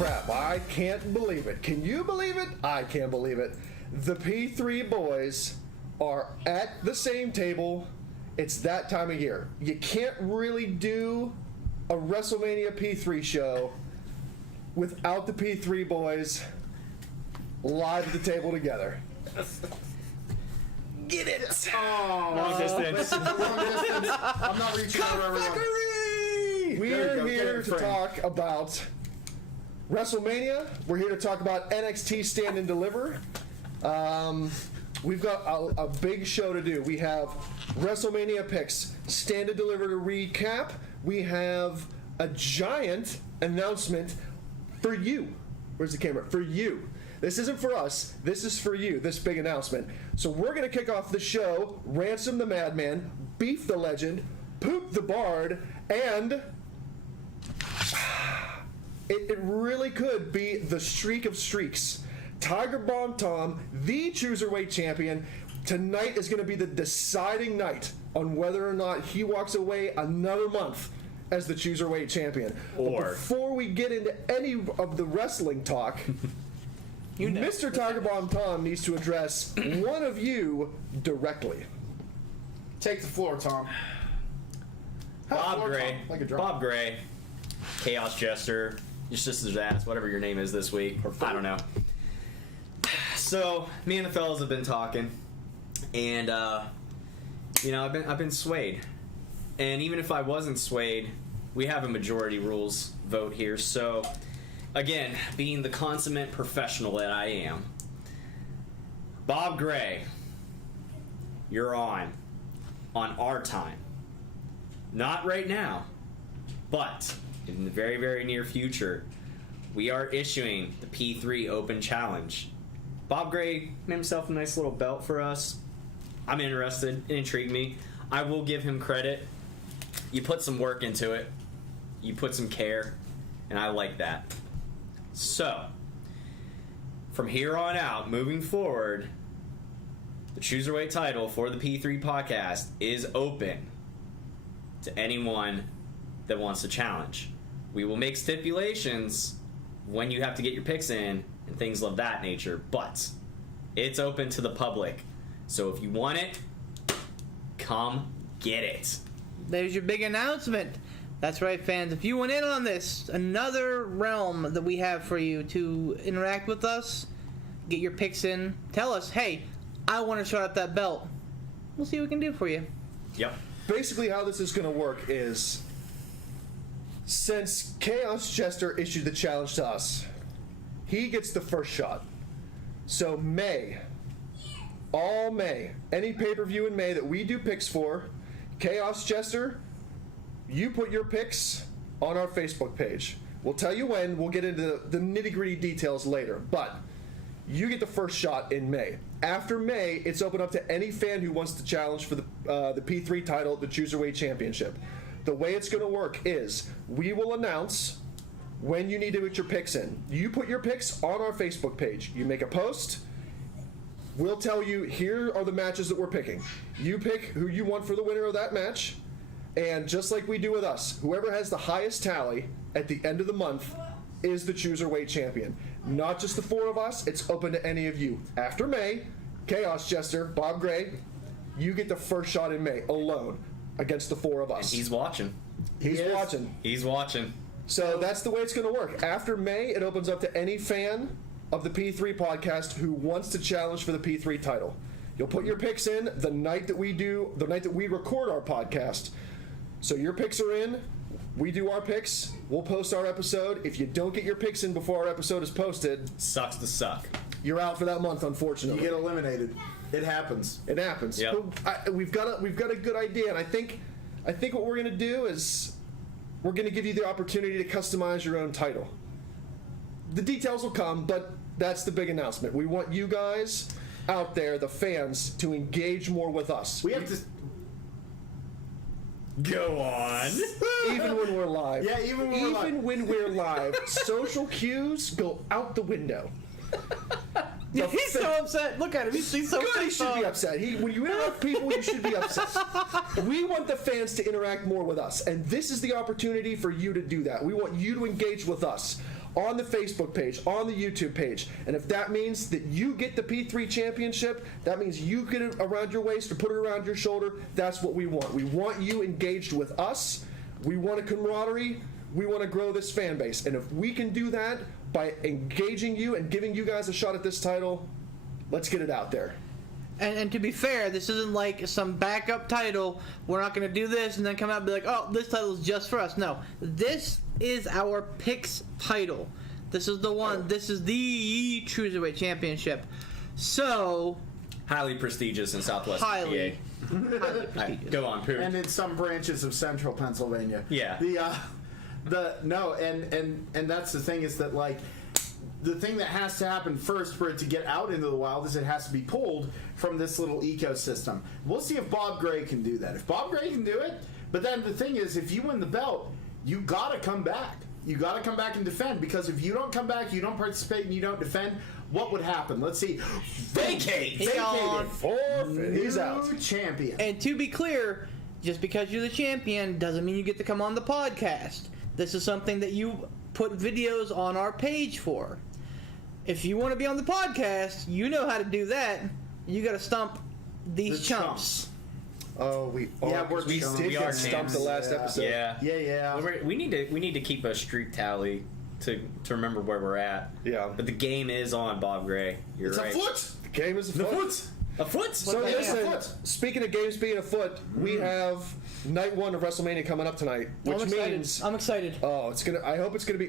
crap. I can't believe it. Can you believe it? I can't believe it. The P3 boys are at the same table. It's that time of year. You can't really do a WrestleMania P3 show without the P3 boys live at the table together. Get it! Oh, long distance. Long distance. I'm not reaching over everyone. We are here to talk about WrestleMania. We're here to talk about NXT Stand and Deliver. We've got a big show to do. We have WrestleMania picks, Stand and Deliver to recap. We have a giant announcement for you. Where's the camera? For you. This isn't for us. This is for you, this big announcement. So we're going to kick off the show, Ransom the Madman, Beef the Legend, Poop the Bard, and it really could be the streak of streaks. Tiger Bomb Tom, the Cruiserweight champion. Tonight is going to be the deciding night on whether or not he walks away another month as the Cruiserweight champion. But before we get into any of the wrestling talk, Mr. Tiger Bomb Tom needs to address one of you directly. Take the floor, Tom. Bob Gray. Like a drum. Bob Gray. Chaos Jester. Your sister's ass, whatever your name is this week. I don't know. So, me and the fellas have been talking, and I've been swayed. And even if I wasn't swayed, we have a majority rules vote here. So, again, being the consummate professional that I am, Bob Gray, you're on our time. Not right now, but in the very, very near future, we are issuing the P3 Open Challenge. Bob Gray made himself a nice little belt for us. I'm interested. It intrigued me. I will give him credit. You put some work into it. You put some care, and I like that. So, from here on out, moving forward, the Cruiserweight title for the P3 podcast is open to anyone that wants to challenge. We will make stipulations when you have to get your picks in and things of that nature, but it's open to the public. So if you want it, come get it. There's your big announcement. That's right, fans. If you want in on this, another realm that we have for you to interact with us, get your picks in, tell us, hey, I want to shot at that belt. We'll see what we can do for you. Yep. Basically how this is going to work is, since Chaos Jester issued the challenge to us, he gets the first shot. So all May, any pay-per-view in May that we do picks for, Chaos Jester, you put your picks on our Facebook page. We'll tell you when. We'll get into the nitty-gritty details later. But you get the first shot in May. After May, it's open up to any fan who wants to challenge for the P3 title, the Cruiserweight Championship. The way it's going to work is we will announce when you need to put your picks in. You put your picks on our Facebook page. You make a post. We'll tell you, here are the matches that we're picking. You pick who you want for the winner of that match. And just like we do with us, whoever has the highest tally at the end of the month is the Cruiserweight champion. Not just the four of us, it's open to any of you. After May, Chaos Jester, Bob Gray, you get the first shot in May, alone, against the four of us. And he's watching. He's watching. He's watching. So that's the way it's going to work. After May, it opens up to any fan of the P3 podcast who wants to challenge for the P3 title. You'll put your picks in the night that we record our podcast. So your picks are in, we do our picks, we'll post our episode. If you don't get your picks in before our episode is posted, sucks to suck. You're out for that month, unfortunately. You get eliminated. It happens. It happens. Yep. But we've got a good idea, and I think what we're gonna do is we're gonna give you the opportunity to customize your own title. The details will come, but that's the big announcement. We want you guys out there, the fans, to engage more with us. We have to go on. Even when we're live. Yeah, even when we're live. Social cues go out the window. He's so upset. Look at him. He's so Good, he should be upset. When you interrupt people, you should be upset. We want the fans to interact more with us, and this is the opportunity for you to do that. We want you to engage with us. on the Facebook page, on the YouTube page. And if that means that you get the P3 championship, that means you get it around your waist or put it around your shoulder. That's what we want. We want you engaged with us. We want a camaraderie. We want to grow this fan base. And if we can do that by engaging you and giving you guys a shot at this title, let's get it out there. And to be fair, this isn't like some backup title. We're not going to do this and then come out and be like, oh, this title is just for us. No, this is our picks title. This is the one. This is the Cruiserweight Championship. So Highly prestigious in Southwest highly PA. prestigious. Go on, Pooh. And in some branches of central Pennsylvania. Yeah. And that's the thing is that, like, the thing that has to happen first for it to get out into the wild is it has to be pulled from this little ecosystem. We'll see if Bob Gray can do that. If Bob Gray can do it, but then the thing is, if you win the belt, you gotta come back. You gotta come back and defend, because if you don't come back, you don't participate, and you don't defend, what would happen? Let's see. Vacate! He's gone. Forfeit. He's out. New champion. And to be clear, just because you're the champion doesn't mean you get to come on the podcast. This is something that you put videos on our page for. If you want to be on the podcast, you know how to do that. You got to stump these The chumps. Oh, we Yeah, are. we're We chumps. did We are get stumped champs. the last episode. Yeah. Yeah. We need to keep a streak tally to remember where we're at. Yeah. But the game is on, Bob Gray. You're It's right. a foot. The game is The afoot. foot. A foot? So Yeah. listen, speaking of games being afoot, we have night 1 of WrestleMania coming up tonight, which I'm excited. means I'm excited. it's gonna. I hope it's gonna be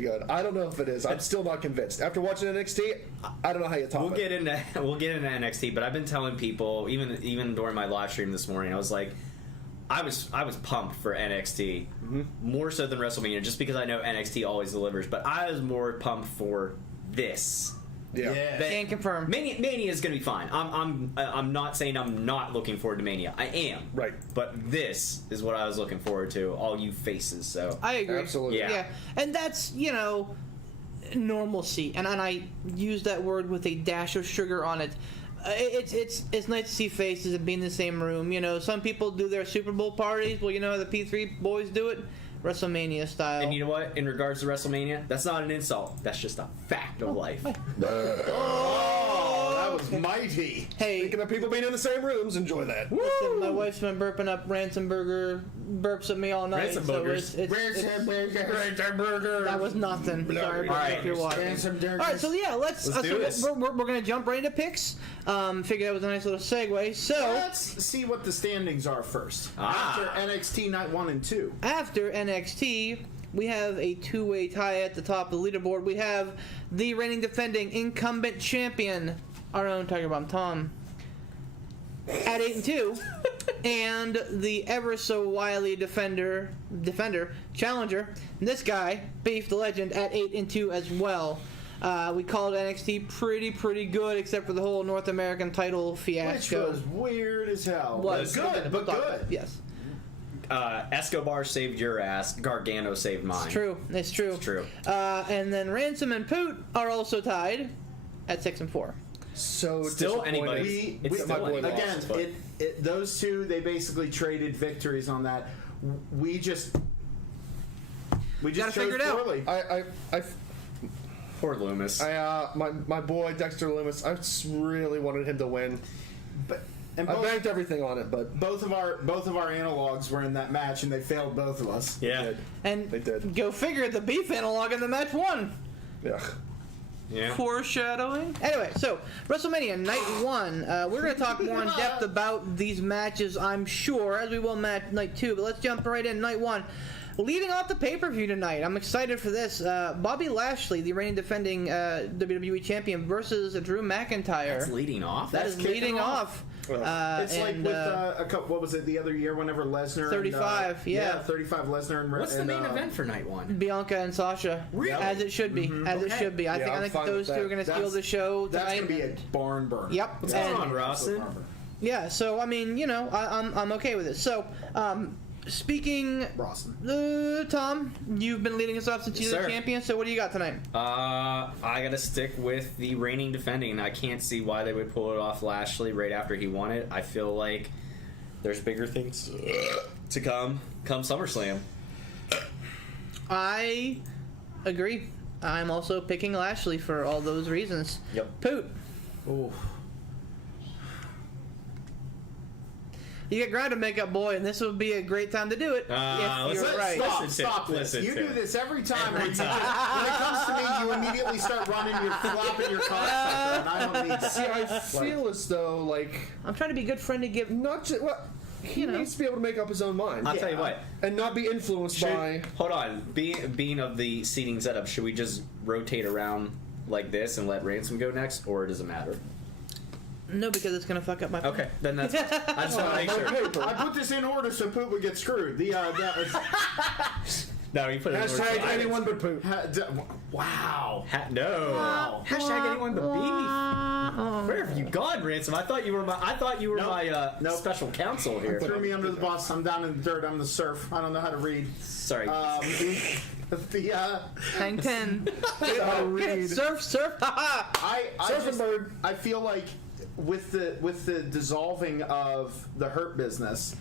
good. I don't know if it is. I'm still not convinced. After watching NXT, I don't know how you top We'll it. get into NXT, but I've been telling people even during my live stream this morning, I was like, I was pumped for NXT more so than WrestleMania, just because I know NXT always delivers. But I was more pumped for this. Yeah. Can confirm. Mania is going to be fine. I'm not saying I'm not looking forward to Mania. I am. Right. But this is what I was looking forward to. All you faces. So I agree. Absolutely. Yeah. And that's, normalcy. And I use that word with a dash of sugar on it. It's nice to see faces and be in the same room. Some people do their Super Bowl parties. Well, the P3 boys do it WrestleMania style. And you know what? In regards to WrestleMania, that's not an insult. That's just a fact of life. Oh, that was mighty. Hey, Speaking of people being in the same rooms, enjoy that. listen, my wife's been burping up Ransom Burger burps at me all night. Ransom so Burgers. that was nothing. Sorry All about right. if you're watching. Ransom All right, so yeah, let's do this. We're going to jump right into picks. Figured that was a nice little segue. So Let's see what the standings are first. Ah. After NXT Night 1 and 2. after NXT, we have a two-way tie at the top of the leaderboard. We have the reigning defending incumbent champion, our own Tiger Bomb Tom, at 8-2, and the ever so wily defender, challenger, this guy, Beef the Legend, at 8-2 as well. We called NXT pretty good, except for the whole North American title Which fiasco. was weird as hell. Was But good, but good. Yes, Escobar saved your ass. Gargano saved mine. it's true. It's true. It's true. And then Ransom and Poot are also tied at 6-4. So Still disappointed. anybody. It's that still my boy anybody. Again, lost. those two, they basically traded victories on that. We just Gotta chose figure it out. poorly. Poor Loomis. My boy Dexter Loomis. I just really wanted him to win. And I banked everything on it, but both of our analogs were in that match, and they failed both of us. Yeah. And They did. go figure, the Beef analog in the match won. yeah. Yeah. Foreshadowing. Anyway, so WrestleMania Night 1. We're going to talk more in depth about these matches, I'm sure, as we will Night 2. But let's jump right in. Night 1. Leading off the pay-per-view tonight, I'm excited for this. Bobby Lashley, the reigning defending WWE champion, versus Drew McIntyre. That's leading off. That is kicking leading off. It's like and, with a couple. What was it the other year? Whenever Lesnar. 35, And, yeah. 35 Lesnar and. What's the and, main event for night one? Bianca and Sasha. Really? As it should be. As it Okay. should be. I Yeah, I'm think fine those with two that. are going to steal That's- the show tonight. That's gonna be a barn burner. Yep. What's And- going on, Rawson? Yeah, so I mean, I'm okay with it. So, speaking, Rawson. Tom, you've been leading us off since Yes, you're the sir. champion. So what do you got tonight? I gotta stick with the reigning defending. I can't see why they would pull it off Lashley right after he won it. I feel like there's bigger things to come SummerSlam. I Agree. I'm also picking Lashley for all those reasons. Yep. Poot. Ooh. You get ground to make up, boy, and this would be a great time to do it. If you're right. Stop this. You do this every time. When it comes to me, you immediately start running, you're flopping your cocksucker, and I don't need to. See, I feel as though, like, I'm trying to be a good friend to give. not just, well, he needs to be able to make up his own mind. I'll tell you what. And not be influenced by... Hold on. Being of the seating setup, should we just rotate around like this and let Ransom go next, or does it matter? No, because it's gonna fuck up my. Okay, then that's. I just want to make sure. I put this in order so Poop would get screwed. No, you put it in order. Hashtag anyone but Poop. Wow. No. Wow. Hashtag anyone but beef. Where have you gone, Ransom? I thought you were my. Nope. Special counsel here. Threw me under the bus. I'm down in the dirt. I'm the surf. I don't know how to read. Sorry. Hang 10. Read. Surf. I feel like with the dissolving of the Hurt Business,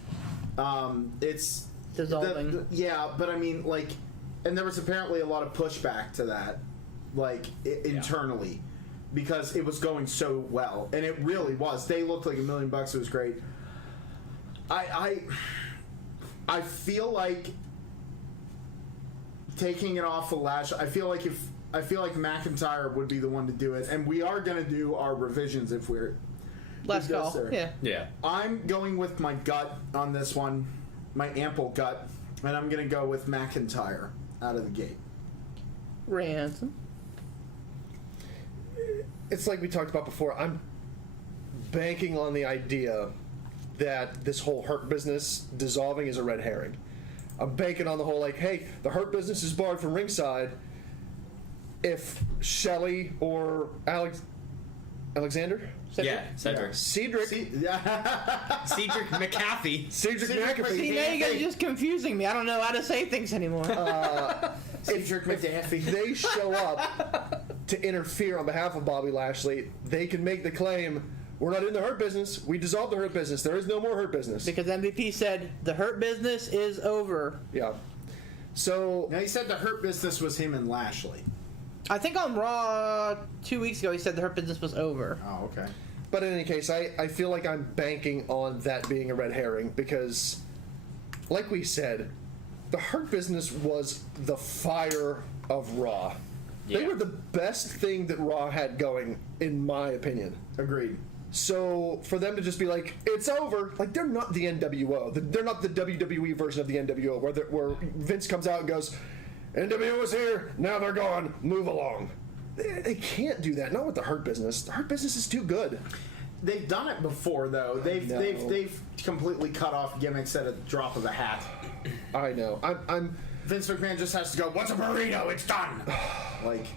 it's Dissolving. yeah, but I mean, like, and there was apparently a lot of pushback to that, like internally, because it was going so well, and it really was. They looked like $1 million. It was great. I feel like taking it off of Lash. I feel like McIntyre would be the one to do it, and we are going to do our revisions if we're. Let's go. There. Yeah. I'm going with my gut on this one, my ample gut, and I'm going to go with McIntyre out of the gate. Ransom. It's like we talked about before. I'm banking on the idea that this whole Hurt Business dissolving is a red herring. I'm banking on the whole, like, hey, the Hurt Business is barred from ringside if Shelley or Alexander? Yeah, Cedric. Cedric Cedric McAfee. Cedric McAfee. See, now you guys are just confusing me. I don't know how to say things anymore. Cedric McAfee. They show up to interfere on behalf of Bobby Lashley, they can make the claim, we're not in the Hurt Business. We dissolved the Hurt Business. There is no more Hurt Business. Because MVP said the Hurt Business is over. Yeah. So... Now, he said the Hurt Business was him and Lashley. I think on Raw 2 weeks ago he said the Hurt Business was over. Oh, okay. But in any case, I feel like I'm banking on that being a red herring because, like we said, the Hurt Business was the fire of Raw. They were the best thing that Raw had going, in my opinion. Agreed. So for them to just be like, it's over, like they're not the NWO. They're not the WWE version of the NWO where Vince comes out and goes, NWO is here, now they're gone, move along. They can't do that, not with the Hurt Business. The Hurt Business is too good. They've done it before, though. They've completely cut off gimmicks at a drop of a hat. I know. I'm Vince McMahon just has to go, what's a burrito? It's done. Like,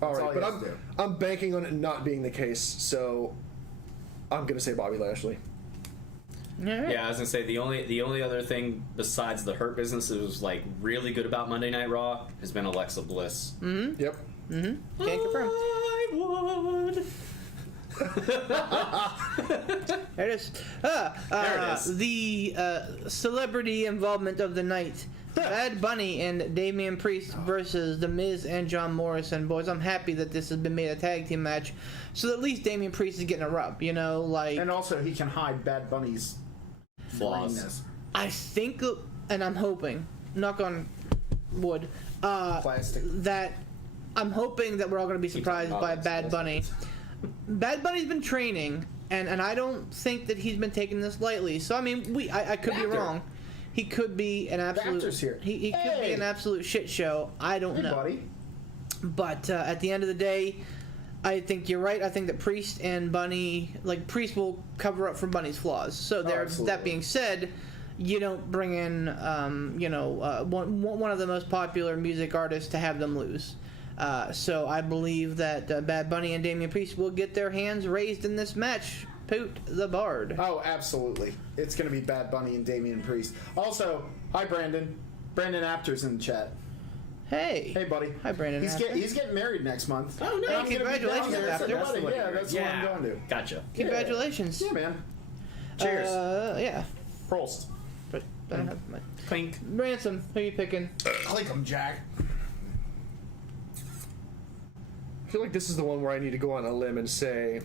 all right, but he has to do. I'm banking on it not being the case, so I'm gonna say Bobby Lashley. Right. Yeah, I was gonna say the only other thing besides the Hurt Business that was like really good about Monday Night Raw has been Alexa Bliss. Mm-hmm. Yep. Mm-hmm. Can't confirm. I would. There it is. There it is. The celebrity involvement of the night. Bad Bunny and Damian Priest versus The Miz and John Morrison. Boys, I'm happy that this has been made a tag team match, so that at least Damian Priest is getting a rub, you know, like... And also, he can hide Bad Bunny's Flaws. blindness. I think, and I'm hoping, knock on wood, Plastic. that I'm hoping that we're all going to be surprised by Bad Bunny. Bad Bunny's been training, and I don't think that he's been taking this lightly. So, I mean, I could be wrong. He could be an absolute... Actor's here. He could be an absolute shit show. I don't know. Buddy. But at the end of the day, I think you're right. I think that Priest and Bunny... Like, Priest will cover up for Bunny's flaws. So that being said, you don't bring in, one of the most popular music artists to have them lose. So I believe that Bad Bunny and Damian Priest will get their hands raised in this match. Poot the Bard. Oh, absolutely. It's going to be Bad Bunny and Damian Priest. Also, hi, Brandon. Brandon Apter's in the chat. Hey. Hey, buddy. Hi, Brandon. He's getting married next month. Oh, no. Hey, I'm gonna be congratulations, down there. It's Apter. a wedding. Yeah, that's what I'm going to. Gotcha. Congratulations. Yeah, man. Cheers. Yeah. Prost. But I don't have my... Clink. Ransom, who are you picking? Click 'em, Jack. feel like this is the one where I need to go on a limb and say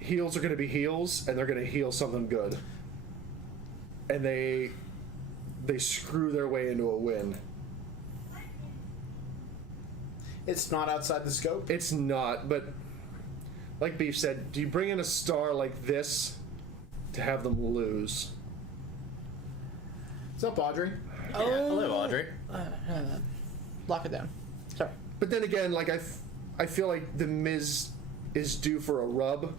heels are going to be heels, and they're going to heel something good, and they screw their way into a win. It's not outside the scope. It's not, but like Beef said, do you bring in a star like this to have them lose? What's up, Audrey? Yeah, hello, Audrey. Lock it down. Sorry. But then again, like I feel like the Miz is due for a rub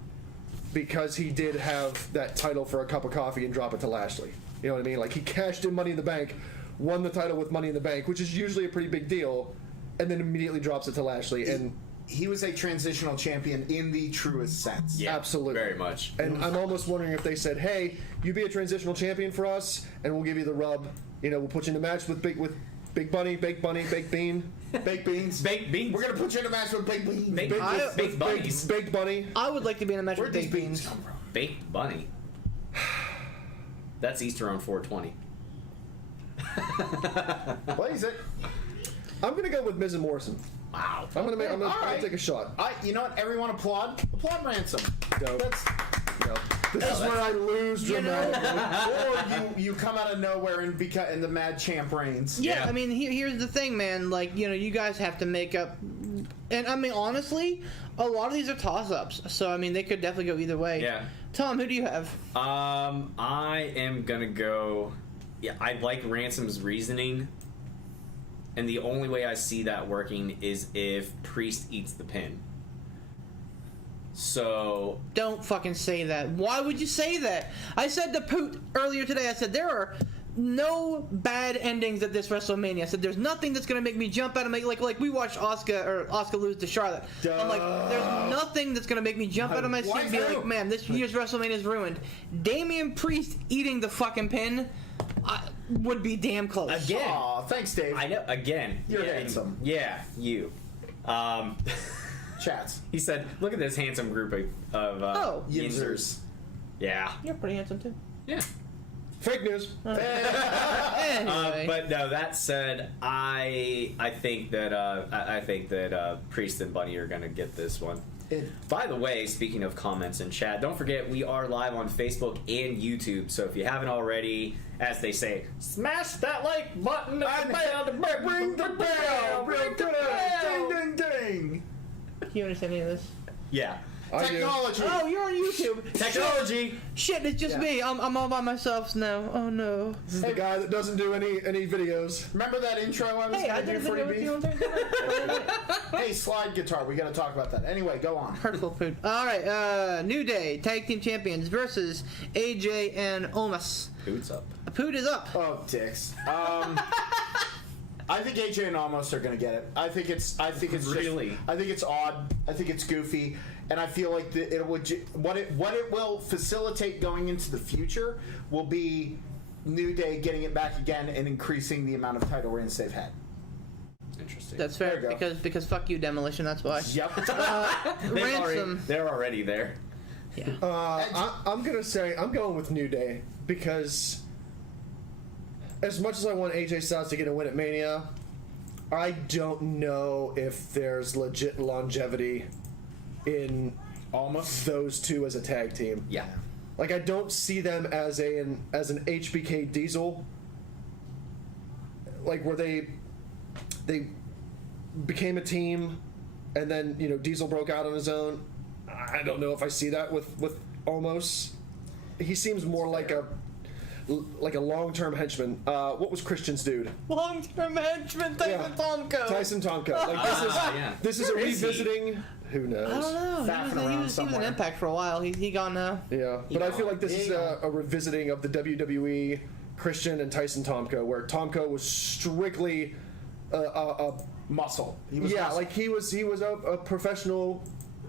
because he did have that title for a cup of coffee and drop it to Lashley. You know what I mean? Like he cashed in Money in the Bank, won the title with Money in the Bank, which is usually a pretty big deal, and then immediately drops it to Lashley. And He was a transitional champion in the truest sense. Yeah, absolutely, very much. And I'm almost wondering if they said, "Hey, you be a transitional champion for us, and we'll give you the rub. You know, we'll put you in a match with Big Bunny, Baked Bean, Baked beans. Baked beans. We're gonna put you in a match with baked beans. Baked bunnies. Baked Bunny." I would like to be in a match Where'd with these baked beans beans. come from? Baked bunny. That's Easter on 420. What is it? I'm gonna go with Miz and Morrison. Wow. I'm gonna All right. take a shot. You know what? Everyone applaud. Applaud Ransom. Dope. That's, No. This is where I lose You know- dramatically. or you come out of nowhere and the mad champ reigns. Yeah, Yeah. I mean, here's the thing, man. Like, you know, you guys have to make up. And, I mean, honestly, a lot of these are toss-ups. So, I mean, they could definitely go either way. Yeah. Tom, who do you have? I am gonna go. Yeah, I like Ransom's reasoning, and the only way I see that working is if Priest eats the pin. So Don't fucking say that. Why would you say that? I said to Poot earlier today, I said, there are no bad endings at this WrestleMania. I said, there's nothing that's going to make me jump out of my... Like we watched Asuka lose to Charlotte. I'm like, there's nothing that's going to make me jump out of my seat and be like, man, this year's WrestleMania is ruined. Damian Priest eating the fucking pin would be damn close. Again. Aw, thanks, Dave. I know. Again, You're yeah, handsome. Yeah, you. Chats. He said, "Look at this handsome group of Yinzers. Yeah, You're pretty handsome, too. yeah. Fake news. Anyway. But no, that said, I think that Priest and Bunny are gonna get this one. By the way, speaking of comments in chat, don't forget we are live on Facebook and YouTube. So if you haven't already, as they say, smash that like button and Ring the bell! Ring the bell! Ding, ding, ding! Do you understand any of this? Yeah, I do. Technology! Oh, you're on YouTube. technology. Shit, it's just me. I'm all by myself now. Oh, no. This is the guy that doesn't do any videos. Remember that intro I was Hey, I going to did do a for video with you you? on Thursday. Hey, slide guitar. We got to talk about that. Anyway, go on. Hurtful food. All right, New Day Tag Team Champions versus AJ and Omos. Boots up. Poot is up. Oh, dicks. I think AJ and Almost are going to get it. I think it's Really? I think it's odd. I think it's goofy, and I feel like what it will facilitate going into the future will be New Day getting it back again and increasing the amount of title reigns they've had. Interesting. That's There fair you go. because fuck you, Demolition. That's why. Yep. Ransom. They're already there. Yeah. I'm gonna say I'm going with New Day because as much as I want AJ Styles to get a win at Mania, I don't know if there's legit longevity in Almost. those two as a tag team. Yeah. Like I don't see them as an HBK Diesel, like where they became a team, and then Diesel broke out on his own. I don't know if I see that with Omos. He seems more like a long-term henchman. What was Christian's dude? Long-term henchman Tyson Tomko. Tyson Tomko. Like this is a Where is he? revisiting. Who knows? I don't know. Faffing He around was an somewhere. Impact for a while. He gone now. Yeah, but I feel like this is a revisiting of the WWE Christian and Tyson Tomko, where Tomko was strictly a Muscle. He was yeah, muscle. like he was a professional.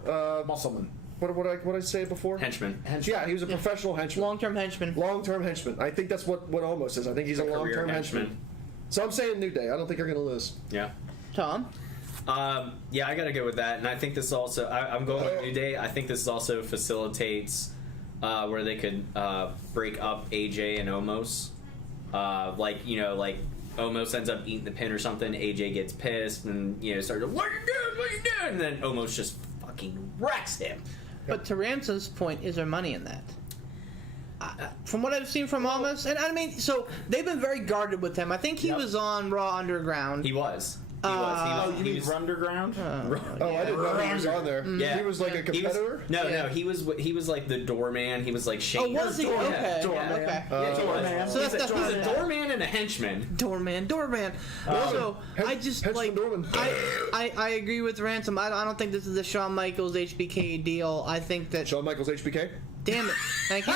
Muscleman. What I say before? Henchman. Yeah, he was a professional henchman. Long-term henchman. Long-term henchman. I think that's what Omos is. I think he's a Career long-term henchman. So I'm saying New Day. I don't think they're going to lose. Yeah. Tom. Yeah, I gotta go with that, and I think this also. I'm going with New Day. I think this also facilitates where they could break up AJ and Omos, like Omos ends up eating the pin or something. AJ gets pissed and starts to, what are you doing? What are you doing? And then Omos just fucking wrecks him. But to Ransom's point, is there money in that? From what I've seen from Omos, and I mean, so they've been very guarded with him. I think he was on Raw Underground. He was. You mean Underground? I didn't know he was on there. Yeah. He was like a competitor? No, he was like the doorman. He was like Shane. Oh, was he? Doorman. Okay. Doorman. Okay. Doorman. So that's He's a doorman and a henchman. Doorman. So I just Henchman like Doorman. I agree with Ransom. I don't think this is a Shawn Michaels HBK deal. I think that Shawn Michaels HBK? damn it, thank you.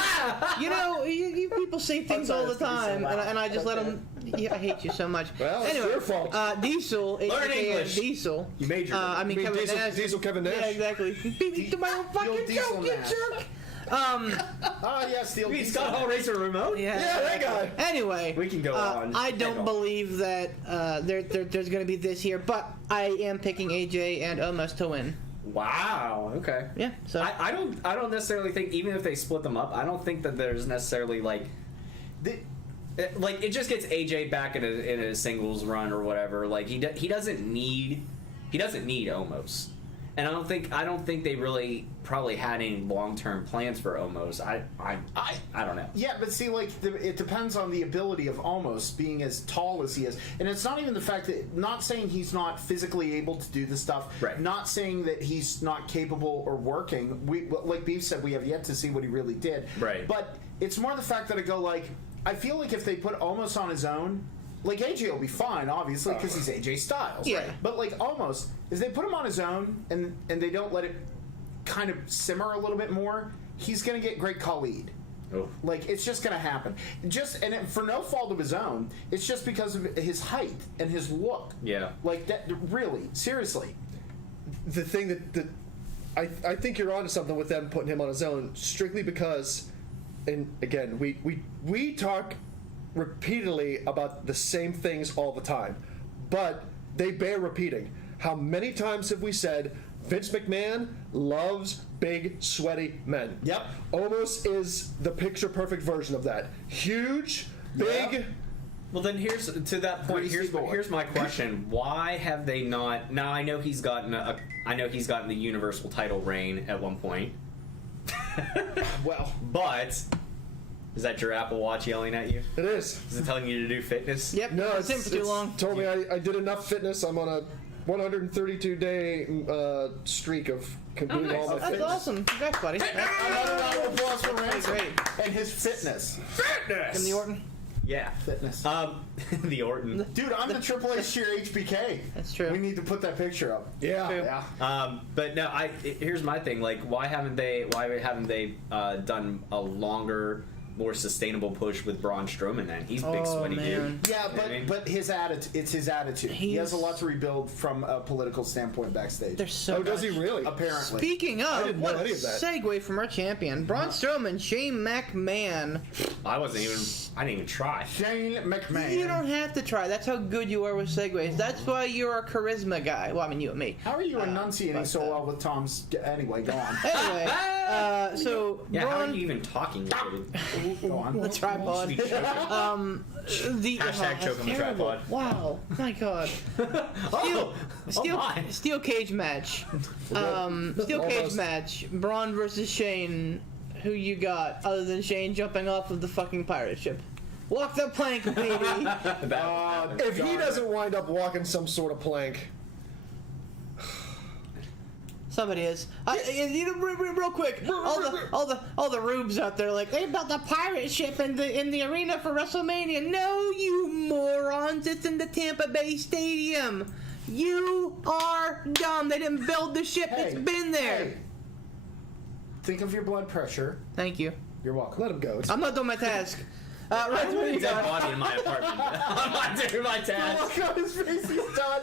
You people say things all the time, and I just let them. Yeah, I hate you so much. Well, it's anyway, your fault. Diesel, Learn HBK English. Diesel. You majored. I mean, You mean Kevin Nash. Diesel Kevin Nash? Yeah, exactly. Beat me to my own fucking Diesel joke, you Nash. jerk. Yeah, Steel You mean Diesel. Scott Hall Racer Remote? Yeah, that guy. Anyway, We can go on. I don't Hang on. believe that there's going to be this here, but I am picking AJ and Omos to win. Wow. Okay. Yeah. So I don't necessarily think, even if they split them up, I don't think that there's necessarily like it just gets AJ back in a singles run or whatever. Like he doesn't need Omos, and I don't think they really probably had any long-term plans for Omos. I don't know. Yeah, but see, like, it depends on the ability of Omos being as tall as he is. And it's not even the fact that, not saying he's not physically able to do the stuff, Right. not saying that he's not capable or working. Like Beef said, we have yet to see what he really did. Right. But it's more the fact that I go, like, I feel like if they put Omos on his own, like, AJ will be fine, obviously, because he's AJ Styles. Yeah. Right? But, like, Omos, if they put him on his own and they don't let it kind of simmer a little bit more, he's going to get great Khalid. Oh. Like, it's just going to happen. For no fault of his own, it's just because of his height and his look. Yeah. Like, that, really, seriously. The thing that I think you're onto something with them putting him on his own, strictly because, and again, we talk repeatedly about the same things all the time, but they bear repeating. How many times have we said Vince McMahon loves big, sweaty men? Yep. Omos is the picture-perfect version of that. Huge, big. Yeah. Well, then here's to that point. Here's my question: why have they not? Now I know he's gotten the Universal title reign at one point. Well, But is that your Apple Watch yelling at you? It is. Is it telling you to do fitness? yep. No, it's in for too long. Told me I did enough fitness. I'm on a 132-day streak of completing nice. all my That's fitness. awesome. Congrats, buddy. another round of applause for Ransom great. and his fitness. Fitness. Tim the Orton. Yeah. Fitness. The Orton. Dude, I'm the Triple H cheer HBK. That's true. We need to put that picture up. Yeah. True. Yeah. But no, here's my thing. Like, why haven't they done a longer, more sustainable push with Braun Strowman? Then he's a big Oh, sweaty man. dude. Yeah, You know what I mean? but his attitude, it's his attitude. He has a lot to rebuild from a political standpoint backstage. There's so Oh, does he much. really? Apparently. Speaking I of, didn't know what a any of that. segue from our champion, Braun Strowman, Shane McMahon. I didn't even try. Shane McMahon. You don't have to try. That's how good you are with segues. That's why you're a charisma guy. Well, I mean, you and me. How are you enunciating but, so well with Tom's... Anyway, go on. Anyway, so Yeah, how are Braun, you even talking? Go on. the tripod. Should be choking. The Hashtag that's choke on the terrible. tripod. Wow, my God. Oh my. Steel cage match. Steel cage Almost. match. Braun versus Shane. Who you got other than Shane jumping off of the fucking pirate ship? Walk the plank, baby. If he doesn't wind up walking some sort of plank, Somebody is. Real quick, all the rubes out there like they built a pirate ship in the arena for WrestleMania. No, you morons! It's in the Tampa Bay Stadium. You are dumb. They didn't build the ship. Hey, It's been there. hey. Think of your blood pressure. Thank you. You're welcome. let him go. It's I'm not doing my task. I Right, want what do a you dead got? body in my apartment. I'm not doing my task. Look on his face, he's done.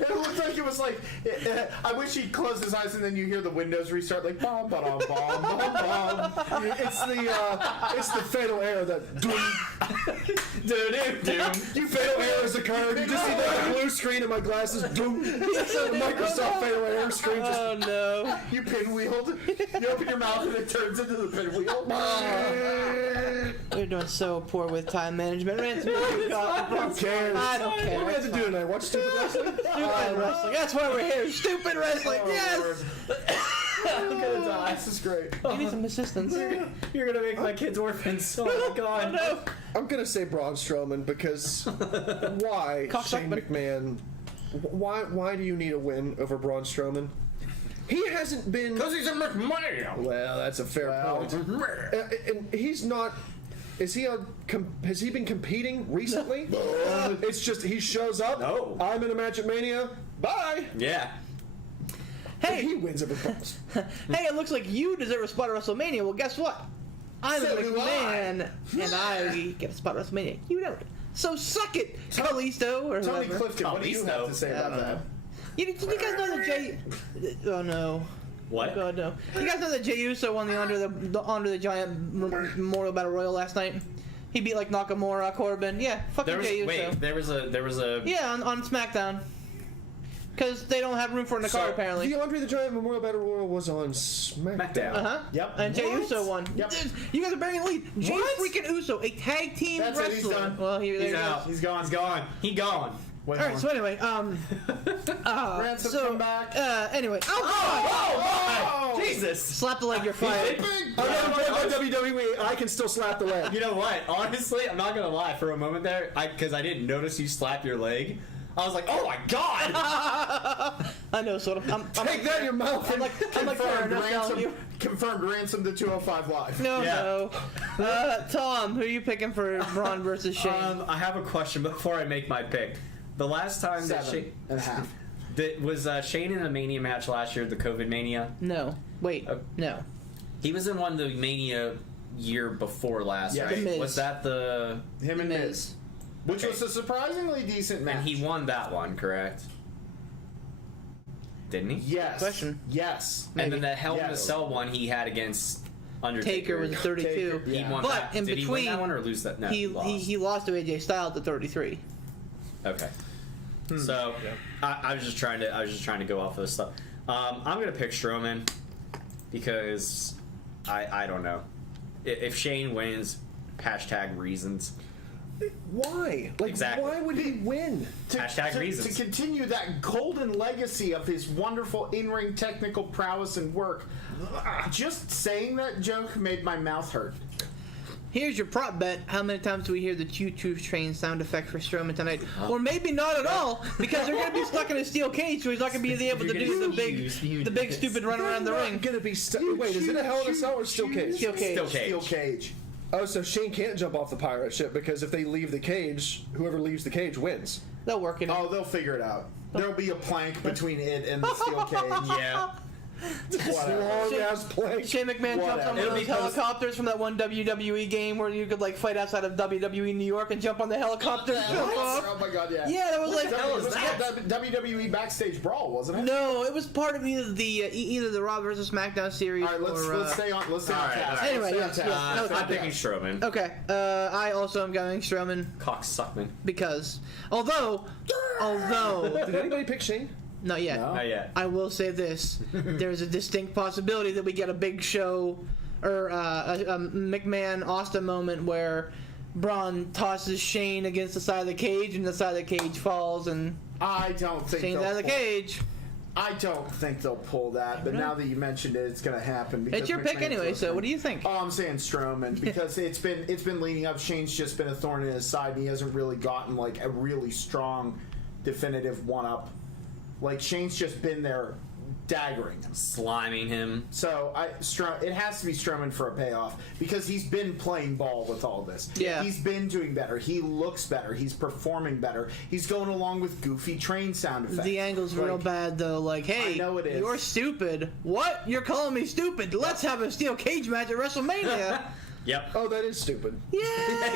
It looks like like it was like. I wish he'd close his eyes and then you hear the windows restart like bomb, bomb, bomb, bomb, bomb. It's the fatal error that. You fatal error has occurred. You just see the blue screen and my glasses. The Microsoft fatal error screen just. Oh no! You pinwheeled. You open your mouth and it turns into the pinwheel. We're doing so poor with time management. Who cares? I don't care. What do we have to do tonight? Watch stupid wrestling? Stupid wrestling. That's why we're here. Stupid wrestling. Yes. I'm gonna die. This is great. You need some assistance. You're gonna make my kids orphans. Oh my god. No. I'm gonna say Braun Strowman because why Shane McMahon? Why do you need a win over Braun Strowman? He hasn't been. Because he's a McMahon. Well, that's a fair point. And he's not. Is he has he been competing recently? It's just he shows up. No. I'm in a match at Mania. Bye. Yeah. Hey, He wins every Braun. hey, it looks like you deserve a spot at WrestleMania. Well, guess what? I'm So a do McMahon, and I get a spot at WrestleMania. You don't. So suck it, Kalisto or Tony whoever. Clifton, what do you have to say I about don't that? know. You guys know that Jay? Oh no. What? Oh God, no. You guys know that Jey Uso won the Under the Giant Memorial Battle Royal last night? He beat like Nakamura, Corbin. Yeah, fucking Jey Uso. There was a. Yeah, on SmackDown. Because they don't have room for it in the card apparently. The Andre the Giant Memorial Battle Royal was on SmackDown. Uh-huh. Yep. And Jey What? Uso won. Yep. Dude, you guys are bearing the lead. Jey What? freaking Uso, a tag team That's it, wrestler. he's done. Well, there He's you go. out. He's gone. He's gone. He gone. Wait, All right. So anyway, Ransom, so come back. Anyway, Oh, Jesus! slap the leg, you're fired. I'm not playing by WWE. I can still slap the leg. You know what? Honestly, I'm not gonna lie. For a moment there, because I didn't notice you slap your leg, I was like, "Oh my god!" I know, sort of. I'm Take that in your mouth. like Farron, I'm telling you. Confirmed ransom to 205 Live. No, Yeah. no. Tom, who are you picking for Braun versus Shane? I have a question before I make my pick. The last time that 7.5. was Shane in a Mania match last year, the COVID Mania. No. Wait. No. He was in one the Mania year before last, Yeah. right? The Miz. Was that the? Him and Miz. Miz. Which Okay. was a surprisingly decent match. And he won that one, correct? Didn't he? Yes. Question. Yes. And then Maybe. the Hell in a Yes. Cell one he had against Undertaker. Taker was 32. Taker, He yeah. won But that. in Did he win between, that one or lose that? No, he lost. lost to AJ Styles at 33. Okay. So I was just trying to go off of this stuff. I'm gonna pick Strowman because I don't know if Shane wins. #reasons. Why? Like, Exactly. why would he win? #reasons. To continue that golden legacy of his wonderful in-ring technical prowess and work. Just saying that joke made my mouth hurt. Here's your prop bet. How many times do we hear the choo-choo train sound effect for Strowman tonight? Or maybe not at all, because they're going to be stuck in a steel cage, so he's not going to be able to do the big stupid run around the ring. Gonna be wait, is it a Hell in a Cell or Steel Cage? Steel cage. Steel cage. Steel cage. Oh, so Shane can't jump off the pirate ship because if they leave the cage, whoever leaves the cage wins. They'll work it out. Oh, they'll figure it out. There'll be a plank between it and the steel cage. Yeah. Whatever. Long ass plank. Shane McMahon jumps on one Whatever. of those It'll be helicopters from that one WWE game where you could like fight outside of WWE New York and jump on the helicopter and jump off. Oh my god, yeah. Yeah, that was like It was called WWE Backstage Brawl, wasn't it? no, it was part of either the Raw versus SmackDown series All right, let's stay on. Let's stay on All right, task. all right. Anyway, Let's stay on yes, task. yes. No, I'm picking Strowman. Okay, I also am going Strowman Cocksuckman. because although Did anybody pick Shane? not yet. No. Not yet. I will say this: there's a distinct possibility that we get a big show or a McMahon Austin moment where Braun tosses Shane against the side of the cage and the side of the cage falls and I don't think Shane's they'll out of the pull- cage. I don't think they'll pull that, but now that you mentioned it, it's going to happen. because It's your pick McMahon's anyway. So listening. what do you think? Oh, I'm saying Strowman because it's been leading up. Shane's just been a thorn in his side, and he hasn't really gotten like a really strong, definitive one-up. Like Shane's just been there, daggering him. Sliming him. So it has to be Strowman for a payoff because he's been playing ball with all this. Yeah. He's been doing better. He looks better. He's performing better. He's going along with goofy train sound effects. The angle's real Like, bad though. Like, hey, I know it is. you're stupid. What? You're calling me stupid? Let's have a steel cage match at WrestleMania. Yep. Oh, that is stupid. Yeah.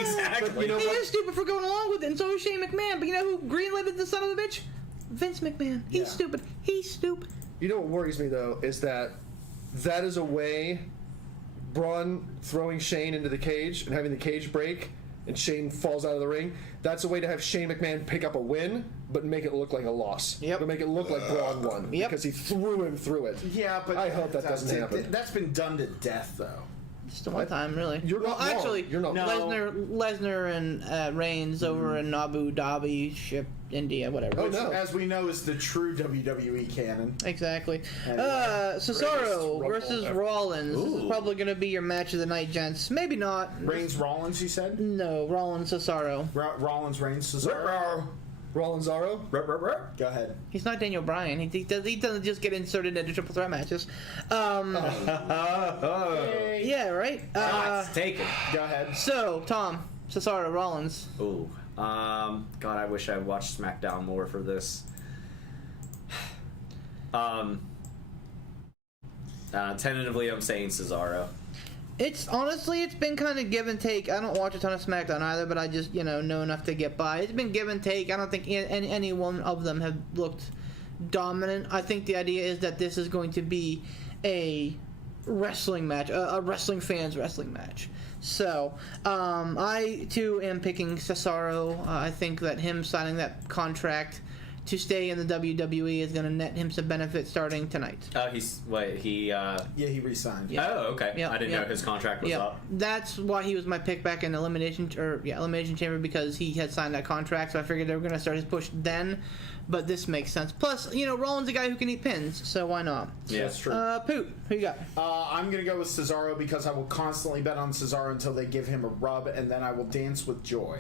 Exactly. But you know He what? is stupid for going along with it, and so is Shane McMahon. But you know who greenlighted the son of a bitch? Vince McMahon. He's Yeah. stupid. He's stupid. You know what worries me though is that is a way Braun throwing Shane into the cage and having the cage break and Shane falls out of the ring. That's a way to have Shane McMahon pick up a win, but make it look like a loss. Yep. But make it look like Braun won Yep. because he threw him through it. Yeah, but I hope that doesn't happen. That's been done to death, though. Just one time, really. You're not wrong. actually, You're not wrong. Lesnar and Reigns over in Abu Dhabi, ship, India, whatever. Oh, Which, no. as we know, is the true WWE canon. Exactly. Anyway. Cesaro Greatest versus Rumble ever. Rollins. This is Ooh. probably going to be your match of the night, gents. Maybe not. Reigns Rollins, you said? No, Rollins Cesaro. Rollins Reigns Cesaro. Rollins-Zaro? Go ahead. He's not Daniel Bryan. He doesn't just get inserted into triple threat matches. Yeah, right? Shots taken. Go ahead. So, Tom, Cesaro, Rollins. Ooh. God, I wish I watched SmackDown more for this. Tentatively, I'm saying Cesaro. It's been kind of give and take. I don't watch a ton of SmackDown either, but I just know enough to get by. It's been give and take. I don't think any one of them have looked dominant. I think the idea is that this is going to be a wrestling match, a wrestling fans wrestling match. So I too am picking Cesaro. I think that him signing that contract to stay in the WWE is going to net him some benefit starting tonight. Oh, Yeah, he resigned. Yeah. Oh, okay. Yeah, I didn't yeah. know his contract was Yeah, up. that's why he was my pick back in Elimination Chamber, because he had signed that contract. So I figured they were going to start his push then, but this makes sense. Plus, Rollins a guy who can eat pins, so why not? Yeah. That's true. Poot, who you got? I'm going to go with Cesaro because I will constantly bet on Cesaro until they give him a rub, and then I will dance with joy.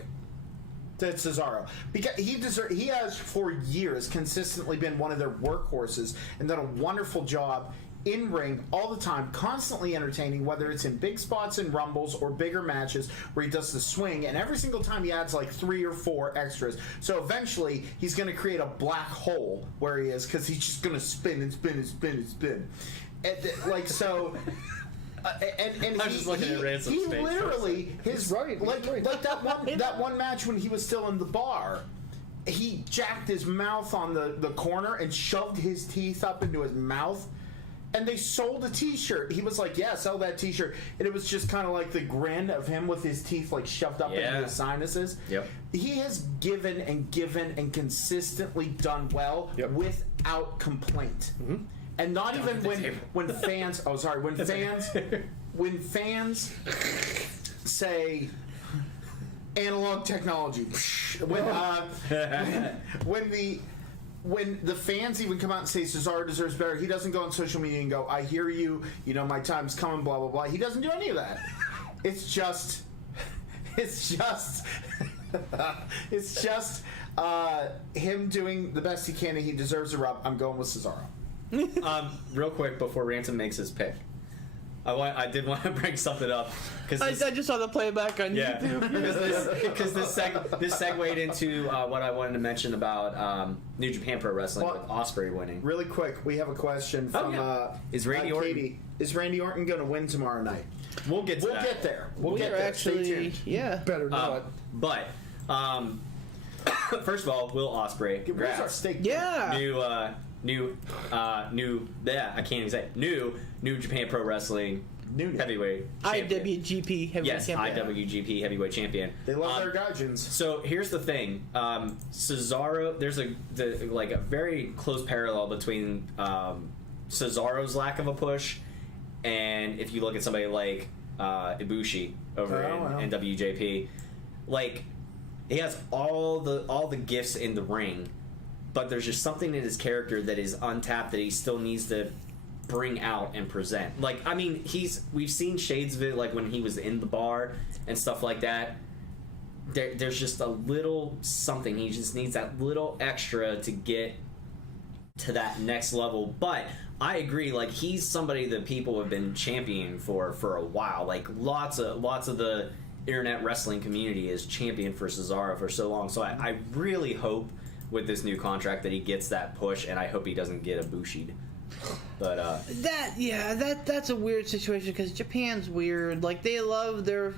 That's Cesaro. Because he has for years consistently been one of their workhorses and done a wonderful job in ring all the time, constantly entertaining, whether it's in big spots in Rumbles or bigger matches where he does the swing, and every single time he adds like 3 or 4 extras. So eventually he's going to create a black hole where he is, because he's just going to spin and spin and spin and spin. And, like, so... and I'm just looking at Ransom's he face. literally his right, he's like right. like that one match when he was still in the bar, he jacked his mouth on the corner and shoved his teeth up into his mouth, and they sold a t-shirt. He was like, yeah, sell that t-shirt, and it was just kind of like the grin of him with his teeth like shoved up into Yeah. his sinuses. Yep. He has given and consistently done well Yep. without complaint. And not even when fans when fans say analog technology, when the fans even come out and say Cesaro deserves better, he doesn't go on social media and go, I hear you, my time's coming, blah blah blah. He doesn't do any of that. It's just him doing the best he can, and he deserves a rub. I'm going with Cesaro. Real quick before Ransom makes his pick, I did want to bring something up I because just saw the playback on YouTube. because this segued into what I wanted to mention about New Japan Pro Wrestling with Ospreay winning. Really quick, we have a question from Is Randy Orton- Katie. Is Randy Orton going to win tomorrow night? We'll get to We'll that. get there. We'll We get are there. Stay actually, tuned. yeah. Better not. But first of all, Will Ospreay, Where's our congrats. steak? Yeah. New I can't even say it. New Japan Pro Wrestling New. heavyweight champion. IWGP heavyweight Yes, champion. IWGP heavyweight champion. They love their Gaijins. So here's the thing, Cesaro. There's a very close parallel between Cesaro's lack of a push, and if you look at somebody like Ibushi over in WJP, like he has all the gifts in the ring, but there's just something in his character that is untapped that he still needs to bring out and present. Like, I mean, we've seen shades of it, like when he was in the bar and stuff like that. There's just a little something. He just needs that little extra to get to that next level. But I agree, like, he's somebody that people have been championing for a while. Like, lots of the internet wrestling community is championed for Cesaro for so long. So I really hope with this new contract that he gets that push, and I hope he doesn't get Ibushi'd. But that's a weird situation because Japan's weird. Like, they love their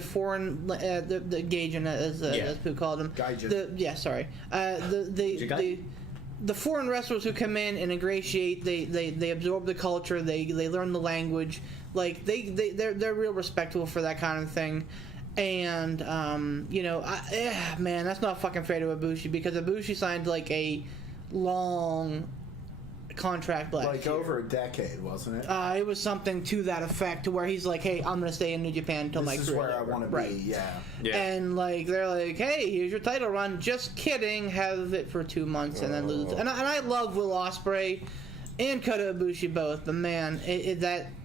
foreign the Gaijin as Pooh called them. Gaijin. Sorry. The the foreign wrestlers who come in and ingratiate, they absorb the culture, they learn the language, like they're real respectful for that kind of thing. And man, that's not fucking fair to Ibushi, because Ibushi signed like a long contract last year. over a decade, wasn't it? It was something to that effect, to where he's like, hey, I'm gonna stay in New Japan until my This is career's where I over. want to Right. be. Yeah. And like they're like, hey, here's your title run. Just kidding. Have it for 2 months and then lose. And I love Will Ospreay and Kota Ibushi both, but man,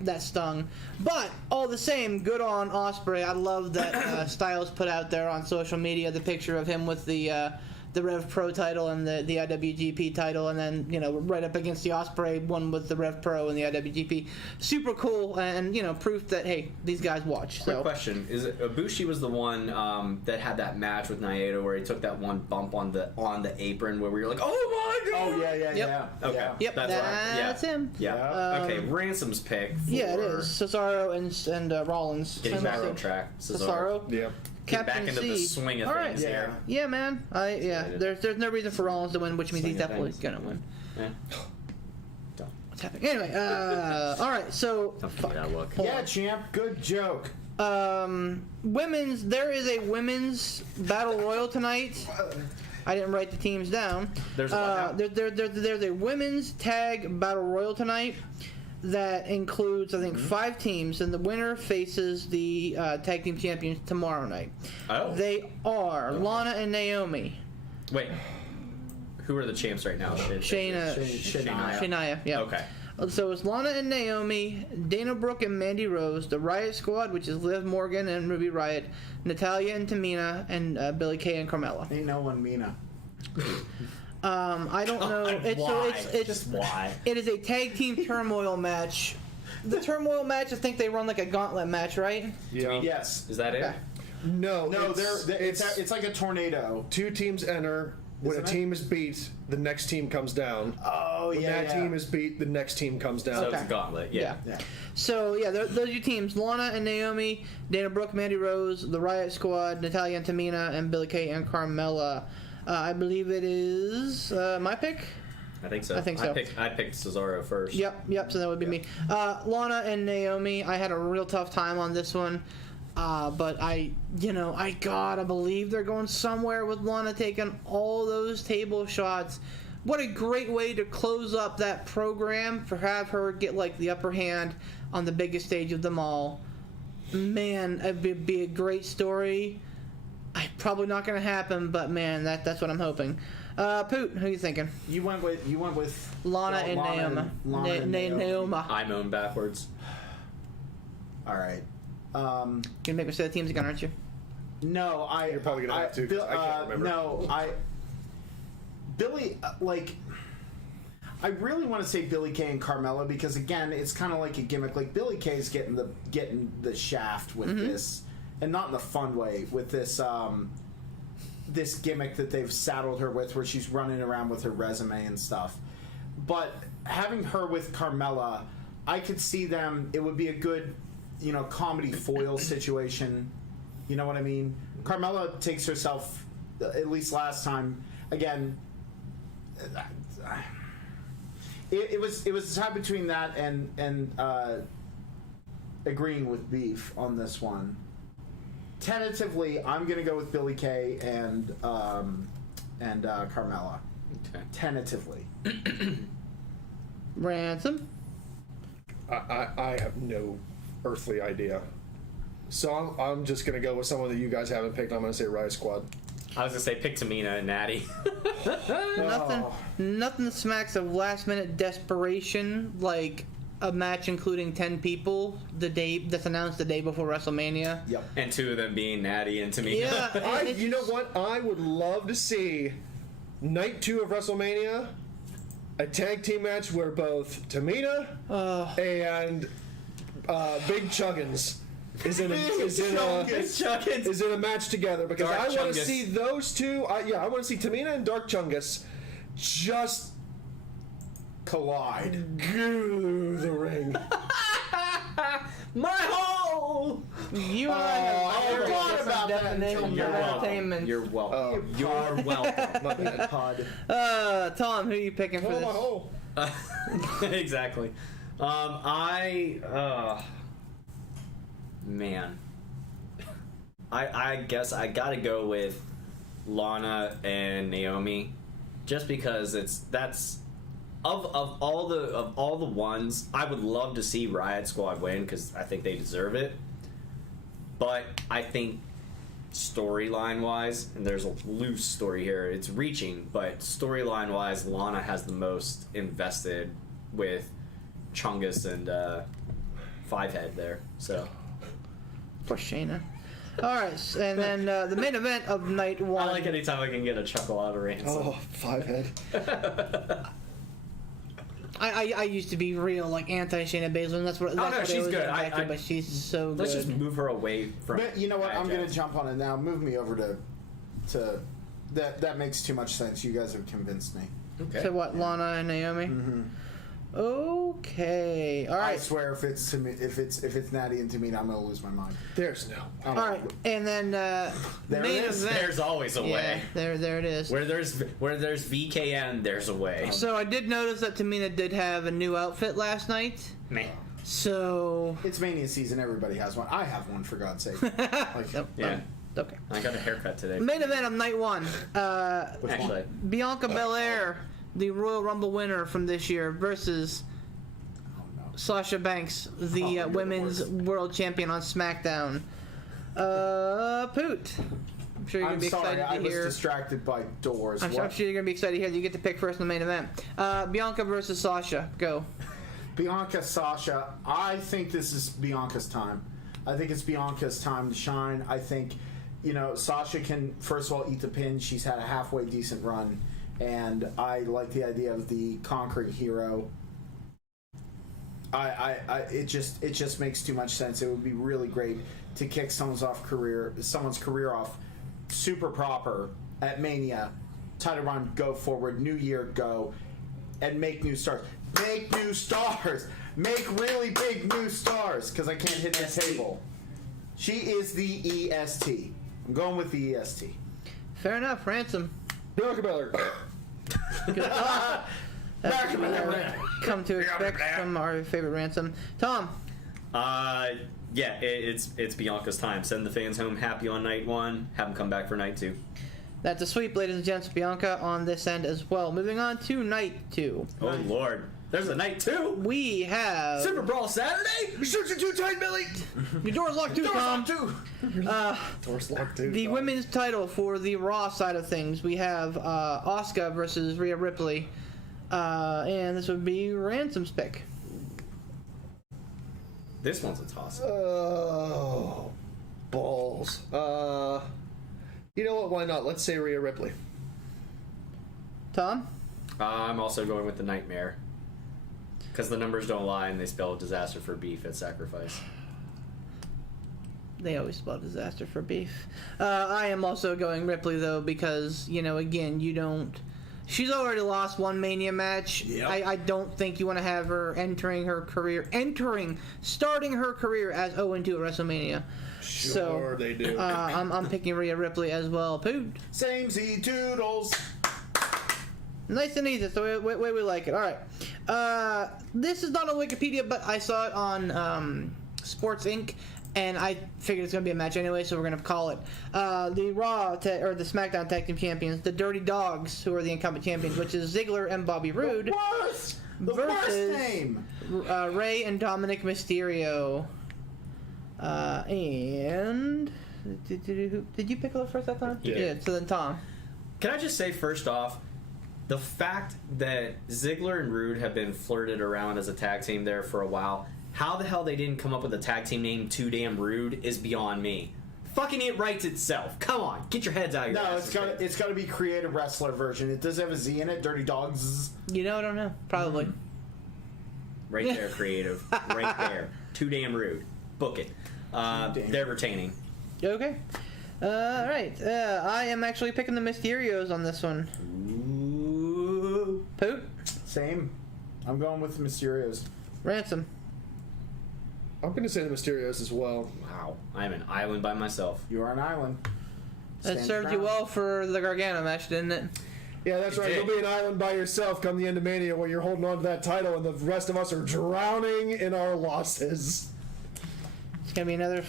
that stung. But all the same, good on Ospreay. I love that Styles put out there on social media the picture of him with the Rev Pro title and the IWGP title, and then right up against the Ospreay one with the Rev Pro and the IWGP. Super cool, and proof that hey, these guys watch. Quick question: is it Ibushi was the one that had that match with Naito where he took that one bump on the apron where we were like, oh my god! Oh yeah. Yep. Okay. Yep, that's him. Yeah. Okay. Ransom's pick. For Yeah, it is Cesaro and Rollins. Getting back on track. Cesaro. Yeah. Get Captain back into the C. swing of All right. things here. Yeah, man. There's no reason for Rollins to win, which means Swing he's of definitely things. gonna win. Yeah. What's happening? Anyway, all right. So, Don't forget that look. Hold Yeah, on. champ. Good joke. Women's. There is a women's battle royal tonight. I didn't write the teams down. There's what now? There's a women's tag battle royal tonight that includes, I think, 5 teams, and the winner faces the tag team champions tomorrow night. Oh. They are Lana and Naomi. Wait. Who are the champs right now? Shayna. Yeah. Okay. So it's Lana and Naomi, Dana Brooke and Mandy Rose, the Riot Squad, which is Liv Morgan and Ruby Riott, Natalya and Tamina, and Billie Kay and Carmella. Ain't no one Mina. I don't know. It's Just why? It is a tag team turmoil match. The turmoil match, I think they run like a gauntlet match, right? Yeah. Yes. Is that it? Okay. No, No, it's it's like a tornado. 2 teams enter. When Isn't a it? team is beat, the next team comes down. Oh When yeah. that team is beat, the next team comes down. So Okay. it's a gauntlet. Yeah. Yeah. So yeah, those are your teams: Lana and Naomi, Dana Brooke, Mandy Rose, the Riot Squad, Natalya and Tamina, and Billie Kay and Carmella. I believe it is my pick. I think so. I think so. I picked Cesaro first. Yep. So that would be me. Lana and Naomi. I had a real tough time on this one, but I gotta believe they're going somewhere with Lana taking all those table shots. What a great way to close up that program, for have her get like the upper hand on the biggest stage of them all. Man, it'd be a great story. Probably not going to happen, but man, that's what I'm hoping. Poot, who are you thinking? You went with Lana and Naomi. Lana and Naomi. I moan backwards. All right. You're gonna make me say the teams again, aren't you? No, You're probably gonna have to, 'cause I can't remember. No, Billy, I really want to say Billie Kay and Carmella, because again, it's kind of like a gimmick. Like Billie Kay's getting the shaft with this, and not in the fun way, with this this gimmick that they've saddled her with, where she's running around with her resume and stuff. But having her with Carmella, I could see them. It would be a good, comedy foil situation. You know what I mean? Carmella takes herself, at least last time. Again, it was a tie between that and agreeing with Beef on this one. Tentatively, I'm gonna go with Billie Kay and Carmella. Okay. Tentatively. Ransom. I have no earthly idea. So I'm just going to go with someone that you guys haven't picked. I'm going to say Riot Squad. I was gonna say pick Tamina and Natty. Nothing smacks of last minute desperation like a match including 10 people that's announced the day before WrestleMania. Yep. And 2 of them being Natty and Tamina. Yeah. You know what? I would love to see night 2 of WrestleMania, a tag team match where both Tamina and Big Chuggins is in a match together, because Dark I want Chungus. to see those two. I want to see Tamina and Dark Chungus just Collide. goo the ring. My hole! You and I I have very forgot different about that definitions until of you're entertainment. You're welcome. Oh. You're welcome. My bad. Pod. Tom, who are you picking for Oh, this? my hole. Exactly. Man. I guess I gotta go with Lana and Naomi, just because that's of all the ones. I would love to see Riot Squad win because I think they deserve it, but I think storyline wise, and there's a loose story here, it's reaching, but storyline wise, Lana has the most invested with Chungus and Fivehead there. So For Shayna. Alright, and then the main event of night one. I like anytime I can get a chuckle out of Ransom. Oh, Fivehead. I used to be real like anti Shayna Baszler. That's what. That's no, what she's I was good. impacted, but she's so Let's good. just move her away from. But you know what? I'm Nia gonna Jax. jump on it now. Move me over to that makes too much sense. You guys have convinced me. Okay. So what, Lana and Naomi? Mm-hmm. Okay. All I right. swear, if it's Natty and Tamina, I'm gonna lose my mind. There's no. I'm All right. And then There main it is. event. There's always a yeah, way. there it is. Where there's VKN, there's a way. So I did notice that Tamina did have a new outfit last night. Man. So. It's Mania season. Everybody has one. I have one, for God's sake. Like, Nope, Yeah. Okay. I got a haircut today. Main event of night one. Actually. Bianca Belair, the Royal Rumble winner from this year, versus oh no. Sasha Banks, the you're the women's worst. world champion on SmackDown. Poot. I'm sure you're I'm gonna be sorry. excited I to was hear. distracted by doors. I'm What? sure you're gonna be excited to hear that you get to pick first in the main event. Bianca versus Sasha. Go. Bianca, Sasha. I think this is Bianca's time. I think it's Bianca's time to shine. I think, Sasha can, first of all, eat the pin. She's had a halfway decent run. And I like the idea of the conquering hero. It just makes too much sense. It would be really great to kick someone's career off super proper at Mania. Title run, go forward, new year, go, and make new stars. Make new stars. Make really big new stars. Because I can't hit that table. She is the EST. I'm going with the EST. Fair enough. Ransom. Bianca Belair. That's what we come to expect from our favorite Ransom. Tom. Yeah, it's Bianca's time. Send the fans home happy on night one. Have them come back for night two. That's a sweep, ladies and gents. Bianca on this end as well. Moving on to night two. Oh Lord, there's a night two. We have Super Brawl Saturday. Your shirts are too tight, Billy. your door's locked too, Tom. Doors locked too. The Tom. women's title for the Raw side of things. We have Asuka versus Rhea Ripley, and this would be Ransom's pick. This one's a toss. Oh, balls. You know what? Why not? Let's say Rhea Ripley. Tom. I'm also going with the Nightmare. Because the numbers don't lie and they spell disaster for beef at Sacrifice. They always spell disaster for beef. I am also going Ripley though because again you don't. She's already lost one Mania match. Yep. I don't think you want to have her starting her career as 0-2 at WrestleMania. Sure, So, they do. I'm picking Rhea Ripley as well. Poot. Same Z Doodles. Nice and easy. So way we like it. All right. This is not on Wikipedia, but I saw it on Sports Inc. And I figured it's going to be a match anyway, so we're going to call it. The Raw or the SmackDown Tag Team Champions, the Dirty Dogs, who are the incumbent champions, which is Ziggler and Bobby Roode, The worst versus name. Rey and Dominic Mysterio. And did you pick it up first that time? Yeah. So then Tom. Can I just say first off, the fact that Ziggler and Rude have been flirted around as a tag team there for a while, how the hell they didn't come up with a tag team name Too Damn Rude is beyond me. Fucking it writes itself. Come on, get your heads out of your No, asses. it's got to be creative wrestler version. It does have a Z in it. Dirty Dogs. I don't know. Probably. Right there, creative. Right there. Too Damn Rude. Book it. They're retaining. Okay. All right. I am actually picking the Mysterios on this one. Ooh. Poot. Same. I'm going with the Mysterios. Ransom. I'm going to say the Mysterios as well. Wow, I'm an island by myself. You are an island. That Stand served you proud. well for the Gargano match, didn't it? Yeah, that's right. did. You'll be an island by yourself come the end of Mania where you're holding on to that title and the rest of us are drowning in our losses. It's gonna be another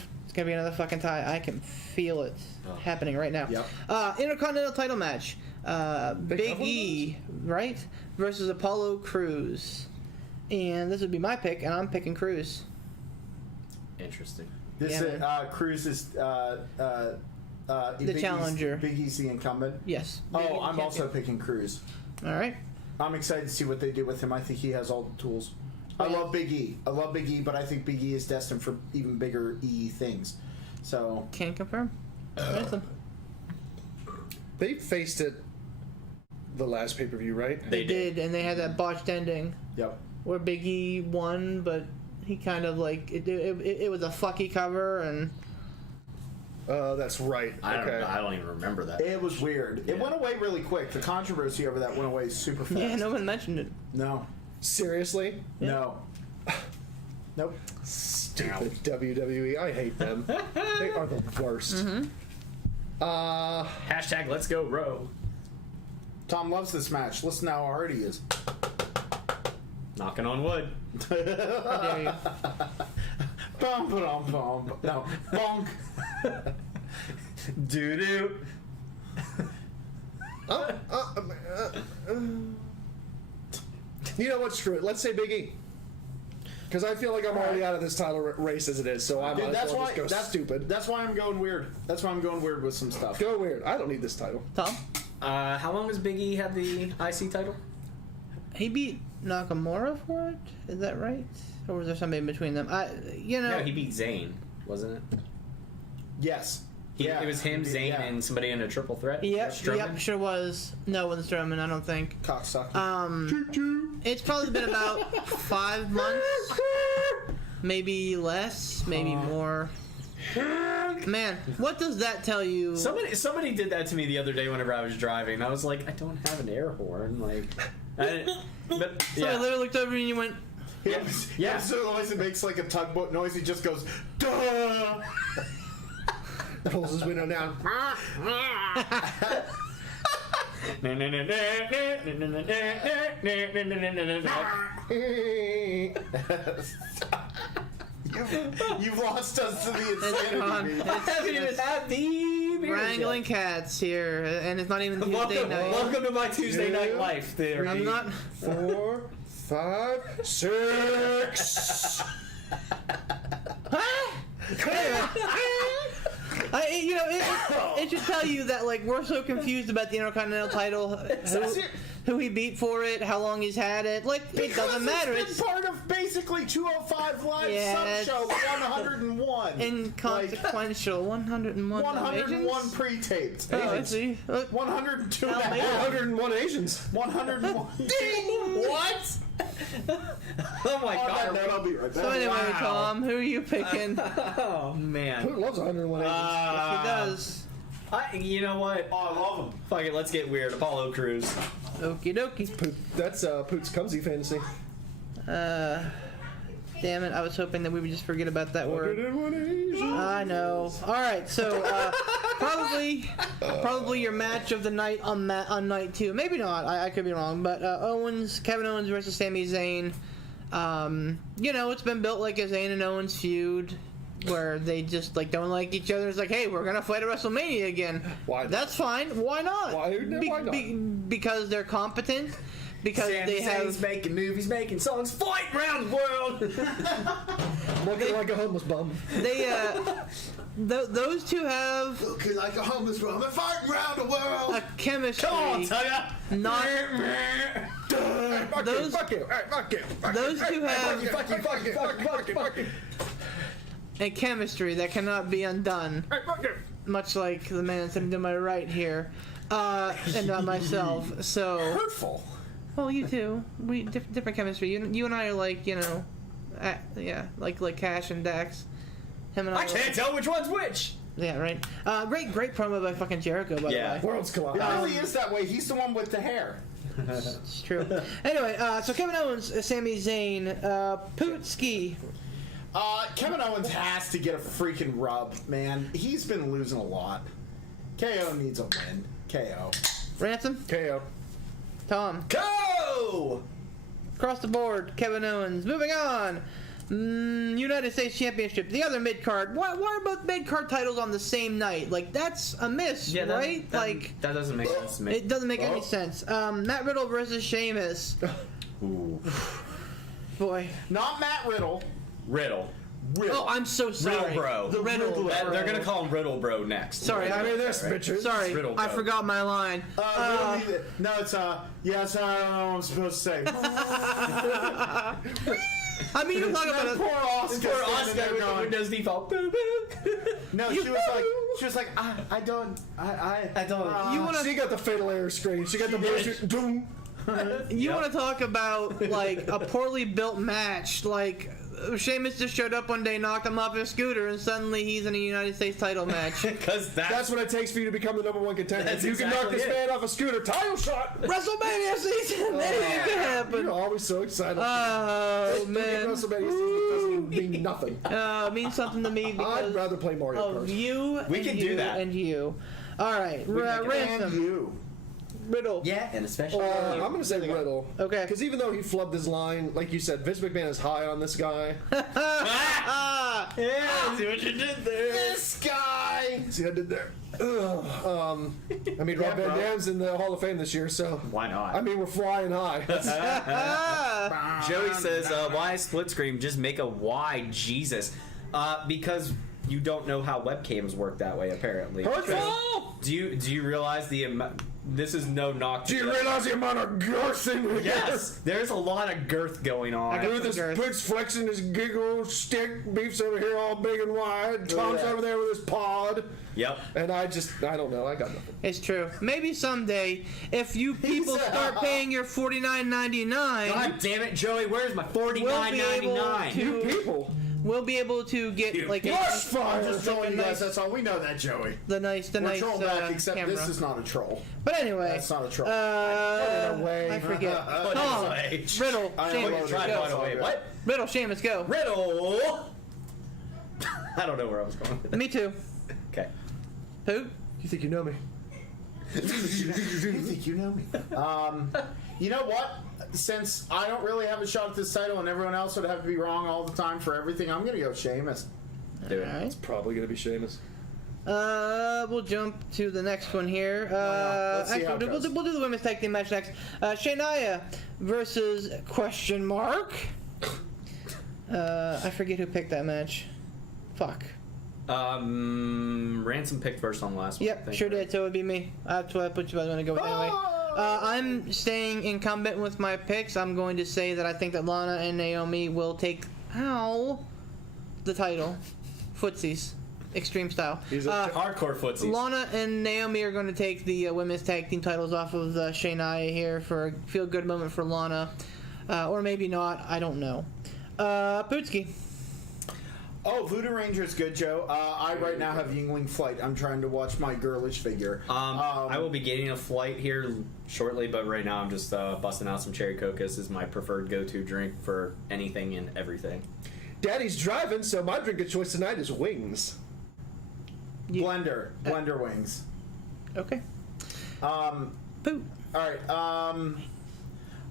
fucking tie. I can feel it happening right now. Yep. Intercontinental title match. Big have one of E, right, versus Apollo Crews, and this would be my pick, and I'm picking Crews. Interesting. This Yeah, Cruz is The Big challenger. Big E's the incumbent. Yes. Oh, Big E I'm champion. also picking Cruz. All right. I'm excited to see what they do with him. I think he has all the tools. I Yeah. love Big E. But I think Big E is destined for even bigger E things. So Can't confirm. Awesome. They faced it the last pay-per-view, right? They did, and they had that botched ending yep. where Big E won, but he kind of like it was a fucky cover, and That's right. I Okay. don't even remember that. It was weird. It Yeah. went away really quick. The controversy over that went away super fast. yeah, no one mentioned it. No. Seriously? No. Nope. Stupid WWE. I hate them. They are the worst. Hashtag Let's Go Row. Tom loves this match. Listen how hard he is. Knocking on wood. How dare you? Bum, ba-dum, bum. No. Bonk. Doo doo. You know what? Screw it. Let's say Big E. Because I feel like I'm already out of this title race as it is, so I might Dude, as that's well why. just go stupid. That's why I'm going weird. That's why I'm going weird with some stuff. Go weird. I don't need this title. Tom, How long has Big E had the IC title? he beat Nakamura for it. Is that right? Or was there somebody in between them? No, he beat Zayn, wasn't it? Yes. It was him, Zayn, Yeah. and somebody in a triple threat. Yep, Strowman? yep, sure was. No, it wasn't Strowman, I don't think. Cocksucker. It's probably been about 5 months, maybe less, maybe more. Man, what does that tell you? Somebody did that to me the other day whenever I was driving. I was like, I don't have an air horn. Like, I didn't, but So I yeah. literally looked over and you went, Yeah. So the noise it makes like a tugboat noise. He just goes, duh. Pulls his window down. You've lost us to the it's gone. insanity. I haven't even had the beers wrangling yet. cats here, and it's not even Tuesday Welcome, night. welcome to my Tuesday Two, night life. There. I'm not. 4, 5, 6. It should tell you that like we're so confused about the Intercontinental title, who he beat for it, how long he's had it. Like it doesn't matter. It's been part of basically 205 Live Yeah, sub show 101. Inconsequential. 101. 101 pre-taped. Oh, I see. Look, 102 Tell and a me. half. 101 Asians. 101. What? Oh my On that god. note, I'll be right back. so anyway, Wow. Tom, who are you picking? Oh man. Who loves 101 Asians? Yes, he does. You know what? Oh, I love him. Fuck it. Let's get weird. Apollo Crews. Okie dokie. Poot, that's Poot's Cumsy fantasy. Damn it! I was hoping that we would just forget about that word. 101 Asians. I know. All right, so probably your match of the night on night 2. Maybe not. I could be wrong. But Kevin Owens versus Sami Zayn. It's been built like a Zayn and Owens feud, where they just like don't like each other. It's like, hey, we're gonna fight at WrestleMania again. Why not? That's fine. Why not? Why not? Because they're competent. Because Sami they Zayn's have. making movies, making songs, fight round the world. Looking like a homeless bum. They those two have Looking like a homeless woman fighting around the world. a chemistry. Come on, Tugger. Not those. Fuck you. Fuck you. Those two have Fuck you. Fuck you. Fuck you. Fuck you. Fuck you. a chemistry that cannot be undone. Fuck you. Much like the man sitting to my right here, and not myself. So, Hurtful. well, you too. We different chemistry. You and I are like like Cash and Dax. Him and I. I can't tell which one's which. Yeah, right. Great promo by fucking Jericho, by Yeah. the way. Worlds collide. It really is that way. He's the one with the hair. It's true. Anyway, so Kevin Owens, Sami Zayn, Pootski. Kevin Owens has to get a freaking rub, man. He's been losing a lot. KO needs a win. KO. Ransom, KO. Tom, Go! across the board, Kevin Owens. Moving on. United States Championship, the other mid card. Why are both mid card titles on the same night? Like, that's a miss, right? That doesn't make sense to me. It doesn't make any sense. Matt Riddle versus Sheamus. Ooh. Boy. Not Matt Riddle. Riddle. Oh, I'm so sorry. Riddle Bro. The Riddle Bro. They're gonna call him Riddle Bro next. Sorry, I mean, this, bitches. Sorry, Riddle I Bro. forgot my line. No, it's yes, I don't know what I'm supposed to say. I mean, you're talking about Poor Oscar. Poor standing Oscar there with the going- Windows default. Boo boo. No, she was like, I don't. You wanna- She got the fatal error screen. She got the bullshit. Doom. You want to talk about like a poorly built match? Like Sheamus just showed up one day, knocked him off his scooter, and suddenly he's in a United States title match. Because That's what it takes for you to become the #1 contender. That's If you can knock exactly this it. man off a scooter, title shot. WrestleMania season, anything can happen. You're always so excited. Oh man, WrestleMania season doesn't mean nothing. means something to me I'd because rather play Mario of Kart. you. We and can you do that. And you. All right, And Ransom, you. Riddle. yeah, and especially I'm going to say Riddle. Okay. Because even though he flubbed his line, like you said, Vince McMahon is high on this guy. yeah, see what you did there. This guy. See what I did there? Ugh. I mean, Rob Van bro. Dam's in the Hall of Fame this year, so. Why not? I mean, we're flying high. Joey says, why split screen? Just make a why, Jesus. Because you don't know how webcams work that way, apparently. Perfect. Do you realize the amount? This is no knock. Do you realize the amount of girth in here? Yes, there's a lot of girth going on. I got With his girth. Pig's flexing his giggle stick, Beef's over here all big and wide, Tom's Yeah. over there with his pod, Yep. and I don't know, I got nothing. It's true. Maybe someday, if you people start paying your $49.99, God damn it, Joey! Where's my $49.99? You people, we'll be able to get You like brush I'm fire! just telling you guys, that's all we know that, Joey. the nice We're troll back, except camera. this is not a troll. But anyway, That's not a troll. Put it away. I forget. Put it Tom, away. Riddle, I Sheamus, unloaded. Try go. to away. What? Riddle, Sheamus, go. Riddle. I don't know where I was going with that. Me too. Okay. Who? You think you know me? You think you know me? You know what? Since I don't really have a shot at this title and everyone else would have to be wrong all the time for everything, I'm going to go Sheamus. Do it. Alright. Probably gonna be Sheamus. We'll jump to the next one here. Let's see how it Actually, goes. we'll do the women's tag team match next. Shania versus question mark. I forget who picked that match. Fuck. Ransom picked first on the last one. I Yep, think, sure right? did. So it'd be me. That's what I was going to go with anyway. I'm staying incumbent with my picks. I'm going to say that I think that Lana and Naomi will take the title, footsies, extreme style. He's a Hardcore footsies. Lana and Naomi are going to take the women's tag team titles off of Shania here for a feel-good moment for Lana, or maybe not. I don't know. Putski. Oh, Voodoo Ranger is good, Joe. I right now have Yingling Flight. I'm trying to watch my girlish figure. I will be getting a flight here shortly, but right now I'm just busting out some cherry coke. This is my preferred go-to drink for anything and everything. Daddy's driving, so my drink of choice tonight is wings. Blender wings. Okay. All Poot. right.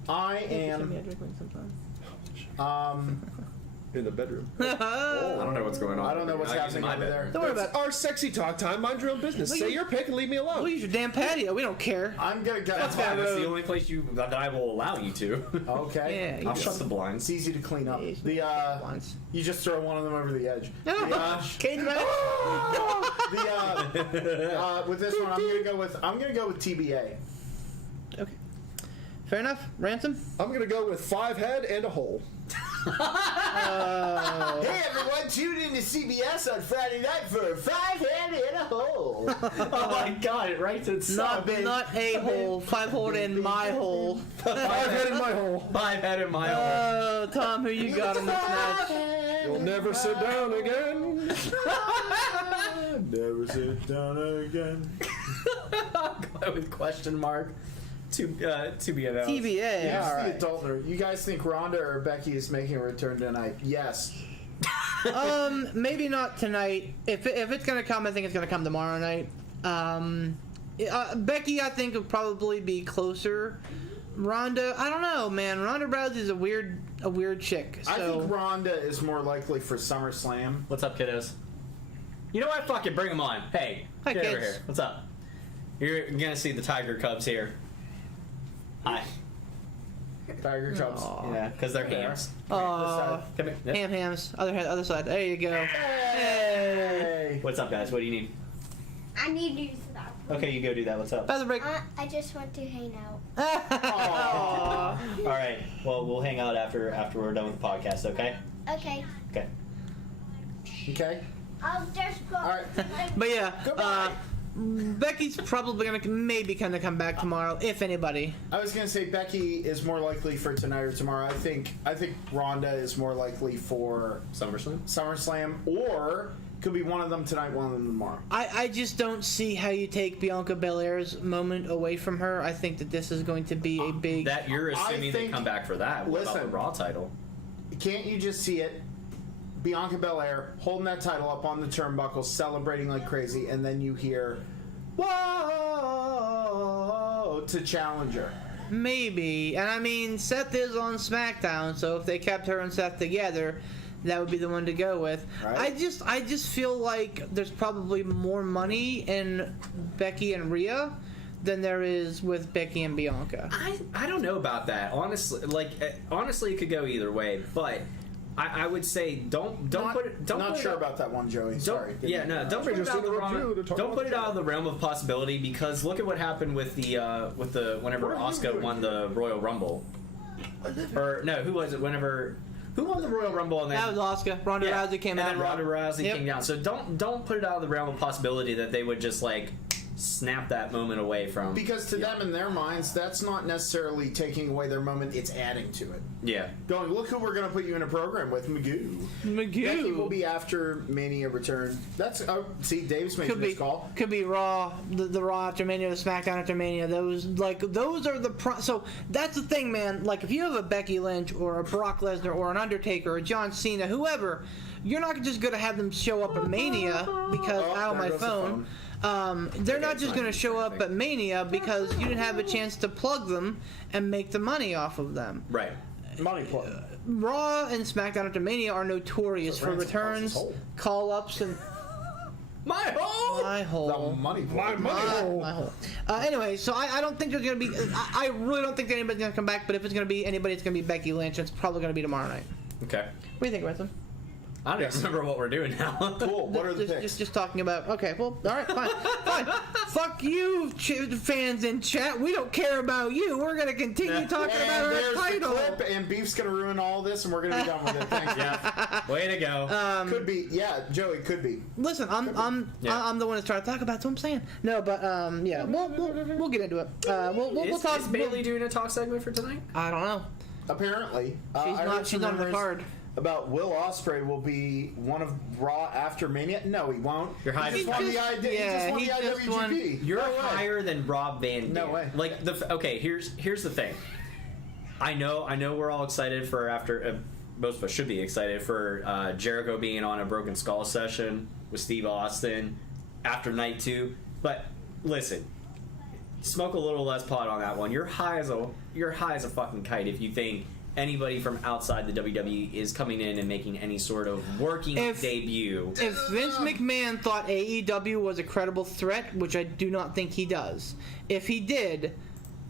I am. In the bedroom. I don't know what's going on. I don't know what's I'm happening using my over there. Don't worry That's about it. our sexy talk time. Mind your own business. Well, Say you- your pick and leave me alone. We'll use your damn patio. We don't care. I'm gonna go. That's fine. That's the only place that I will allow you to. Okay. Yeah. I'll shut the blinds. It's easy to clean up. Yeah, The once. you just throw one of them over the edge. Cage match. With this one, I'm gonna go with TBA. Okay. Fair enough. Ransom. I'm gonna go with 5 head and a hole. Hey everyone, tune in to CBS on Friday night for 5 head in a hole. Oh my god, it writes it Not a hole. 5 hole in my hole. 5 head in my hole. 5 head in my hole. Tom, who you got in this match? You'll never sit down again. Never sit down again. Go with question mark. To be announced. TBA. Yes, All the right. adult nerd. You guys think Ronda or Becky is making a return tonight? Yes. Maybe not tonight. If it's gonna come, I think it's gonna come tomorrow night. Becky, I think, would probably be closer. Ronda, I don't know, man. Ronda Rousey's a weird chick. So. I think Ronda is more likely for SummerSlam. What's up, kiddos? You know what? Fucking bring them on. Hey, Hi, get over kids. here. What's up? You're gonna see the Tiger Cubs here. Hi. Tiger Cubs. Aw. Yeah, because they're hams. Aw. Come here. Yep. Hams. Other side. There you go. Hey! What's up, guys? What do you need? I need to use that. Okay, you go do that. What's up? Feather break. I just want to hang out. All right. Well, we'll hang out after we're done with the podcast. Okay. Okay. Okay. Okay. I'll just go. All right. But yeah, Goodbye. Becky's probably gonna maybe kind of come back tomorrow, if anybody. I was gonna say Becky is more likely for tonight or tomorrow. I think Ronda is more likely for SummerSlam, or could be one of them tonight, one of them tomorrow. I just don't see how you take Bianca Belair's moment away from her. I think that this is going to be a big. That you're assuming they think- come back for that. What about the listen. Raw title? Can't you just see it? Bianca Belair holding that title up on the turnbuckle, celebrating like crazy, and then you hear, "Whoa!" to challenge her. Maybe, and I mean Seth is on SmackDown, so if they kept her and Seth together, that would be the one to go with. Right. I just feel like there's probably more money in Becky and Rhea than there is with Becky and Bianca. I don't know about that. Honestly, honestly, it could go either way. But I would say don't put it. Don't Not put sure it, about that one, Joey. Don't, Sorry. yeah, no, don't put it just out of the interrupt you to realm. talk Don't about put it the out of the realm of possibility because look at what happened with the whenever What are you Asuka doing won the Royal Rumble. Or no, who was it? Who won the Royal Rumble and then That was Asuka. Ronda Rousey came out. and then Ronda Rousey Yep. came down. So don't put it out of the realm of possibility that they would just like snap that moment away from. Because to them, in their minds, that's not necessarily taking away their moment; it's adding to it. Yeah. Going, look who we're going to put you in a program with, Magoo. Becky will be after Mania return. That's see, Dave's making this call. Could be Raw, the Raw after Mania, the SmackDown after Mania. Those are the so that's the thing, man. Like if you have a Becky Lynch or a Brock Lesnar or an Undertaker or John Cena, whoever, you're not just gonna have them show up at Mania because Oh, there my goes the phone. They're not just going to show up at Mania because you didn't have a chance to plug them and make the money off of them. Right. Money plug. Raw and SmackDown after Mania are notorious for Ransom returns, House's hole. call-ups, and My hole. my The hole. money plug. My hole. My hole. Anyway, so I don't think there's going to be... I really don't think that anybody's going to come back, but if it's going to be anybody, it's going to be Becky Lynch. It's probably going to be tomorrow night. Okay. What do you think, Ransom? I don't remember what we're doing now. Cool. What are the picks? Just talking about. Okay, well, all right, fine, fine. Fuck you, fans in chat. We don't care about you. We're gonna continue talking about And our there's the title. clip, and Beef's gonna ruin all this, and we're gonna be done with it. Thanks. Yeah. Way to go. Could be. Yeah, Joey, could be. Listen, I'm the one that started talking about. That's what I'm saying. No, but yeah, we'll get into it. We'll talk. Is Bailey doing a talk segment for tonight? I don't know. Apparently, She's not on the card. About Will Ospreay will be one of Raw after Mania. No, he won't. You're hiding He just won the from- ID. Yeah, he just he won the just IWGP. You're No way. higher than Rob Van Dam. No way. Like okay, here's the thing. I know we're all excited for after most of us should be excited for Jericho being on a Broken Skull session with Steve Austin after night 2. But listen, smoke a little less pot on that one. You're high as a fucking kite if you think anybody from outside the WWE is coming in and making any sort of working debut. If Vince McMahon thought AEW was a credible threat, which I do not think he does, if he did,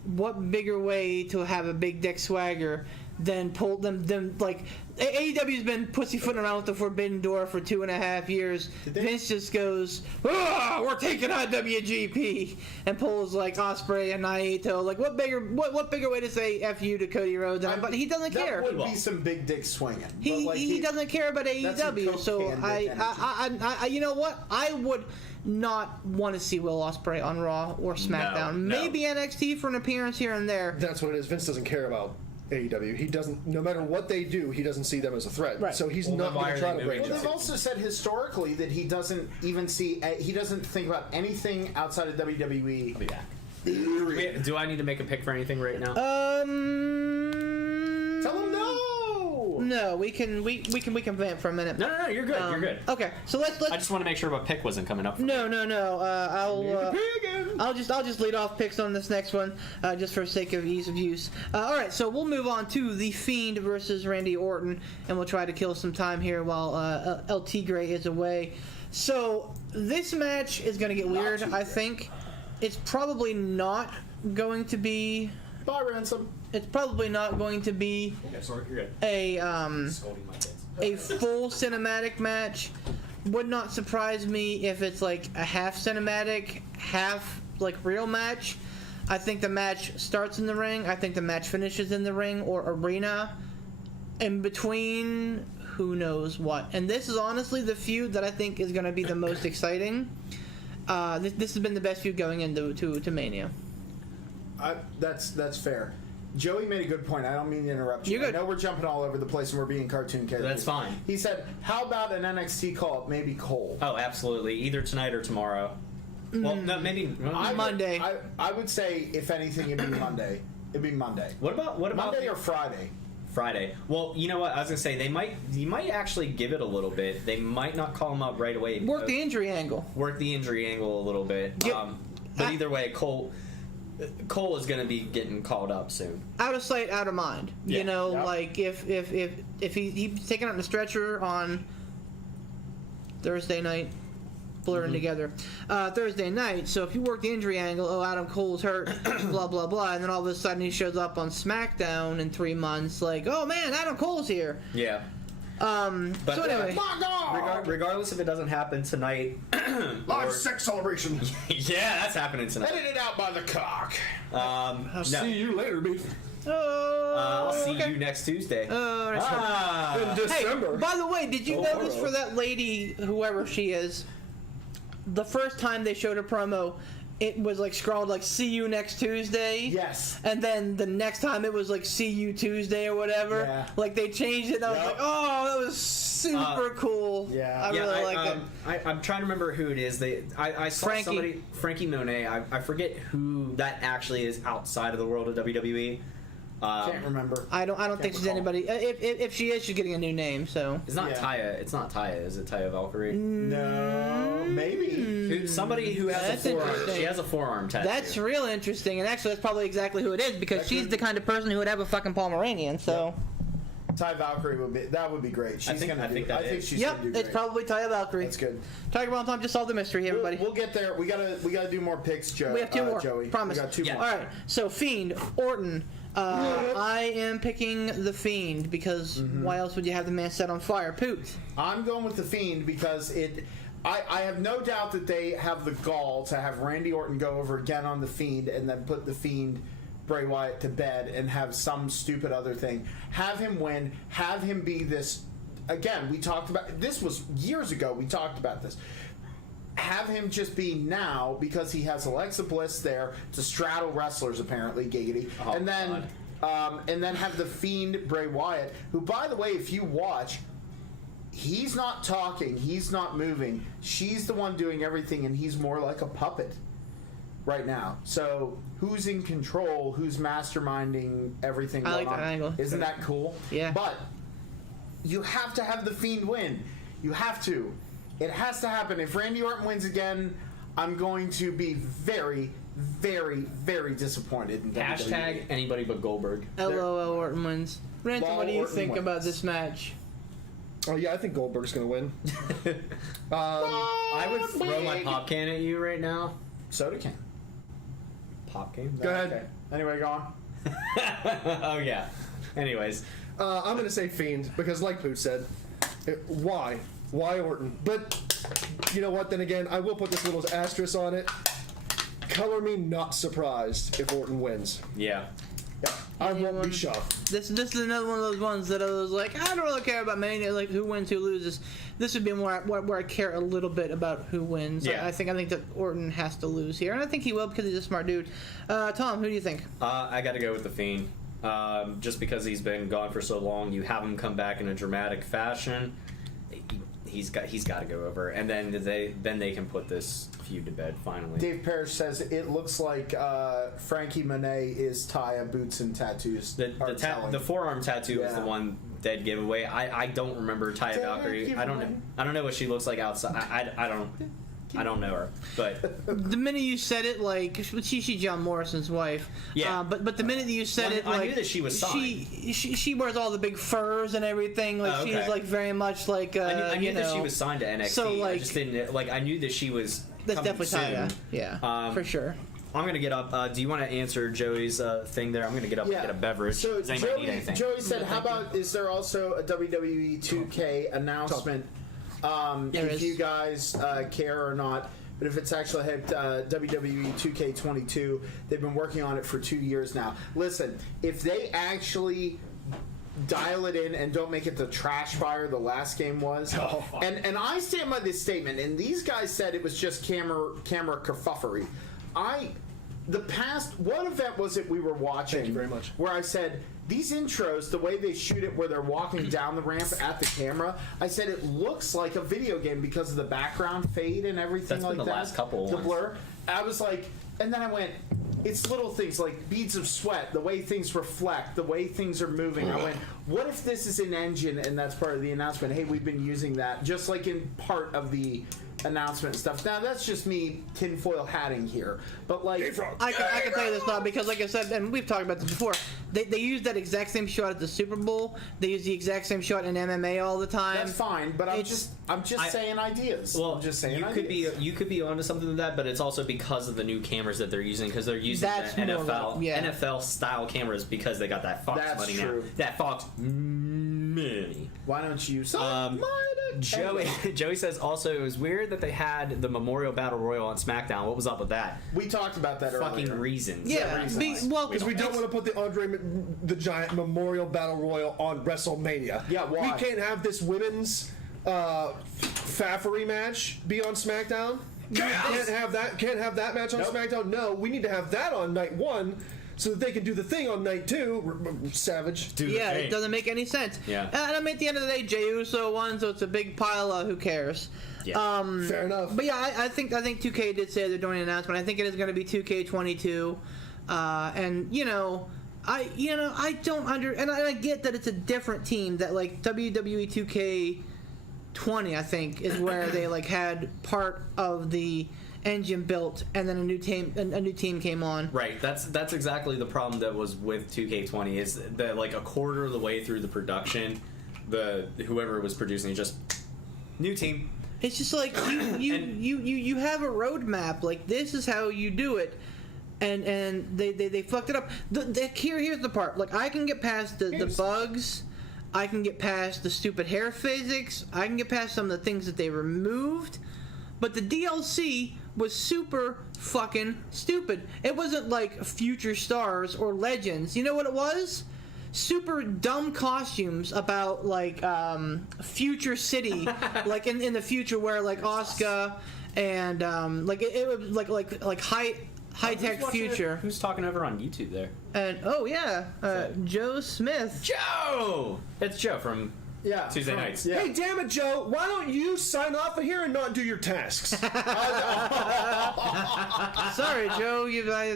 what bigger way to have a big dick swagger than pull them like AEW's been pussyfooting around with the Forbidden Door for 2.5 years. Vince just goes, we're taking on WGP, and pulls like Ospreay and Naito. Like what bigger way to say F you to Cody Rhodes? But he doesn't care. That would be some big dick swinging. He, but like he doesn't care about that's some AEW, Coke so can dick I you know what? I would not want to see Will Ospreay on Raw or SmackDown. No. Maybe NXT for an appearance here and there. That's what it is. Vince doesn't care about AEW. He doesn't. No matter what they do, he doesn't see them as a threat. Right. So he's Well, not then why going are to try they to break moving Well, it. they've also said historically that he doesn't even see. He doesn't think about anything outside of WWE. I'll be back. Do I need to make a pick for anything right now? Tell him no. No, we can vamp for a minute. No, you're good. You're good. Okay, so let's. I just want to make sure my pick wasn't coming up. No. I'll just lead off picks on this next one, just for sake of ease of use. All right, so we'll move on to the Fiend versus Randy Orton, and we'll try to kill some time here while El Tigre is away. So this match is going to get weird. I think it's probably not going to be. Bye, Ransom. It's probably not going to be Sorry, you're good. a Scolding my kids. a full cinematic match. Would not surprise me if it's like a half cinematic, half like real match. I think the match starts in the ring. I think the match finishes in the ring or arena. In between, who knows what. And this is honestly the feud that I think is going to be the most exciting. This has been the best feud going into to Mania. That's fair. Joey made a good point. I don't mean to interrupt you. You're good. I know we're jumping all over the place and we're being cartoon characters. That's fine. He said, how about an NXT call-up? Maybe Cole. Oh, absolutely. Either tonight or tomorrow. Well, no, maybe Monday. I would say, if anything, it'd be Monday. It'd be Monday. What about Monday or Friday? Friday? Well, you know what? I was gonna say you might actually give it a little bit. They might not call him up right away. Work the injury angle. Work the injury angle a little bit. Yep. But either way, Cole is going to be getting called up soon. Out of sight, out of mind. Yeah. You know, Yep. like if he's taken out in the stretcher on Thursday night, blurring together. Thursday night. So if you work the injury angle, oh, Adam Cole's hurt, blah blah blah, and then all of a sudden he shows up on SmackDown in 3 months, like, oh man, Adam Cole's here. Yeah. But, so anyway, regardless if it doesn't happen tonight, Live sex celebration. yeah, that's happening tonight. Edited out by the cock. I'll see you later, beef. I'll see okay. you next Tuesday. In December. Hey, by the way, did you notice for that lady, whoever she is, the first time they showed a promo, it was like scrawled like "See you next Tuesday." Yes. And then the next time it was like "See you Tuesday" or whatever. Yeah. Like they changed it. And I was Yep. like, "Oh, that was super cool." Yeah. I really like it. I'm trying to remember who it is. I saw Frankie. somebody, Frankie Monet. I forget who that actually is outside of the world of WWE. Can't remember. I don't think she's recall. anybody. If she is, she's getting a new name. So It's not Yeah. Taya. It's not Taya. Is it Taya Valkyrie? No, maybe. Somebody who has That's a forearm. interesting. She has a forearm tattoo. that's real interesting. And actually, that's probably exactly who it is because That she's could- the kind of person who would have a fucking Pomeranian. So. Ty Valkyrie would be great. She's I think gonna do. that I think is. she's Yep, gonna do it's great. probably Taya Valkyrie. That's good. Tiger Bomb Time just solved the mystery, everybody. We'll get there. We gotta do more picks, Joe. We have two more. Joey. Promise. We got two Yeah. more. All right. So Fiend, Orton. I am picking the Fiend because why else would you have the man set on fire? Poot. I'm going with the Fiend because I have no doubt that they have the gall to have Randy Orton go over again on the Fiend and then put the Fiend Bray Wyatt to bed and have some stupid other thing. Have him win. Have him be this. Again, we talked about this was years ago. We talked about this. Have him just be now because he has Alexa Bliss there to straddle wrestlers apparently, giggity, Oh, and then have the Fiend Bray Wyatt, who, by the way, if you watch, he's not talking, he's not moving, she's the one doing everything, and he's more like a puppet right now. So who's in control? Who's masterminding everything? I going like that on? angle. Isn't that cool? Yeah. But you have to have the Fiend win. You have to. It has to happen. If Randy Orton wins again, I'm going to be very, very, very disappointed in WWE. Hashtag anybody but Goldberg. LOL Orton wins. Ransom, what do you Orton think wins. about this match? Oh yeah, I think Goldberg's gonna win. I would throw my pop can at you right now. Soda can. Pop can? Go ahead. Okay. Anyway, go on. Oh yeah. Anyways, I'm gonna say Fiend because, like Poot said, why Orton? But you know what? Then again, I will put this little asterisk on it. Color me not surprised if Orton wins. yeah. Yeah, I won't be shocked. This is another one of those ones that I was like, I don't really care about Mania, like who wins, who loses. This would be more where I care a little bit about who wins. Yeah. I think that Orton has to lose here, and I think he will because he's a smart dude. Tom, who do you think? I got to go with the Fiend. Just because he's been gone for so long, you have him come back in a dramatic fashion. he's got to go over, and then they can put this feud to bed finally. Dave Parrish says it looks like Frankie Monet is Taya boots and tattoos. The forearm tattoo is the one dead giveaway. I don't remember Taya Valkyrie. I don't know what she looks like outside. I don't know her, but the minute you said it, like she's John Morrison's wife. Yeah. But the minute you said it, like I knew that she was signed. She wears all the big furs and everything. Like she's like very much like. I knew that she was signed to NXT. So like, I just didn't like. I knew that she was. That's definitely soon. Taya. Yeah, for sure. I'm gonna get up. Do you want to answer Joey's thing there? I'm gonna get up and get a beverage. So does anybody need anything? Joey said, "How about is there also a WWE 2K announcement? If you guys care or not." But if it's actually WWE 2K22, they've been working on it for 2 years now. Listen, if they actually dial it in and don't make it the trash fire the last game was, and I stand by this statement, and these guys said it was just camera kerfuffery. What event was it we were watching? Thank you very much. Where I said, these intros, the way they shoot it where they're walking down the ramp at the camera, I said it looks like a video game because of the background fade and everything. That's like been the that. last couple The ones. blur. I was like, and then I went, it's little things like beads of sweat, the way things reflect, the way things are moving. I went, what if this is an engine and that's part of the announcement? Hey, we've been using that just like in part of the announcement and stuff. Now that's just me tinfoil hatting here, but like I can tell you this now because, like I said, and we've talked about this before. They use that exact same shot at the Super Bowl. They use the exact same shot in MMA all the time. that's fine. But I'm just saying ideas. Well, I'm just saying you could be onto something with that, but it's also because of the new cameras that they're using because they're using That's the more NFL style cameras because they got that Fox money now. That Fox money. Why don't you? Joey says also it was weird that they had the Memorial Battle Royal on SmackDown. What was up with that? We talked about that Fucking earlier. reasons. Yeah, Because we don't want to put the Andre the Giant Memorial Battle Royal on WrestleMania. Yeah, why? We can't have this women's faffery match be on SmackDown. Can't have that match on SmackDown. No, we need to have that on night one so that they can do the thing on night two. Savage. It doesn't make any sense. Yeah. And I mean, at the end of the day, Jey Uso won, so it's a big pile of who cares. Yeah. Fair enough. But yeah, I think 2K did say they're doing an announcement. I think it is going to be 2K22, and I don't and I get that it's a different team that like WWE 2K20 I think is where they like had part of the engine built and then a new team came on. Right. That's exactly the problem that was with 2K20 is that like a quarter of the way through the production, whoever was producing just new team. It's just like you have a roadmap. Like this is how you do it, and they fucked it up. Here's the part. Like I can get past the bugs, I can get past the stupid hair physics, I can get past some of the things that they removed, but the DLC was super fucking stupid. It wasn't like future stars or legends. You know what it was? Super dumb costumes about like future city, like in the future where like Asuka and like it was like high tech future. Who's talking over on YouTube there? And Joe Smith. Joe. It's Joe from Tuesday nights. Yeah. Hey, damn it, Joe! Why don't you sign off of here and not do your tasks? Sorry, Joe.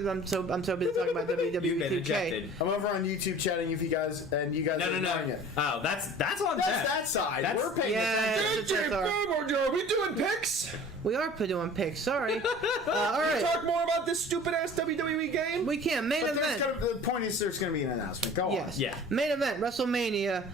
I'm so busy talking about WWE You've been 2K. ejected. I'm over on YouTube chatting if you guys are ignoring it. Oh, that's on That's that side. We're paying attention. Are we doing picks? We are doing picks. Sorry. All right. Talk more about this stupid ass WWE game. We can. Main But event. the point is there's going to be an announcement. Go Yes. on. Yeah. Main event. WrestleMania.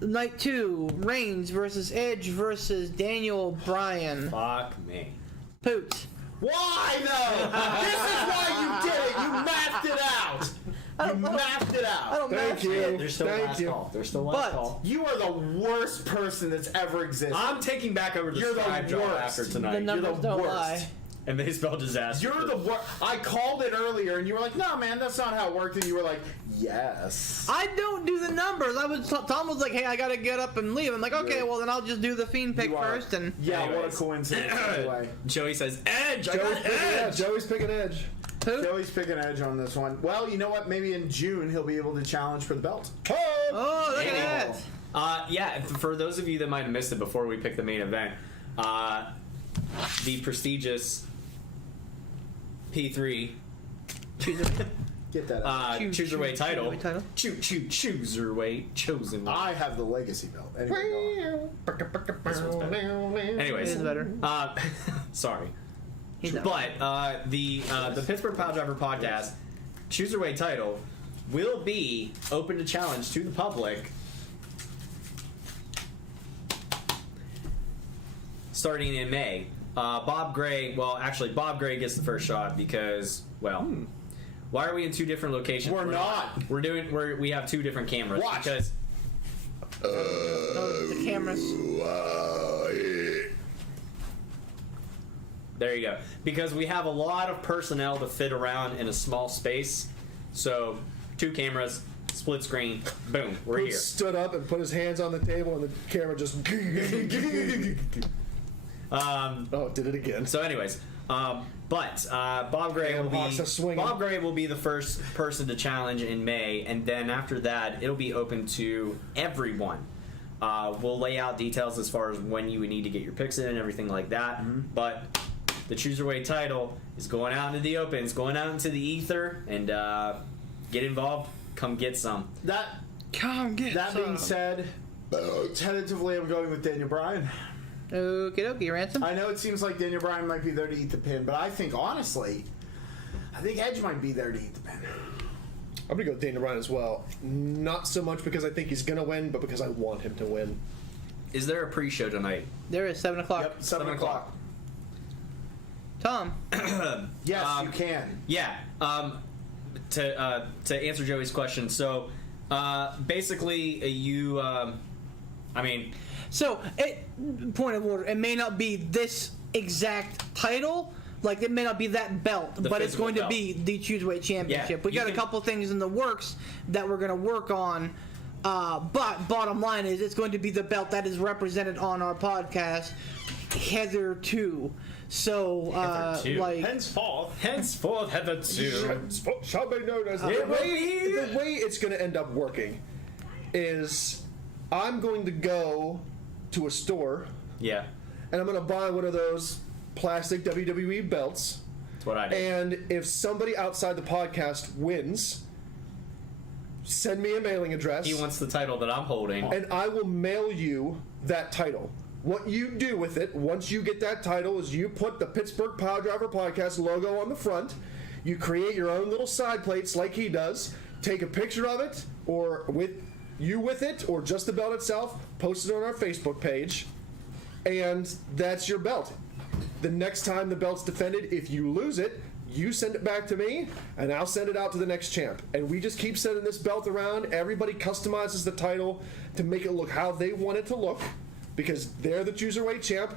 Night 2. Reigns versus Edge versus Daniel Bryan. Fuck me. Poot. Why though? This is why you did it. You mapped it out. Mapped it out. Thank you. There's still last call. There's still last call. You are the worst person that's ever existed. I'm taking back over the You're the scribe job worst. after The tonight. numbers the don't worst. lie. And they spelled disaster. You're the worst. I called it earlier, and you were like, "No, man, that's not how it worked." And you were like, "Yes." I don't do the numbers. Tom was like, "Hey, I gotta get up and leave." I'm like, "Okay, well then I'll just do the Fiend pick You are. first." And Yeah, what a Anyways. coincidence. Anyway, Joey says, Edge! I got Edge! Joey's picking Edge. Poot. Joey's picking Edge on this one. Well, you know what? Maybe in June he'll be able to challenge for the belt. Oh, look at that. Yeah, for those of you that might have missed it before we pick the main event, the prestigious P3 Get that out. Cruiserweight title. Cruiserweight title. Cruiserweight chosen one. I have the legacy belt. Anyway, Anyways, It is better. Sorry. He's not. But the Pittsburgh Pile Driver podcast Cruiserweight title will be open to challenge to the public starting in May. Bob Gray gets the first shot because, why are we in two different locations? We're not. We have two different cameras. Watch. Because The cameras. there you go. Because we have a lot of personnel to fit around in a small space. So, two cameras, split screen, boom, we're here. Stood up and put his hands on the table, and the camera just. Did it again. So, anyways, Bob Gray will be the first person to challenge in May, and then after that, it'll be open to everyone. We'll lay out details as far as when you would need to get your picks in and everything like that. Mm-hmm. But the Cruiserweight title is going out into the open. It's going out into the ether, and get involved. Come get some. That being said, tentatively I'm going with Daniel Bryan. Okie dokie, Ransom. I know it seems like Daniel Bryan might be there to eat the pin, but I think honestly, Edge might be there to eat the pin. I'm gonna go with Daniel Bryan as well. Not so much because I think he's gonna win, but because I want him to win. Is there a pre-show tonight? There is 7 o'clock. Yep, 7 o'clock. Tom. Yes, you can. Yeah. To answer Joey's question, so basically you, So, point of order, it may not be this exact title, like it may not be that belt, but it's going to be the Cruiserweight Championship. Yeah, We got a couple things in the works that we're going to work on, but bottom line is it's going to be the belt that is represented on our podcast hitherto. So, Hitherto. Henceforth, hitherto. Shall be known as the way it's going to end up working is I'm going to go to a store Yeah, and I'm going to buy one of those plastic WWE belts. that's what I did. And if somebody outside the podcast wins, send me a mailing address. He wants the title that I'm holding. And I will mail you that title. What you do with it, once you get that title, is you put the Pittsburgh Pile Driver Podcast logo on the front. You create your own little side plates like he does. Take a picture of it, or with it, or just the belt itself. Post it on our Facebook page. And that's your belt. The next time the belt's defended, if you lose it, you send it back to me, and I'll send it out to the next champ. And we just keep sending this belt around. Everybody customizes the title to make it look how they want it to look, because they're the Cruiserweight champ.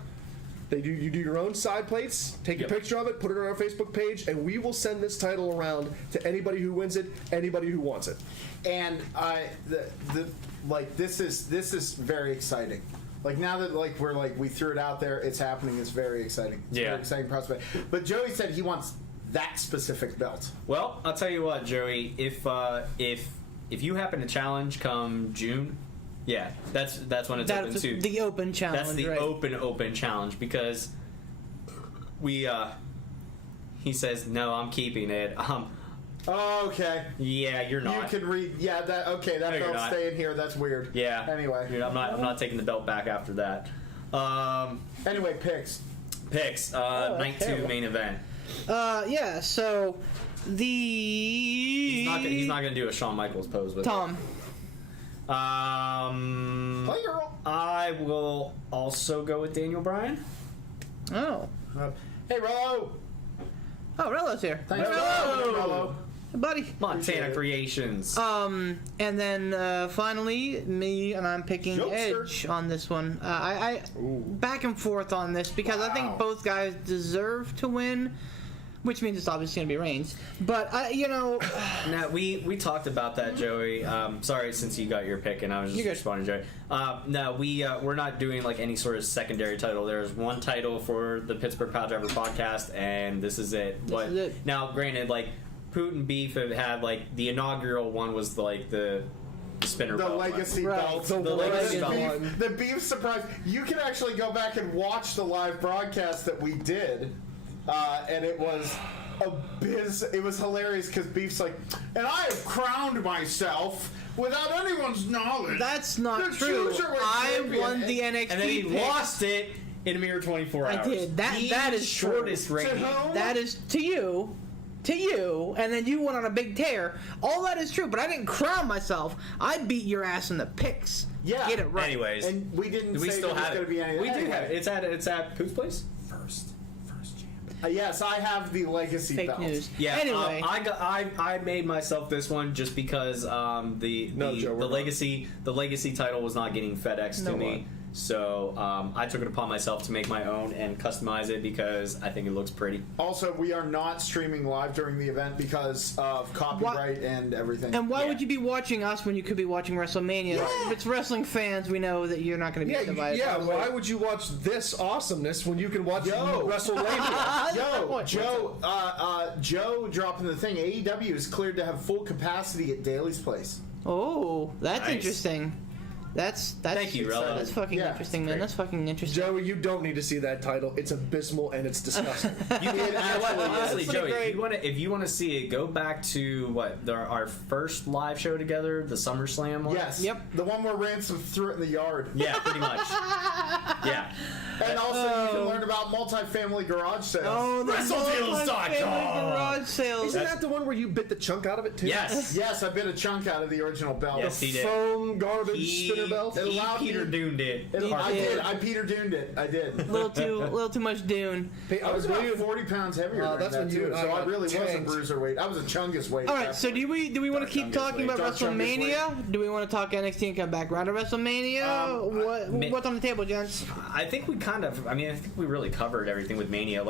You do your own side plates, take a picture of it, put it on our Facebook page, and we will send this title around to anybody who wins it, anybody who wants it. And this is very exciting. Like now that we threw it out there, it's happening. It's very exciting. It's a very exciting prospect. But Joey said he wants that specific belt. Well, I'll tell you what, Joey. If you happen to challenge come June, yeah, that's when it's open to the open challenge. That's the open challenge because he says no, I'm keeping it. Okay. Yeah, you're not. You can read. Yeah, that belt's staying here. That's weird. Yeah. Anyway, I'm not taking the belt back after that. Anyway, picks. Night 2 main event. So He's not gonna do a Shawn Michaels pose with Tom. Play your role. I will also go with Daniel Bryan. Oh. Hey, Rollo. Oh, Rello's here. Thanks, Rollo. Rollo. Hey, buddy. Montana Creations. And then finally, me and I'm picking Jokester. Edge on this one. I back and forth on this because I think both guys deserve to win, which means it's obviously going to be Reigns. But Now we talked about that, Joey. Sorry, since you got your pick and I was just responding, Joey. No, we're not doing like any sort of secondary title. There's one title for the Pittsburgh Pile Driver podcast, and this is it. This is it. Now, granted, like Poot and Beef have had like the inaugural one was like the spinner the belt. legacy Right. belt. The legacy belt. The beef surprise. You can actually go back and watch the live broadcast that we did, and it was it was hilarious because Beef's like, and I have crowned myself without anyone's knowledge. That's not The true. cruiserweight I champion. won the NXT And then he pick. lost it in a mere 24 I hours. did. That is true. shortest To reign. whom? That is to you, and then you went on a big tear. All that is true, but I didn't crown myself. I beat your ass in the picks. Yeah. Get it right. Anyways, And we didn't do we say still there was have going it? to be any. We do anyway. have it. It's at whose place? First champ. Yes, I have the legacy Fake belt. news. Yeah. Anyway, I made myself this one just because the No, Joe, we're not. legacy title was not getting FedEx to No, me. So I took it upon myself to make my own and customize it because I think it looks pretty. Also, we are not streaming live during the event because of copyright and everything. and why yeah. would you be watching us when you could be watching WrestleMania? If it's wrestling fans, we know that you're not going to be divided. Yeah. Why would you watch this awesomeness when you can watch Yo. WrestleMania? Joe dropping the thing. AEW is cleared to have full capacity at Daly's place. Oh, that's Nice. interesting. That's Thank you, Rella. That's fucking Yeah, interesting, man. great. That's fucking interesting. Joey, you don't need to see that title. It's abysmal and it's disgusting. You know what? Honestly, That's Joey, great. if you want to see it, go back to our first live show together, the SummerSlam one. Yes. Yep. The one where Ransom threw it in the yard. Yeah, pretty much. Yeah. And also, you can learn about multifamily garage sales. Oh, the WrestleDeals.com. garage sales. Isn't that the one where you bit the chunk out of it too? Yes. Yes, I bit a chunk out of the original belt. Yes, he did. Foam garbage spinner belt. It He allowed Peter me- Duned it. I did. did. I Peter Duned it. I did. little too much Dune. I was about 40 pounds heavier. during that's that when you too, and I so I got really was a tanked. bruiserweight. I was a chungus weight. All at right, that so point. do we want to keep Chungus talking weight. about Dark Chungus WrestleMania? Do we want to talk NXT and come back around to WrestleMania? What's on the table, gents? I think we I think we really covered everything with Mania.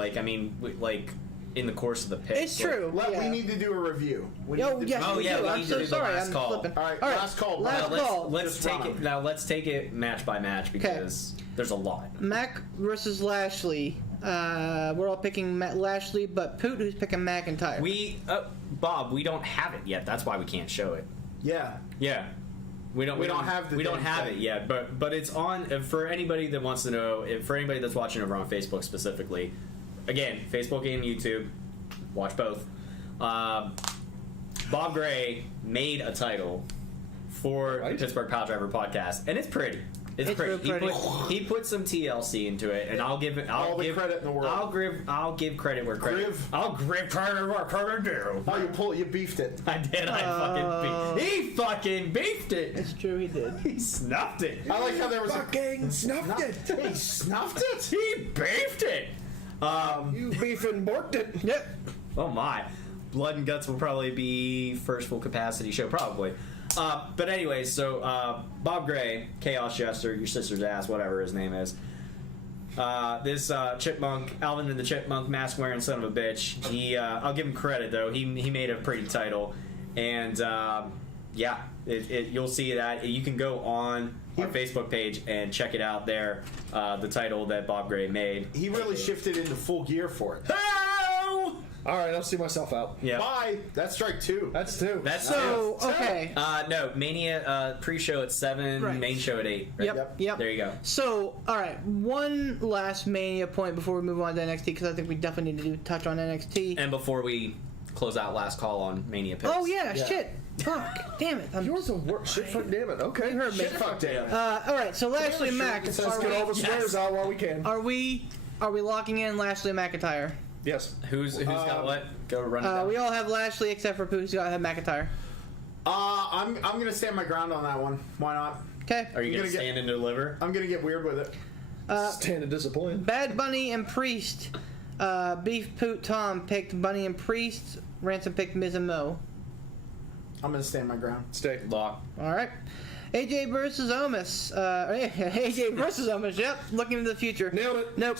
In the course of the pick. It's true. We need to do a review. We Oh need to yes, Oh, we yeah, do. we I'm need to so do the sorry. last I'm call. flipping. All right, last call. Last call. Let's Just take run it 'em. now. Let's take it match by match because there's a lot. Mac versus Lashley. We're all picking Lashley, but Poot who's picking McIntyre. Bob, we don't have it yet. That's why we can't show it. Yeah. Yeah. We don't have the we don't damn have thing. it yet, but it's on for anybody that wants to know. For anybody that's watching over on Facebook specifically, again, Facebook and YouTube, watch both. Bob Gray made a title for Right. the Pittsburgh Pile Driver podcast, and it's pretty. It's pretty. real pretty. He put some TLC into it, and I'll give credit in the world. I'll give credit where credit. I'll give credit where credit due. Oh, you beefed it. I did. He fucking beefed it. It's true, he did. He snuffed it. I like how there was Fucking snuffed it. He snuffed it. He beefed it. You beef and borked it. Yep. Oh my. Blood and Guts will probably be first full capacity show, probably. But anyway, so Bob Gray, Chaos Jester, your sister's ass, whatever his name is. This chipmunk, Alvin and the Chipmunk, mask wearing son of a bitch. I'll give him credit though. He made a pretty title, and yeah, you'll see that. You can go on our Facebook page and check it out there. The title that Bob Gray made. He really shifted into full gear for it. All right, I'll see myself out. Yeah. Bye. That's strike 2. That's two. That's So two. okay. No, Mania pre-show at 7, Right. main show at 8. Right? Yep. There you go. So, all right, one last Mania point before we move on to NXT because I think we definitely need to touch on NXT. And before we close out last call on Mania picks. Oh yeah, shit. Fuck. Damn it. Yours a worse. Shit, fuck, damn it. Okay. You heard me. Shit, fuck damn. All right, so Lashley and Mac. Let's get all the swears out while we can. Are we locking in Lashley and McIntyre? Yes. Who's got what? Go run it down. We all have Lashley except for Pooh's got to have McIntyre. I'm gonna stand my ground on that one. Why not? Okay. Are you I'm going to gonna get- stand and deliver? I'm gonna get weird with it. Stand and disappoint. Bad Bunny and Priest. Beef Poot Tom picked Bunny and Priest. Ransom picked Miz and Mo. I'm gonna stand my ground. Stay. Lock. All right. AJ versus Omis. AJ versus Omis. Yep. Looking into the future. Nailed it. Nope.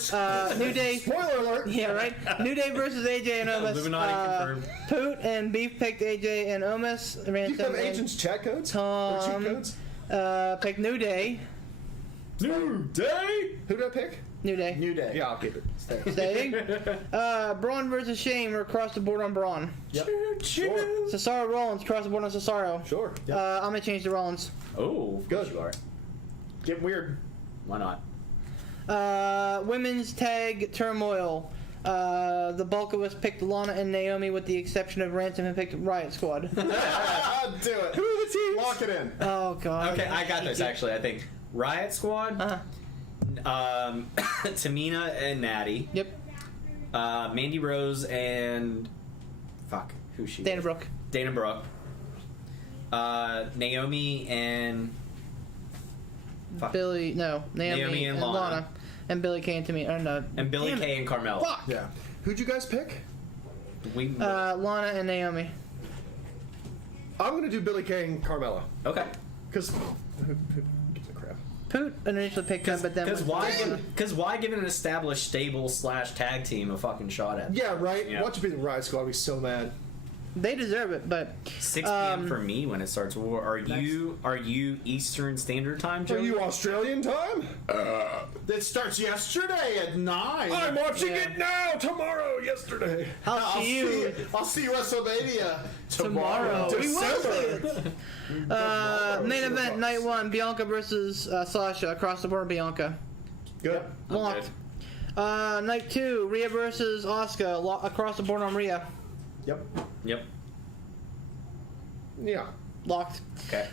New Day. Spoiler alert. Yeah, right. New Day versus AJ and Omis. Illuminati confirmed. Poot and Beef picked AJ and Omis. Do you Ransom have and agents' chat codes? Tom. Or cheat codes? Picked New Day. New Day. Who did I pick? New Day. New Day. Yeah, I'll keep it. Staying. Braun versus Shane. We're across the board on Braun. Yep. Sure. Cesaro Rollins. Across the board on Cesaro. Sure. I'm gonna change to Rollins. Oh, of course you are. Getting weird. Why not? Women's tag turmoil. The bulk of us picked Lana and Naomi, with the exception of Ransom, who picked Riot Squad. Do it. Who are the teams? Lock it in. Oh God. Okay, I got this actually. I think Riot Squad, Tamina and Natty, Yep. Mandy Rose and who's she? Dana Brooke. Dana Brooke. Naomi and Naomi and Lana. And Billy Kay and Tamina. No. and Billy Kay and Carmella. Fuck. Yeah. Who'd you guys pick? We Lana and Naomi. I'm gonna do Billy Kay and Carmella. okay. Because who gives a crap? Poot initially picked them, but then Because went why give an established stable / tag team a fucking shot at? Yeah, right? Yeah. Watch it be the Riot Squad. I'd be so mad. they deserve it, but 6 p.m. for me when it starts. Are you Eastern Standard Time, Are Joey? you Australian time? That starts yesterday at 9. I'm watching Yeah. it now. Tomorrow. Yesterday. I'll see you I'll see WrestleMania tomorrow. tomorrow. We will December. see it. Main event night 1: Bianca versus Sasha. Across the board, Bianca. Good. I'm Locked. Night 2: Rhea versus Asuka. Across the board on Rhea. Yep. Yep. Yeah. Locked. Okay.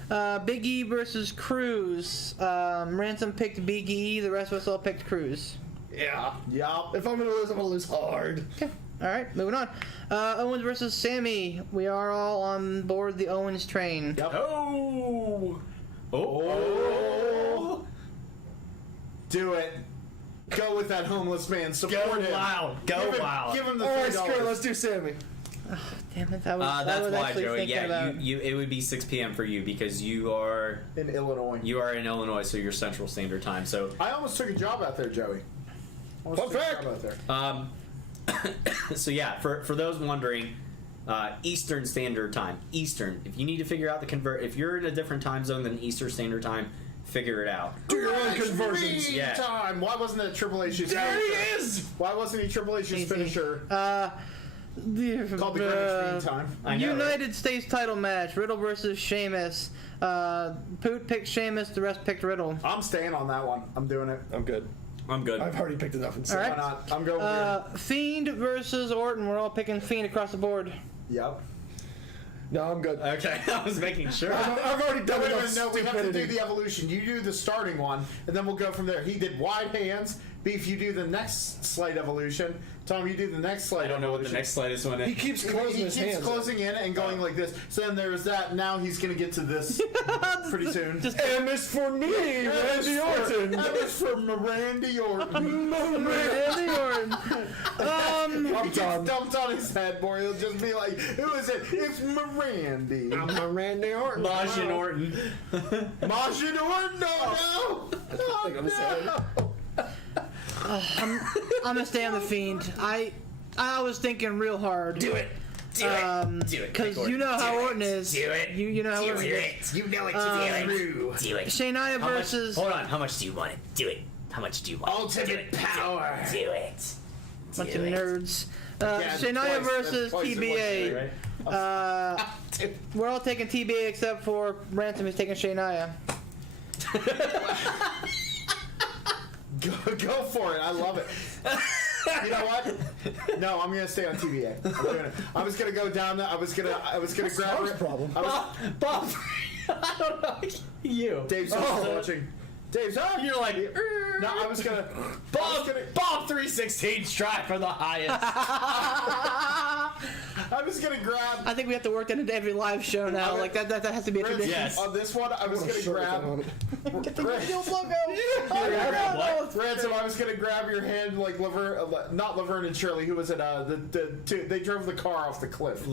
Big E versus Cruz. Ransom picked Big E. The rest of us all picked Cruz. Yeah. Yup. If I'm gonna lose, I'm gonna lose hard. Okay. All right. Moving on. Owens versus Sammy. We are all on board the Owens train. Yep. Oh. Oh. Do it. Go with that homeless man. Support Go him. wild. Go Give him, wild. Give him the All right, $3. screw it. Let's do Sammy. Damn it! I was That's why, actually Joey. thinking Yeah, about. you. It would be 6 p.m. for you because you are In Illinois. in Illinois, so you're Central Standard Time. So, I almost took a job out there, Joey. Almost Fun took a fact. job out there. so yeah, for those wondering, Eastern Standard Time. Eastern. If you need to figure out if you're in a different time zone than Eastern Standard Time, figure it out. Do your own Match conversions. me Yeah. Time. Why wasn't it Triple H's There he finisher? is. Why wasn't he Triple H's Easy. finisher? Called the Greenwich Mean Time. I know, United right? States title match: Riddle versus Sheamus. Poot picked Sheamus. The rest picked Riddle. I'm staying on that one. I'm doing it. I'm good. I'm good. I've already picked enough. And All right. Why not? I'm going weird. Fiend versus Orton. We're all picking Fiend across the board. Yep. No, I'm good. Okay, I was making sure. I've already done Wait a enough minute, no, we have to do stupidity. the evolution. You do the starting one, and then we'll go from there. He did wide hands. Beef, you do the next slight evolution. Tom, you do the next slight I don't know what the next slide is one He is. keeps He closing his keeps hands. closing in and going like this. So then there's that. Now he's going to get to this pretty soon. Just And it's for me, Randy Orton. That was for Randy Orton. Randy Orton. I'm He done. dumped on his head, boy. He'll just be like, "Who is it? It's Randy." I'm a Randy Orton. Majin Orton. Majin Orton. No, I think I'm saying. no. I'm gonna stay on the Fiend. I was thinking real hard. Do it. Do it. Do it. Because you know how Orton is. Do it. You know how Orton is. You know it. Do it. Shania versus. Hold on. How much do you want it? Do it. How much do you want Ultimate power. Do it. Bunch of nerds. Yeah, Shania twice- versus that's twice in one day, TBA. right? We're all taking TBA except for Ransom is taking Shania. Go for it. I love it. You know what? No, I'm gonna stay on TBA. I was gonna go down there. I was gonna grab Tom's her. problem. Bob. I don't know. You. Dave's watching. Dave's on. You're like. No, I was gonna. Bob 316 try for the highest. I was gonna grab. I think we have to work that into every live show now. Like that has to be a tradition. Yes. On this one, I was What a gonna shirt grab. on it. Get the Shield logo. grab what? Ransom, I was gonna grab your hand like not Laverne and Shirley. Who was it? They drove the car off the cliff.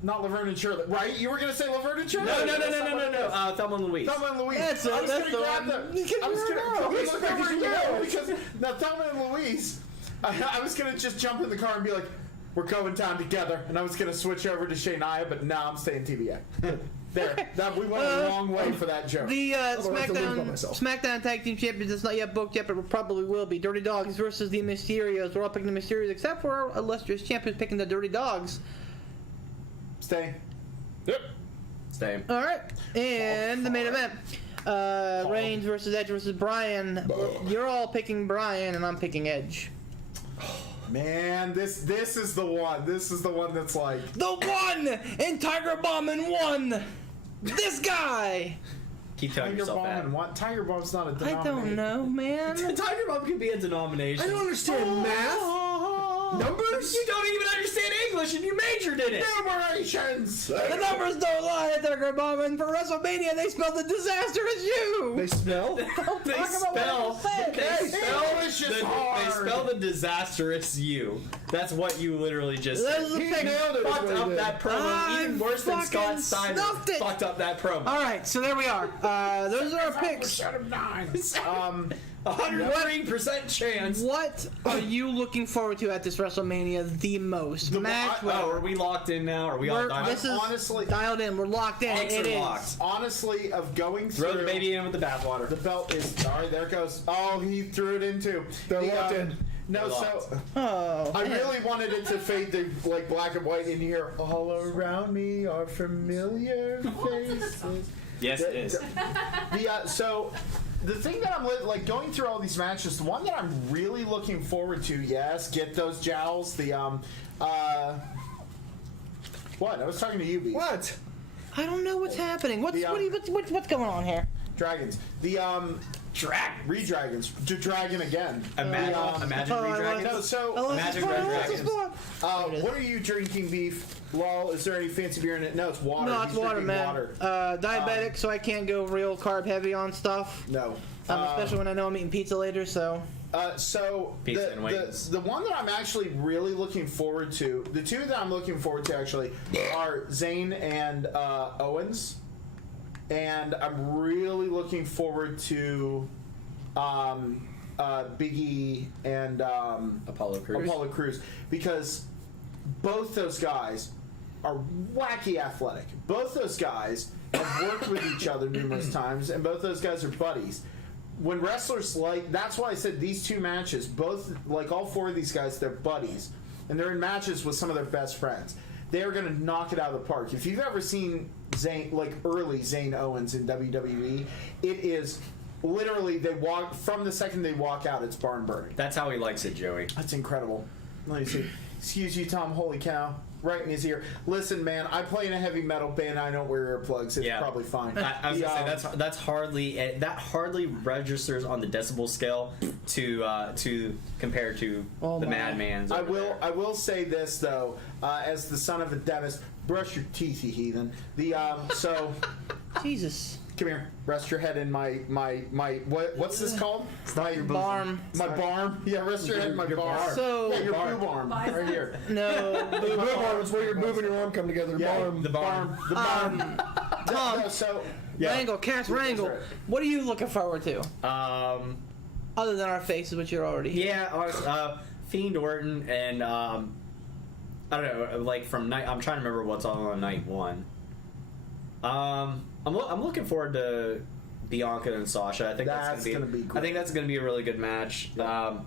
Not Laverne and Shirley, right? You were gonna say Laverne and Shirley? No. That's Thelma and Louise. Thelma and Louise. That's I was that's gonna grab the them. one. Because I was you're a gonna girl. look over you because now Thelma and Louise. I was gonna just jump in the car and be like, "We're going down together," and I was gonna switch over to Shania, but now I'm staying TBA. There. That we went a long way for that joke. The gonna have to live by myself. SmackDown Tag Team Champions is not yet booked yet, but probably will be. Dirty Dogs versus the Mysterios. We're all picking the Mysterios, except for our illustrious champions picking the Dirty Dogs. Stay. Yep. Stay. All right, and the main event. Reigns versus Edge versus Bryan. You're all picking Bryan, and I'm picking Edge. Man, this is the one. This is the one that's like The one in Tiger Bomb and one. This guy. Keep telling Tiger yourself Bomb that. and what? Tiger Bomb's not a I denomination. don't know, man. Tiger Bomb can be a denomination. I don't understand math. Numbers? You don't even understand English, and you majored in it. Numerations. The numbers don't lie at Tiger Bomb, and for WrestleMania they spelled the disaster as you. They smell? They Talk about what I just said. They English is hard. They spell the disastrous you. That's what you literally just This said. is the He thing. nailed it. Fucked is what he up did. that promo I even worse than Scott fucking Steiner. snuffed it. Fucked up that promo. All right, so there we are. Those are our picks. Shut him down. 103% chance. What are you looking forward to at this WrestleMania the most? Match. Oh, are we locked in now? Are we all done? This is honestly- dialed in. We're locked in. Locks It are is. locked. Honestly, of going through. Throw the baby in with the bathwater. The belt is. All right, there it goes. Oh, he threw it into. They're locked in. No, They're so locked. Oh, I man. really wanted it to fade to like black and white, and you hear all around me are familiar faces. Yes, it is. So the thing that I'm like going through all these matches, the one that I'm really looking forward to, yes, get those jowls. What? I was talking to you, B. What? I don't know what's happening. What's going on here? Dragons. Redragons. Dragon again. Imagine Oh, I Redragons. No, so Oh, Magic this is Red fun, this is Dragons. fun. what are you drinking, Beef? Lol, is there any fancy beer in it? No, it's water. No, it's He's water, drinking man. water. Diabetic, so I can't go real carb heavy on stuff. No. Especially when I know I'm eating pizza later. So So Pizza and wings. the one that I'm actually really looking forward to, the two that I'm looking forward to actually are Zayn and Owens, and I'm really looking forward to Big E and Apollo Crews because both those guys are wacky athletic. Both those guys have worked with each other numerous times, and both those guys are buddies. When wrestlers that's why I said these two matches, both, like all four of these guys, they're buddies. And they're in matches with some of their best friends. They are going to knock it out of the park. If you've ever seen early Zayn Owens in WWE, it is literally, from the second they walk out, it's barn burning. That's how he likes it, Joey. That's incredible. Let me see. Excuse you, Tom. Holy cow. Right in his ear. Listen, man, I play in a heavy metal band. I don't wear earplugs. It's probably fine. I was gonna say that hardly registers on the decibel scale to compare to Oh the my. Madman's. I will say this though, as the son of a dentist, brush your teeth, you heathen. So Jesus. come here, rest your head in my what's this called? My Barm. My barm. Yeah, rest your head in my barm. So- yeah, your boob arm right here. No. The boob arm is where your boob and your arm come together. Yeah, Barm. the barm. The barm. Tom. No, so Wrangle, Cass Wrangle. That's right. What are you looking forward to? Yeah, Other than our faces, which you're already. Fiend Orton and I don't know, like from night. I'm trying to remember what's on night one. I'm looking forward to Bianca and Sasha. I think that's gonna be great. I think that's gonna be a really good match. Yeah.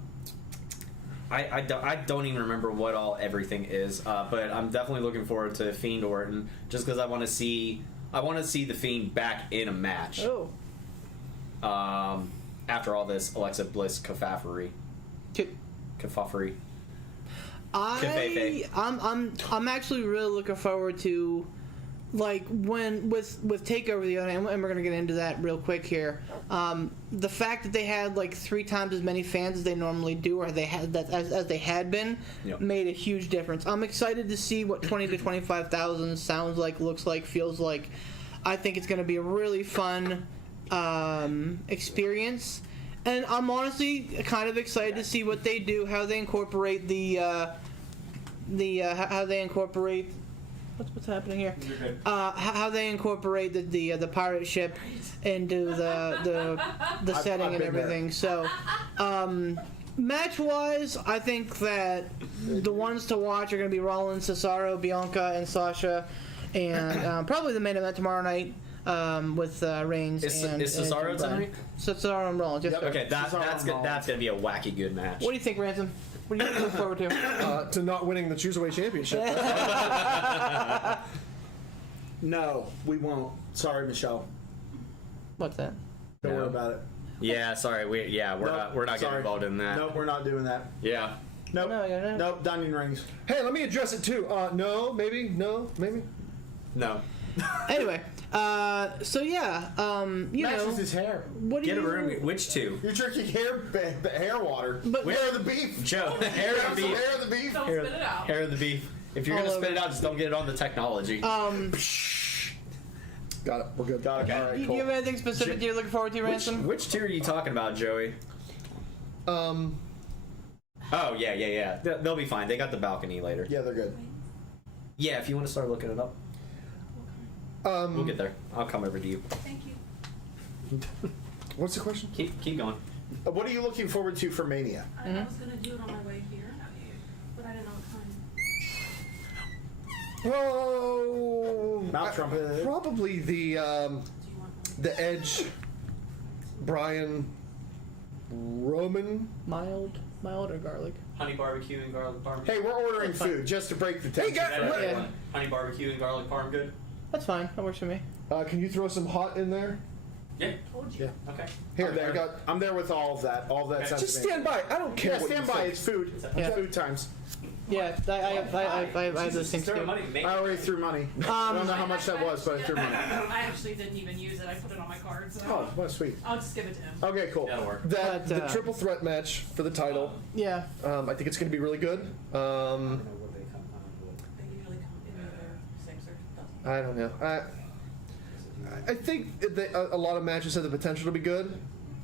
I don't even remember what everything is, but I'm definitely looking forward to Fiend Orton just because I want to see the Fiend back in a match. Oh. After all this Alexa Bliss cafaffery. I'm actually really looking forward to, like, when with Takeover the other, and we're gonna get into that real quick here. The fact that they had like 3 times as many fans as they normally do, or they had that as they had been, Yep. made a huge difference. I'm excited to see what 20 to 25,000 sounds like, looks like, feels like. I think it's gonna be a really fun experience. And I'm honestly kind of excited to see what they do, how they incorporate how they incorporate what's happening here. How they incorporate the pirate ship into the setting I've and been there. everything. So, match wise, I think that the ones to watch are going to be Rollins, Cesaro, Bianca, and Sasha. and probably the main event tomorrow night with Reigns Is and Cesaro Bryan. tonight? Cesaro and Rollins. Yes, Yep. sir. Okay, that's gonna be a wacky good match. What do you think, Ransom? What do you look forward to? To not winning the Cruiserweight Championship. No, we won't. Sorry, Michelle. What's that? Don't No. worry about it. Yeah, sorry. We're Nope, not getting sorry. involved in that. Nope, we're not doing that. Yeah. Nope. No. Nope. Dining rings. Hey, let me address it too. No, maybe. No, maybe. No. Anyway, so yeah, you Matches know, his hair. what do Get you? a room. Which two? You're drinking hair water. But- Hair of the beef. Joe, hair of the beef. Hair of the beef. Don't spit it out. Hair of the beef. If you're All gonna spit over. it out, just don't get it on the technology. Got it. We're good. Got it. Okay. All right, Do cool. you have anything specific you're looking forward to, Ransom? Which two are you talking about, Joey? Um, Oh yeah. They'll be fine. They got the balcony later. Yeah, they're good. Yeah, if you want to start looking it up, we'll get there. I'll come over to you. Thank you. what's the question? Keep going. What are you looking forward to for Mania? I was gonna do it on my way here, but I didn't know what time. Oh, Mouth trumpet. probably Do you want? the Edge, Brian, Roman. Mild or garlic? Honey barbecue and garlic parm. Hey, we're ordering food just to break the tension. guys, for what- everyone. Honey barbecue and garlic parm good. That's fine. That works for me. Can you throw some hot in there? Yeah. Told you. Yeah. Okay. Here, I'm there. I got. I'm there with all of that. All of that. Okay. sounds Just amazing. stand by. I don't care Yeah, what stand you by. think. It's food. Yeah. It's food times. Yeah, I have those things too. I already threw money. I don't know how much that was, but I threw money. I actually didn't even use it. I put it on my card, so Oh, what sweet. I'll just give it to him. Okay, cool. That'll work. That But, the triple threat match for the title. Yeah. I think it's going to be really good. They usually come in either 6 or 12. I don't know. I think that a lot of matches have the potential to be good,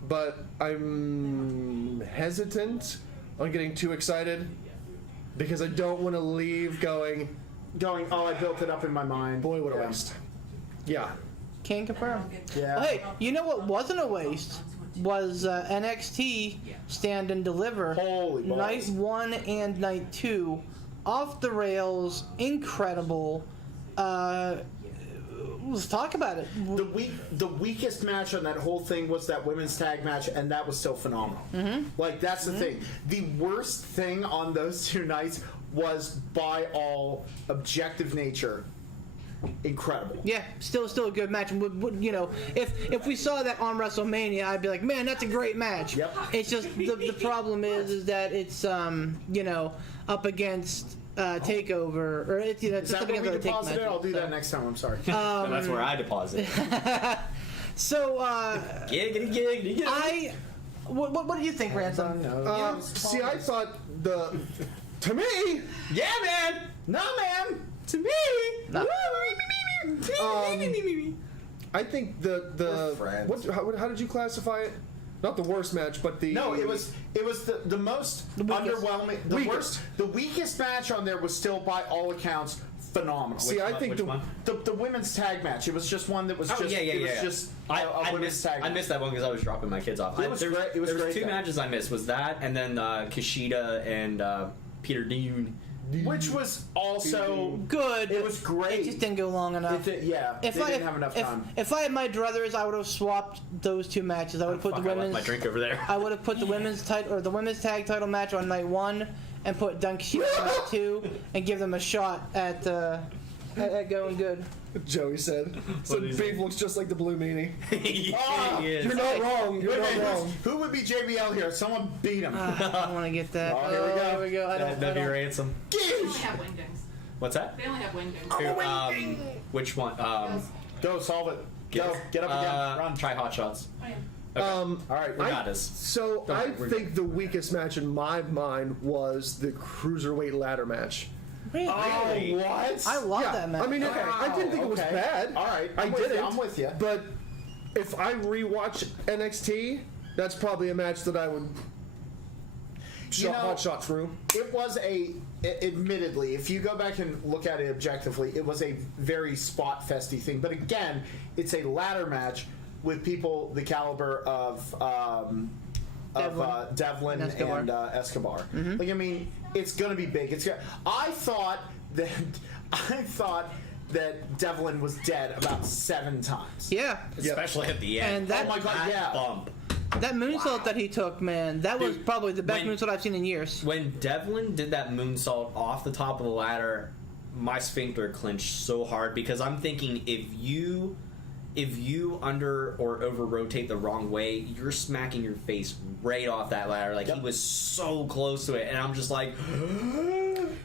but I'm hesitant on getting too excited because I don't want to leave going, Oh, I built it up in my mind. boy, what a Yeah. waste. Yeah. Can't confirm. Yeah. Hey, you know what wasn't a waste was NXT Stand and Deliver. Holy balls. Night 1 and Night 2, off the rails, incredible. Let's talk about it. The weakest match on that whole thing was that women's tag match, and that was still phenomenal. Like, that's the thing. The worst thing on those two nights was, by all objective nature, incredible. Yeah, still a good match. You know, if we saw that on WrestleMania, I'd be like, man, that's a great match. Yep. It's just the problem is that it's you know, up against Takeover, or it's, you know, Is it's that up what against we other Take deposited? matches. I'll do that next time. I'm sorry. That's where I deposit. So Giggity. what do you think, Ransom? See, I thought to me, Yeah, man. No, man. to me, No. I think We're the friends. how did you classify it? Not the worst match, but the No, it was the most weakest. underwhelming. The weakest match on there was still, by all accounts, phenomenal. See, I think Which one? The women's tag match. It was just one that was Oh, just. yeah. It was just a women's tag. I missed that one because I was dropping my kids off. It was great. It was there great, two though. matches I missed. Was that and then Kushida and Peter Dean. Which was also Good. It was great. It just didn't go long enough. they didn't have enough time. If I had my druthers, I would have swapped those two matches. I would have put Fuck, the I left women's. my drink over there. I would have put the women's title or the women's tag title match on night 1, and put Dunk Shield on night 2, and give them a shot at going good. Joey said. So did he Beef looks just like the Blue Meanie. Ah, He is. You're not wrong. You're Wait, not wait, wrong. who would be JBL here? Someone beat him. I don't want to get that. Oh, here we go. Here we go. I That'd don't. be ransom. They only have wingdings. What's that? They only have wingdings. Who, which one? Go solve it. Go. Get up again. Run. Try hot shots. I am. All right. We I- got this. So Don't I worry, we're think the weakest match in my mind was the cruiserweight ladder match. Really? Oh, what? I love Yeah, that match. I mean, I didn't think it was Okay. bad. All right. I I'm with you, didn't. I'm with you. But if I rewatch NXT, that's probably a match that I would hot shot through. It was admittedly, if you go back and look at it objectively, it was a very spot festy thing. But again, it's a ladder match with people the caliber of Devlin And Escobar. and Escobar. Like, I mean, it's going to be big. I thought that Devlin was dead about 7 times. Yeah. Especially at the end. And that- Oh my God, yeah. Bump. That moonsault that he took, man, that was Dude, probably the best when- moonsault I've seen in years. When Devlin did that moonsault off the top of the ladder, my sphincter clenched so hard because I'm thinking if you under or over rotate the wrong way, you're smacking your face right off that ladder. Like, he was so close to it, and I'm just like,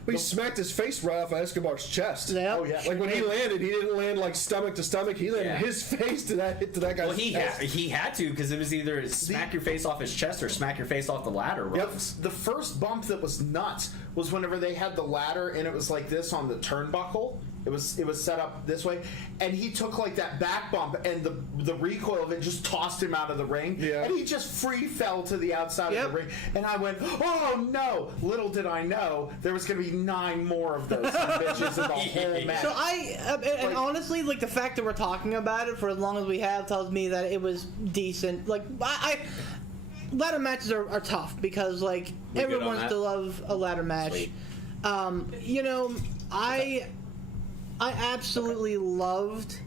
He smacked his face right off Escobar's chest. Yeah. Oh, yeah. Like when he landed, he didn't land like stomach to stomach. He landed Yeah. his face to that guy's well, he chest. had to because it was either smack your face off his chest or smack your face off the ladder. Yep. rungs. The first bump that was nuts was whenever they had the ladder and it was like this on the turnbuckle. It was set up this way, and he took like that back bump, and the recoil of it just tossed him out of the ring, Yeah. and he just free fell to the outside Yep. of the ring. And I went, oh no! Little did I know there was going to be 9 more of those bitches in the whole match. So and honestly, like the fact that we're talking about it for as long as we have tells me that it was decent. Like ladder matches are tough because like We good everyone on wants that? to love a ladder match. Sweet. I absolutely loved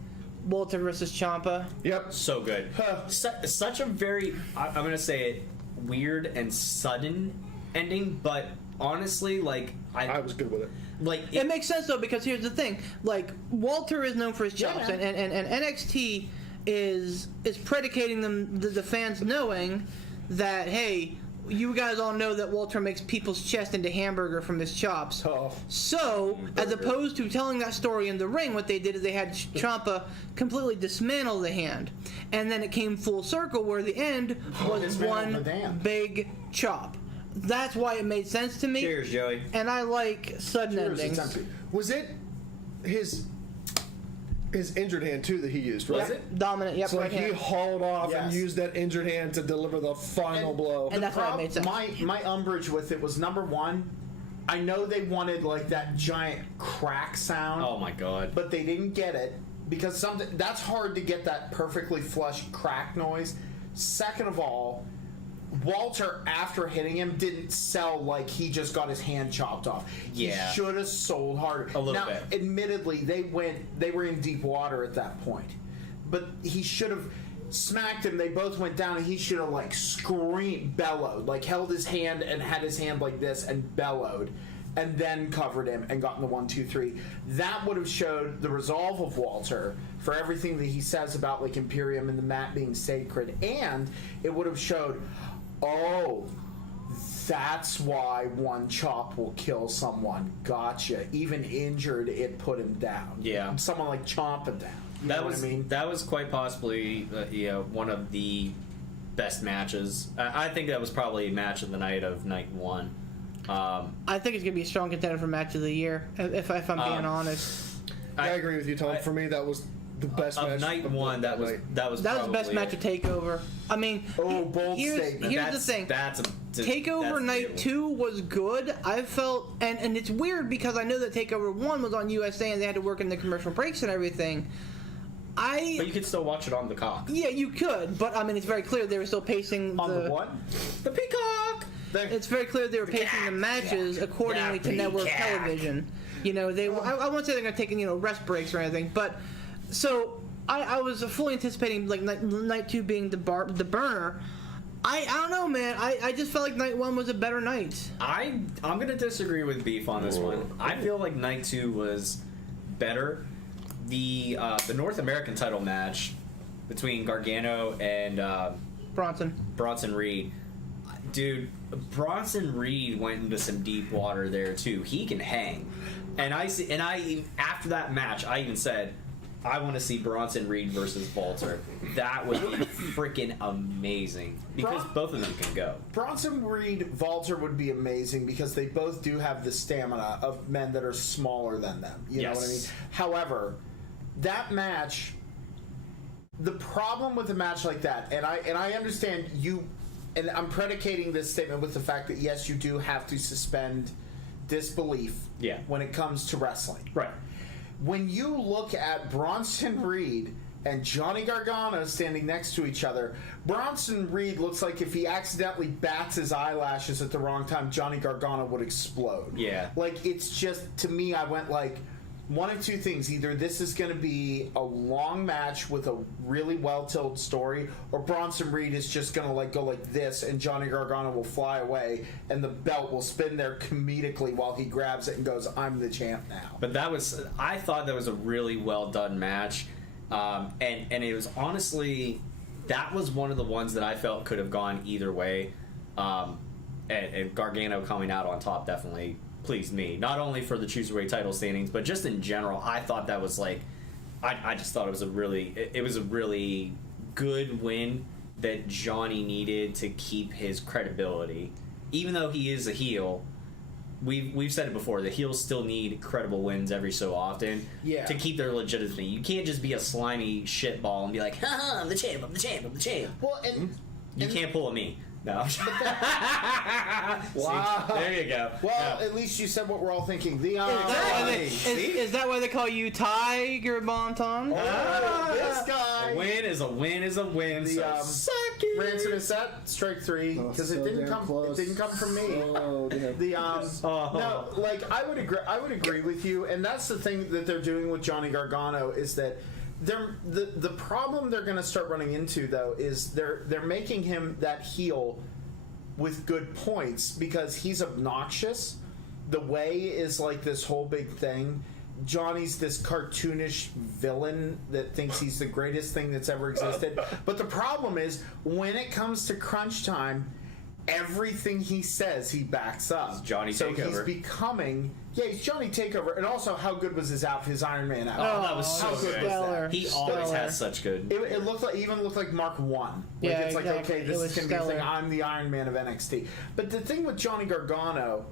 Walter versus Ciampa. Yep. So good. Such a very, I'm going to say it, weird and sudden ending, but honestly, like, I was good with it. like It makes sense though because here's the thing: like Walter is known for his chops, Yeah. and NXT is predicating the fans knowing that hey, you guys all know that Walter makes people's chest into hamburger from his chops. Oh. So, as opposed to telling that story in the ring, what they did is they had Ciampa completely dismantle the hand, and then it came full circle where the end was Dismantle one the hand. big chop. That's why it made sense to me. cheers, Joey. And I like sudden Cheers, endings. it's empty. Was it his injured hand too that he used? Right? Was it? Dominant, yep, So right like he hand. hauled off and Yes. used that injured hand to deliver the final blow. And that's why it made sense. My umbrage with it was number one. I know they wanted like that giant crack sound. Oh my god. But they didn't get it because that's hard to get that perfectly flush crack noise. Second of all, Walter after hitting him didn't sell like he just got his hand chopped off. Yeah. He should have sold harder. A little now, bit. admittedly, they were in deep water at that point. But he should have smacked him. They both went down and he should have like screamed, bellowed, like held his hand and had his hand like this and bellowed. And then covered him and gotten the 1, 2, 3. That would have showed the resolve of Walter for everything that he says about like Imperium and the mat being sacred, and it would have showed, oh, that's why one chop will kill someone. Gotcha. Even injured, it put him down. Yeah. Someone like chomping down. You That know was what I mean? that was quite possibly one of the best matches. I think that was probably match of the night of night 1. I think it's gonna be a strong contender for match of the year. If I'm being honest, I agree with you, Tom. I- For me, that was the best Of match night of 1, that was night. that was the best probably match of Takeover. I mean, Oh, bold here's statement. here's the thing. That's Takeover that's Night the- 2 was good. I felt, and it's weird because I know that Takeover 1 was on USA and they had to work in the commercial breaks and everything. But you could still watch it on the cock. Yeah, you could, but I mean, it's very clear they were still pacing On the what? The peacock. It's very clear they were pacing the matches accordingly to network television. You know, I won't say they're going to take rest breaks or anything, but so I was fully anticipating like night 2 being the burner. I don't know, man. I just felt like night 1 was a better night. I'm gonna disagree with Beef on this one. I feel like night 2 was better. The North American title match between Gargano and Bronson Reed. Dude, Bronson Reed went into some deep water there too. He can hang, and after that match, I even said, I want to see Bronson Reed versus Walter. That would be freaking amazing because both of them can go. Bronson Reed, Walter would be amazing because they both do have the stamina of men that are smaller than them. You know what I mean? However, that match, the problem with a match like that, and I understand you, and I'm predicating this statement with the fact that yes, you do have to suspend disbelief when it comes to wrestling. Right. When you look at Bronson Reed and Johnny Gargano standing next to each other, Bronson Reed looks like if he accidentally bats his eyelashes at the wrong time, Johnny Gargano would explode. Yeah. Like, it's just, to me, I went like, one of two things. Either this is going to be a long match with a really well-told story, or Bronson Reed is just going to go like this, and Johnny Gargano will fly away, and the belt will spin there comedically while he grabs it and goes, "I'm the champ now." But I thought that was a really well done match, and it was honestly, that was one of the ones that I felt could have gone either way, and Gargano coming out on top definitely pleased me, not only for the Cruiserweight title standings, but just in general. I thought that was I just thought it was a really good win that Johnny needed to keep his credibility, even though he is a heel. We've said it before, the heels still need credible wins every so often to keep their legitimacy. You can't just be a slimy shitball and be like, "Ha, I'm the champ, I'm the champ, I'm the champ." Well, and You can't pull a me. No. Wow. See, there you go. well, No. at least you said what we're all thinking. The Is that why they call you Tiger Bonton? this guy. A win is a win is a win. The, So suck it. Ransom is set, strike 3, Oh, because so it didn't damn come. close. It didn't come from me. Oh, damn. The Oh. no, I would agree. I would agree with you, and that's the thing that they're doing with Johnny Gargano is that the problem they're going to start running into though is they're making him that heel with good points because he's obnoxious. The way is like this whole big thing. Johnny's this cartoonish villain that thinks he's the greatest thing that's ever existed. But the problem is, when it comes to crunch time, everything he says he backs up. It's Johnny so Takeover. he's becoming... Yeah, he's Johnny Takeover. And also, how good was his Iron Man outfit? Oh, that was so How good good. was Stellar. that? He always Stellar. has such good. It looked like, even looked like Mark 1. Like, Yeah, it's like, exactly. okay, It this was is going to be a thing. stellar. I'm the Iron Man of NXT. But the thing with Johnny Gargano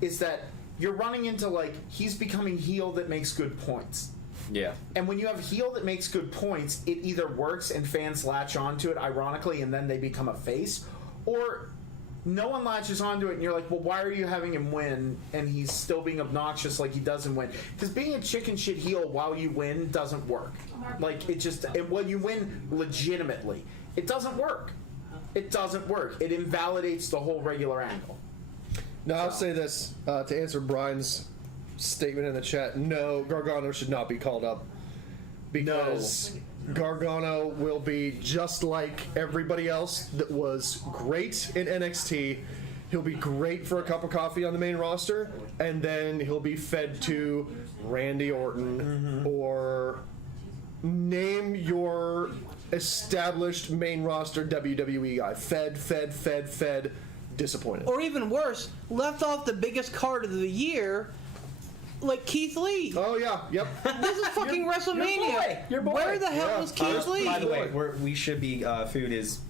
is that you're running into, like, he's becoming heel that makes good points. Yeah. And when you have a heel that makes good points, it either works and fans latch onto it, ironically, and then they become a face, or no one latches onto it and you're like, well, why are you having him win and he's still being obnoxious like he doesn't win? Because being a chicken shit heel while you win doesn't work. Like, when you win legitimately, it doesn't work. It doesn't work. It invalidates the whole regular angle. Now, I'll say this to answer Brian's statement in the chat. No, Gargano should not be called up because Gargano will be just like everybody else that was great in NXT. He'll be great for a cup of coffee on the main roster, and then he'll be fed to Randy Orton or name your established main roster WWE guy. Fed, disappointed. Or even worse, left off the biggest card of the year, like Keith Lee. Oh yeah, yep. This is fucking WrestleMania. Your boy. Where the hell Yeah. was Keith Lee? By the way, we should be food is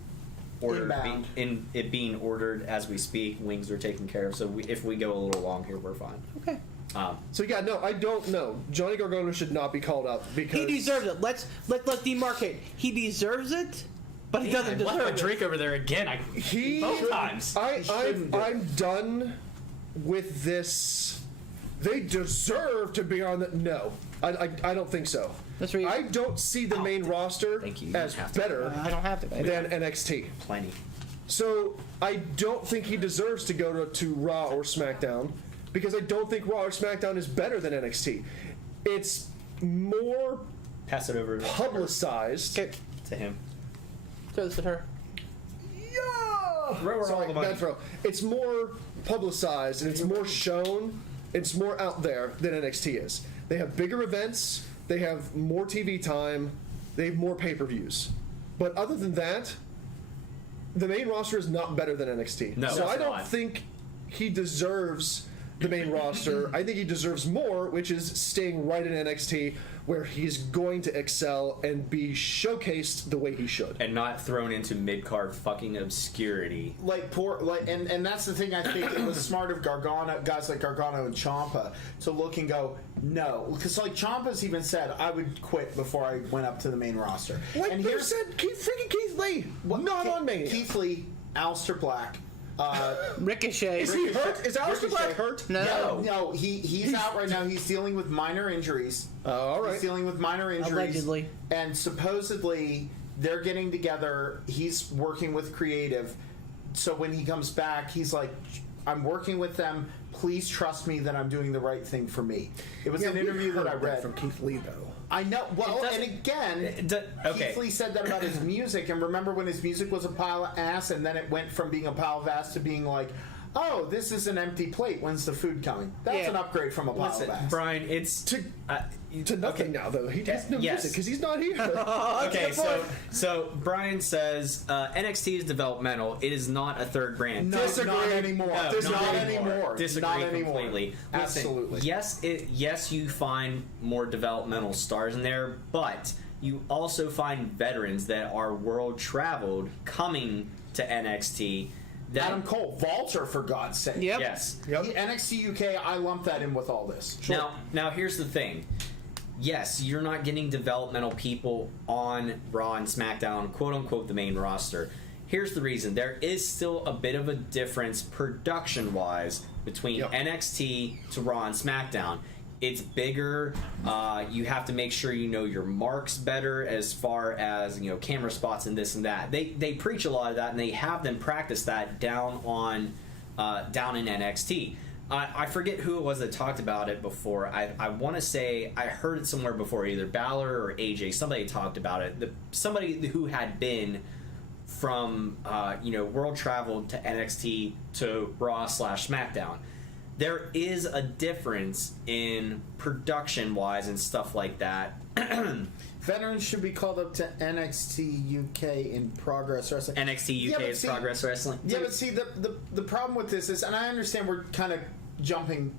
ordered Inbound. being ordered as we speak. Wings are taken care of, so if we go a little long here, we're fine. Okay. So yeah, no, I don't know. Johnny Gargano should not be called up because He deserves it. Let's demarcate. He deserves it, but he doesn't I left my deserve it. drink over there again. He both times. I'm done with this. They deserve to be on the. No, I don't think so. That's right. I don't see the main roster Thank you. You as don't have to. better I don't have to. Baby. than NXT. Plenty. So I don't think he deserves to go to Raw or SmackDown because I don't think Raw or SmackDown is better than NXT. It's more Pass it over publicized. Okay, to him. throw this at her. Yeah! Throw her all Sorry, the money. bad throw. It's more publicized and it's more shown. It's more out there than NXT is. They have bigger events. They have more TV time. They have more pay-per-views. But other than that, the main roster is not better than NXT. No, so that's I don't not. think he deserves the main roster. I think he deserves more, which is staying right in NXT, where he's going to excel and be showcased the way he should. And not thrown into mid-card fucking obscurity. And that's the thing. I think it was smart of guys like Gargano and Ciampa to look and go, no, because like Ciampa's even said, I would quit before I went up to the main roster. Like and you said, freaking Keith Lee, not on Mania. Keith Lee, Aleister Black. Ricochet. Is he hurt? Is Aleister Black hurt? No, he's out right now. He's dealing with minor injuries. All right. He's dealing with minor injuries. Allegedly. And supposedly they're getting together. He's working with creative. So when he comes back, he's like, I'm working with them. Please trust me that I'm doing the right thing for me. It was an interview that I read from Keith Lee, though. I know. Well, doesn't- and again, okay. Keith Lee said that about his music. And remember when his music was a pile of ass, and then it went from being a pile of ass to being like, oh, this is an empty plate. When's the food coming? That's Yeah. an upgrade from a pile Listen, of ass. Brian, it's To nothing now, though. He has no Yes. music because he's not here. okay. So Brian says NXT is developmental. It is not a third brand. No, not anymore. No, not anymore. Disagree Not anymore. completely. Listen, Absolutely. yes, you find more developmental stars in there, but you also find veterans that are world traveled coming to NXT. That, Adam Cole, Walter, for God's sake. Yep. Yes. Yep. NXT UK, I lump that in with all this. Now here's the thing. Yes, you're not getting developmental people on Raw and SmackDown, quote unquote, the main roster. Here's the reason. There is still a bit of a difference production wise between Yep. NXT to Raw and SmackDown. It's bigger. You have to make sure you know your marks better as far as camera spots and this and that. They preach a lot of that, and they have them practice that down in NXT. I forget who it was that talked about it before. I want to say I heard it somewhere before, either Balor or AJ. Somebody talked about it. Somebody who had been from world travel to NXT to Raw / SmackDown. There is a difference in production wise and stuff like that. Veterans should be called up to NXT UK in Progress Wrestling. NXT UK is Progress Wrestling. Yeah, but see, the problem with this is, and I understand we're kind of jumping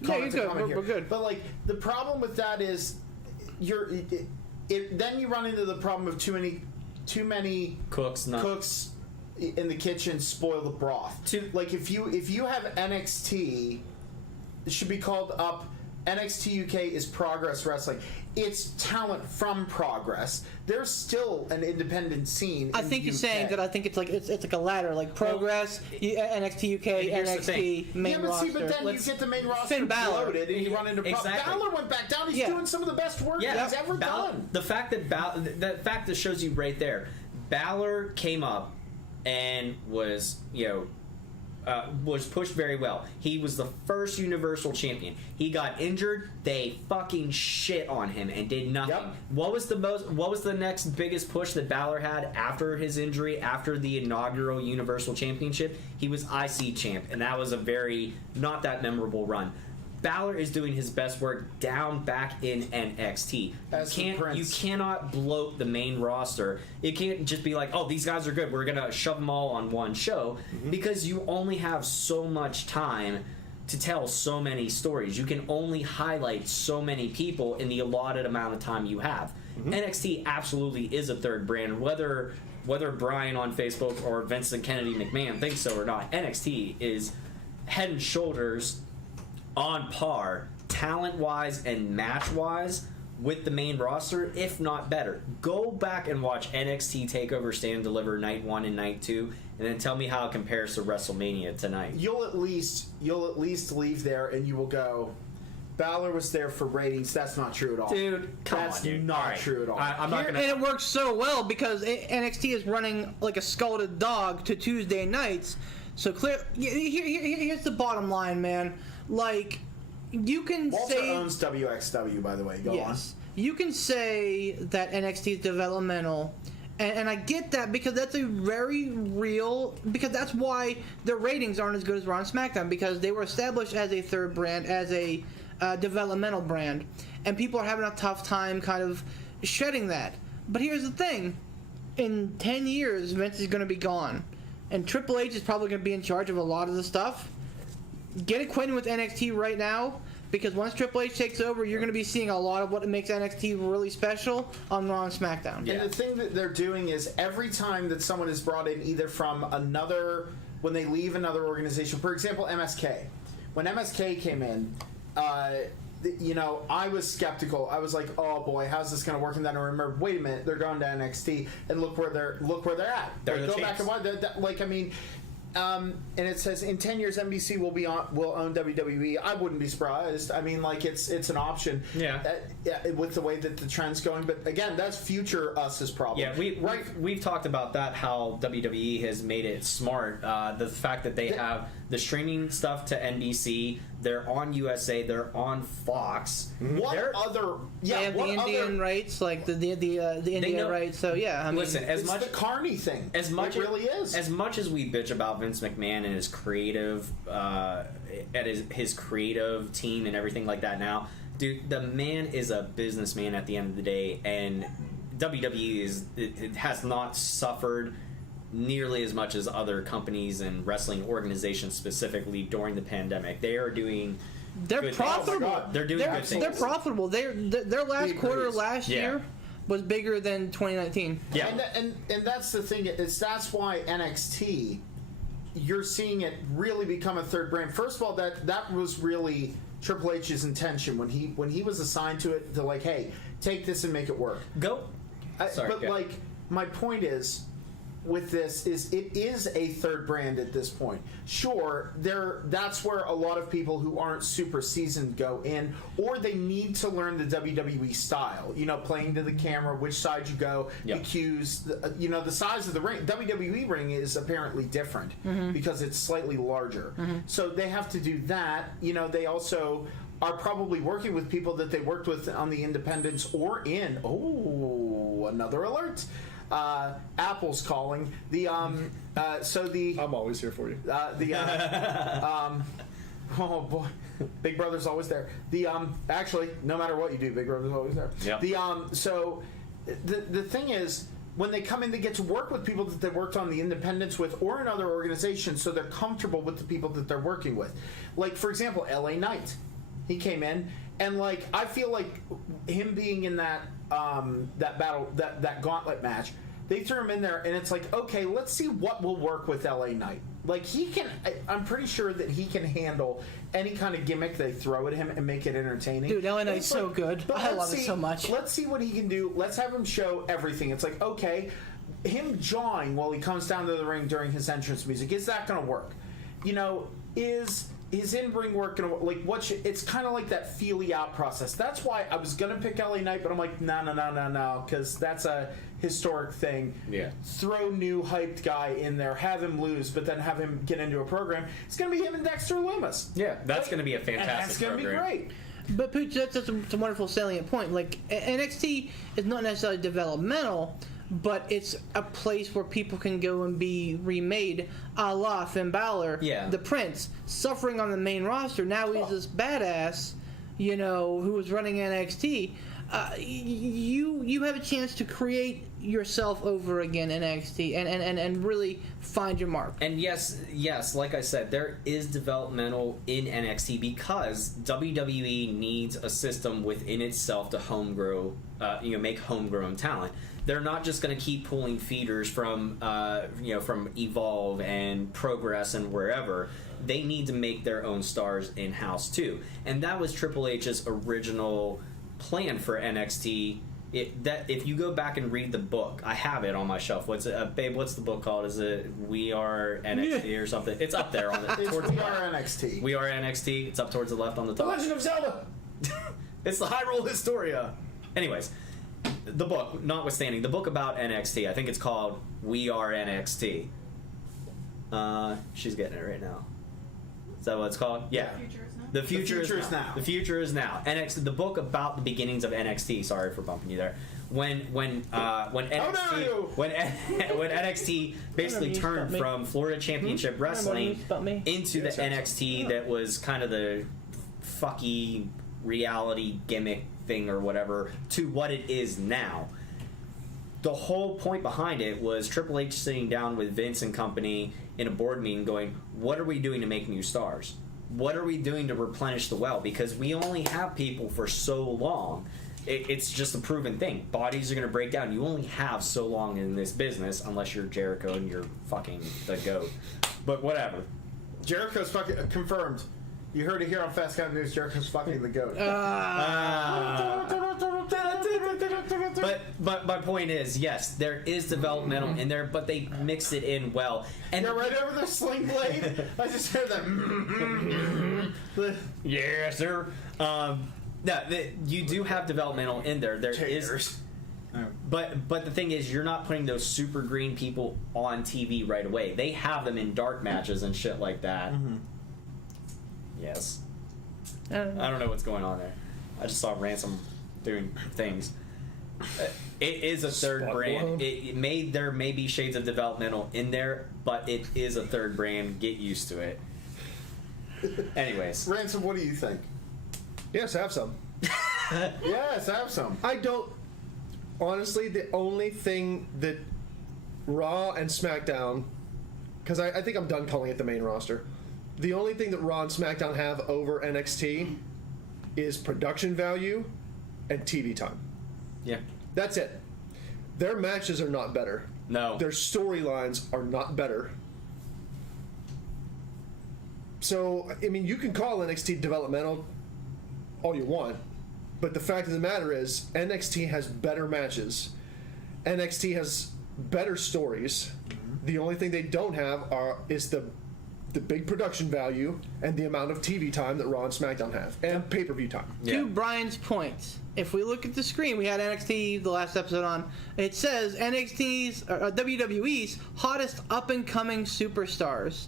Yeah, comment you're to good. comment here, We're good. but like the problem with that is, then you run into the problem of too many Cooks, not cooks in the kitchen spoil the broth. Like if you have NXT, it should be called up. NXT UK is Progress Wrestling. It's talent from Progress. There's still an independent scene. I in think the you're saying UK. that. I think it's like a ladder, like Progress, NXT UK, here's the NXT main Yeah, but roster. see, but then you get the main roster Finn Balor. bloated and you run into problems. Exactly. Balor went back down. He's Yeah. doing some of the best work he's ever done. The fact that shows you right there, Balor came up and was pushed very well. He was the first Universal Champion. He got injured. They fucking shit on him and did nothing. Yep. What was the next biggest push that Balor had after his injury, after the inaugural Universal Championship? He was IC champ, and that was a very not that memorable run. Balor is doing his best work down back in NXT. As the Prince. You cannot bloat the main roster. It can't just be like, oh, these guys are good, we're gonna shove them all on one show, because you only have so much time to tell so many stories. You can only highlight so many people in the allotted amount of time you have. NXT absolutely is a third brand, whether Brian on Facebook or Vincent Kennedy McMahon thinks so or not. NXT is head and shoulders on par, talent-wise and match-wise, with the main roster, if not better. Go back and watch NXT Takeover Stand Deliver Night 1 and Night 2, and then tell me how it compares to WrestleMania tonight. You'll at least leave there and you will go, Balor was there for ratings. That's not true at all. Dude, come That's on, dude. not All right. true at all. I'm not And gonna. it works so well because NXT is running like a scalded dog to Tuesday nights. So clear. Here's the bottom line, man. Like, you can Walter say owns WXW, by the way. Go yes, you can say that NXT is developmental, and I get that because that's a very real. Because that's why their ratings aren't as good as Raw and SmackDown, because they were established as a third brand, as a developmental brand, and people are having a tough time kind of shedding that. But here's the thing: in 10 years, Vince is going to be gone, and Triple H is probably going to be in charge of a lot of the stuff. Get acquainted with NXT right now, because once Triple H takes over, you're going to be seeing a lot of what makes NXT really special on Raw and SmackDown. Yeah. And the thing that they're doing is every time that someone is brought in, either from another, when they leave another organization, for example, MSK. When MSK came in, I was skeptical. I was like, "Oh boy, how's this going to work?" And then I remember, wait a minute, they're going to NXT, and look where they're at. They're like, the go back champs. and watch. and it says in 10 years NBC will own WWE. I wouldn't be surprised. I mean, like it's an option. Yeah. With the way that the trend's going, but again, that's future us's problem. Yeah, we've talked about that, how WWE has made it smart. The fact that they have the streaming stuff to NBC, they're on USA, they're on Fox. What other? Yeah, They have what the Indian other? rights, like the India know- rights. So yeah, I mean, Listen, as It's much the Carney thing. as much it really is. As much as we bitch about Vince McMahon and his creative, at his creative team and everything like that now, dude, the man is a businessman at the end of the day, and WWE it has not suffered nearly as much as other companies and wrestling organizations specifically during the pandemic. They are doing they're good profitable. things. They're doing good things. They're profitable. Their last Big quarter raise. last Yeah. year was bigger than 2019. Yeah. And that's the thing. That's why NXT, you're seeing it really become a third brand. First of all, that was really Triple H's intention when he was assigned to it, to like, hey, take this and make it work. Go. Sorry, But go. like, my point is, with this is it is a third brand at this point. Sure, that's where a lot of people who aren't super seasoned go in, or they need to learn the WWE style. You know, playing to the camera, which side you go, Yep. the cues. The size of the ring. WWE ring is apparently different because it's slightly larger. So they have to do that. You know, they also are probably working with people that they worked with on the independents or in. Oh, another alert. Apple's calling the I'm always here for you. Oh boy, Big Brother's always there. Actually, no matter what you do, Big Brother's always there. Yep. So the thing is, when they come in, they get to work with people that they worked on the independents with or in other organizations, so they're comfortable with the people that they're working with. Like, for example, LA Knight, he came in, and like, I feel like him being in that gauntlet match, they threw him in there, and it's like, okay, let's see what will work with LA Knight. Like, I'm pretty sure that he can handle any kind of gimmick they throw at him and make it entertaining. Dude, LA Knight's It's so good. but I let's love it see- so much. Let's see what he can do. Let's have him show everything. It's like, okay, him jawing while he comes down to the ring during his entrance music, is that going to work? You know, is his in-ring work going to work? Like, it's kind of like that feely out process. That's why I was going to pick LA Knight, but I'm like, no, because that's a historic thing. Yeah. Throw new hyped guy in there, have him lose, but then have him get into a program. It's going to be him and Dexter Loomis. Yeah, that's going to be a And fantastic that's going to be program. great. But Pooch, that's a wonderful salient point. Like, NXT is not necessarily developmental, but it's a place where people can go and be remade, a la Finn Balor, Yeah. the Prince, suffering on the main roster. Now he's this badass, you know, who was running NXT. You have a chance to create yourself over again in NXT and really find your mark. And yes, like I said, there is developmental in NXT because WWE needs a system within itself to make homegrown talent. They're not just going to keep pulling feeders from from Evolve and Progress and wherever. They need to make their own stars in-house too. And that was Triple H's original plan for NXT. If you go back and read the book, I have it on my shelf. What's the book called? Is it We Are NXT or something? It's up there on the It's towards We the Are left. NXT. We Are NXT. It's up towards the left on the The top. Legend of Zelda. It's the Hyrule Historia. Anyways, the book, notwithstanding, the book about NXT, I think it's called We Are NXT. She's getting it right now. Is that what it's called? Yeah. Future is now? The future, future is is now. now. The future is now. NXT, the book about the beginnings of NXT. Sorry for bumping you there. When NXT no! when NXT basically news turned about me. from Florida Championship Wrestling news about me. into the NXT that was kind of the fucky reality gimmick thing or whatever to what it is now. The whole point behind it was Triple H sitting down with Vince and company in a board meeting going, what are we doing to make new stars? What are we doing to replenish the well? Because we only have people for so long. It's just a proven thing. Bodies are going to break down. You only have so long in this business unless you're Jericho and you're fucking the GOAT. But whatever. Jericho's fucking confirmed. You heard it here on Fast Count News. Jericho's fucking the goat. But my point is, yes, there is developmental in there, but they mix it in well. And You're right over the sling blade. I just heard that. yeah, sir. You do have developmental in there. There is, but the thing is, you're not putting those super green people on TV right away. They have them in dark matches and shit like that. Yes. I don't know what's going on there. I just saw Ransom doing things. It is a third Spot brand. blown. There may be shades of developmental in there, but it is a third brand. Get used to it. Anyways, Ransom, what do you think? Yes, have some. Yes, have some. I don't. Honestly, the only thing that Raw and SmackDown, because I think I'm done calling it the main roster. The only thing that Raw and SmackDown have over NXT is production value and TV time. yeah, That's it. Their matches are not better. no, Their storylines are not better. So, I mean, you can call NXT developmental all you want, but the fact of the matter is, NXT has better matches. NXT has better stories. The only thing they don't have is the big production value and the amount of TV time that Raw and SmackDown have, and pay-per-view time. yeah. To Brian's point, if we look at the screen, we had NXT the last episode on. It says WWE's hottest up-and-coming superstars.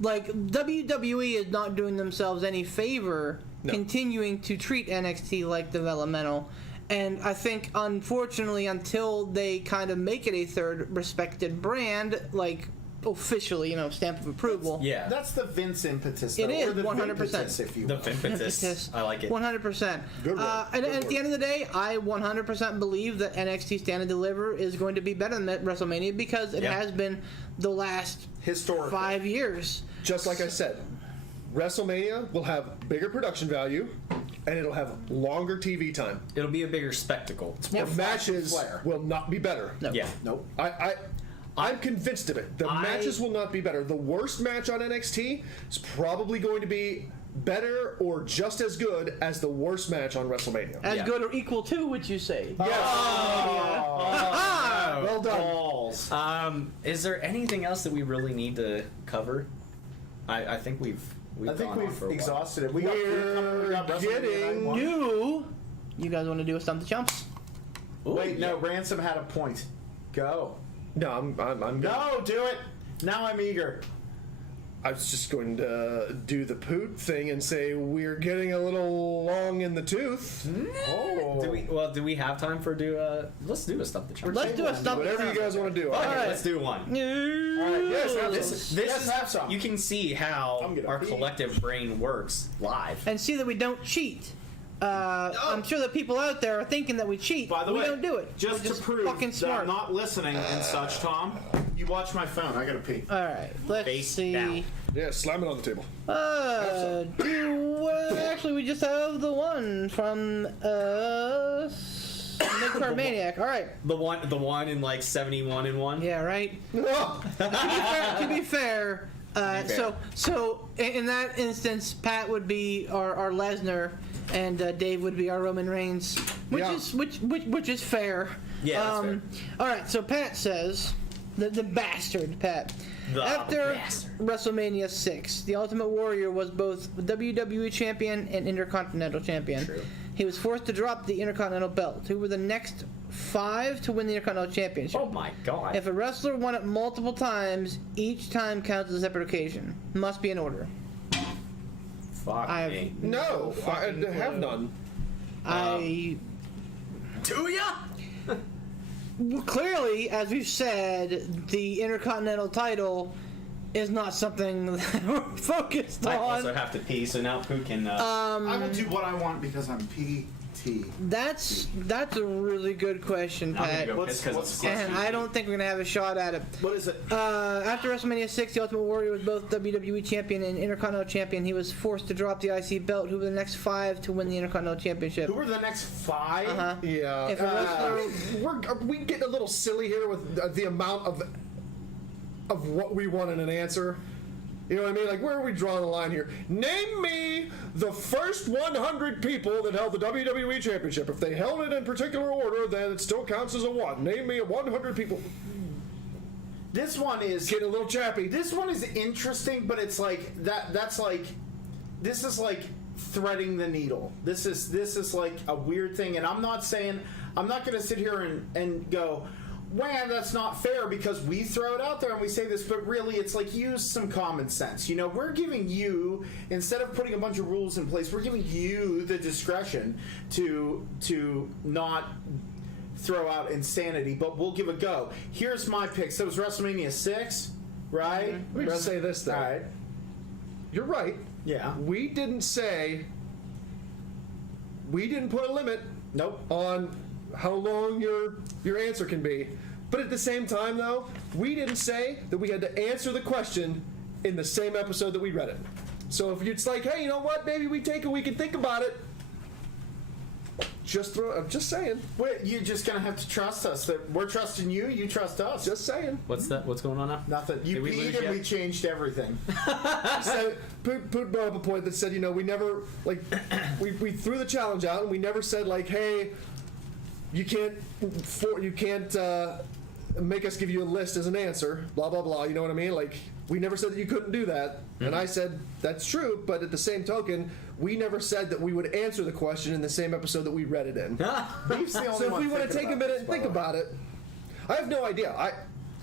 Like, WWE is not doing themselves any favor continuing to treat NXT like developmental. And I think, unfortunately, until they kind of make it a third respected brand, like, officially, stamp of approval. Yeah. That's the Vince impetus. It though, is, or the 100%. Vimpetus, if you The will. impetus. I like it. 100%. Good word. And Good at the word. end of the day, I 100% believe that NXT Stand and Deliver is going to be better than WrestleMania because it Yeah. has been the last Historically. 5 years. Just like I said, WrestleMania will have bigger production value, and it'll have longer TV time. It'll be a bigger spectacle. Yep. The matches flair. will not be better. No. Yeah. Nope. I'm convinced of it. The matches will not be better. The worst match on NXT is probably going to be better or just as good as the worst match on WrestleMania. As Yeah. good or equal to, would you say? Yes. Well done. Balls. Is there anything else that we really need to cover? I think we've I think gone on we've for a while. exhausted it. We got food coming, we got WrestleMania getting night one. You guys want to do a Stump the Chumps? Ooh, Wait, no. yeah. Ransom had a point. Go. No, I'm good. No, do it. Now I'm eager. I was just going to do the poot thing and say we're getting a little long in the tooth. Oh. Do we have time for let's do a Stump the Chump. Let's do a Stump the Whatever you Chump. guys want to do. Okay, Alright. let's do one. Yes, have This Yes, is have some. You can see how I'm gonna our pee. collective brain works live. And see that we don't cheat. I'm sure that people out there are thinking that we cheat. By the we way, don't do it. Just We're to prove fucking that smart. I'm not listening and such, Tom, you watch my phone. I gotta pee. All right, let's Face see. down. Yeah, slam it on the table. Actually, we just have the one from Midcard Maniac. All right. The one in like 71 and 1. Yeah, right. Oh, To be fair, fair. so in that instance, Pat would be our Lesnar, and Dave would be our Roman Reigns, which Yeah. which is fair. Yeah, that's fair. All right, so Pat says, the bastard Pat. The After bastard. WrestleMania 6, the Ultimate Warrior was both WWE Champion and Intercontinental Champion. True. He was forced to drop the Intercontinental belt. Who were the next 5 to win the Intercontinental Championship? Oh my god. If a wrestler won it multiple times, each time counts as a separate occasion. Must be in order. Fuck I me. have no, I fucking have clue. none. Do ya? Well, clearly, as we've said, the Intercontinental title is not something that we're focused I on. also have to pee, so now Pooh can. I will do what I want because I'm PT. That's a really good question, I'm gonna Pat. go piss 'cause what's- I'm And I don't think we're gonna have a shot at it. What is it? After WrestleMania 6, the Ultimate Warrior was both WWE Champion and Intercontinental Champion. He was forced to drop the IC belt. Who were the next 5 to win the Intercontinental Championship? Who are the next 5? Uh-huh. Yeah. If a wrestler- we get a little silly here with the amount of what we want in an answer. You know what I mean? Like, where are we drawing the line here? Name me the first 100 people that held the WWE Championship. If they held it in particular order, then it still counts as a 1. Name me 100 people. This one is Getting a little chappy. This one is interesting, but it's like that's like this is like threading the needle. This is like a weird thing, and I'm not going to sit here and go, "Man, that's not fair," because we throw it out there and we say this, but really it's like, use some common sense. You know, we're giving you, instead of putting a bunch of rules in place, we're giving you the discretion to not throw out insanity, but we'll give a go. Here's my pick. So it was WrestleMania 6, right? Let me just say this, though. All right. You're right. Yeah. We didn't put a limit Nope. on how long your answer can be. But at the same time, though, we didn't say that we had to answer the question in the same episode that we read it. So if it's like, hey, you know what? Maybe we take a week and think about it. I'm just saying. Wait, you're just gonna have to trust us. That we're trusting you. You trust us. Just saying. What's going on now? Nothing. You Did we lose peed and yet? we changed everything. So, Poot brought up a point that said, you know, we never, like, we threw the challenge out and we never said, like, hey, you can't make us give you a list as an answer, blah, blah, blah, you know what I mean? Like, we never said that you couldn't do that. Mm-hmm. And I said, that's true, but at the same token, we never said that we would answer the question in the same episode that we read it in. Beef's the only So if one we want to thinking take a about minute this, and by think the way. about it, I have no idea.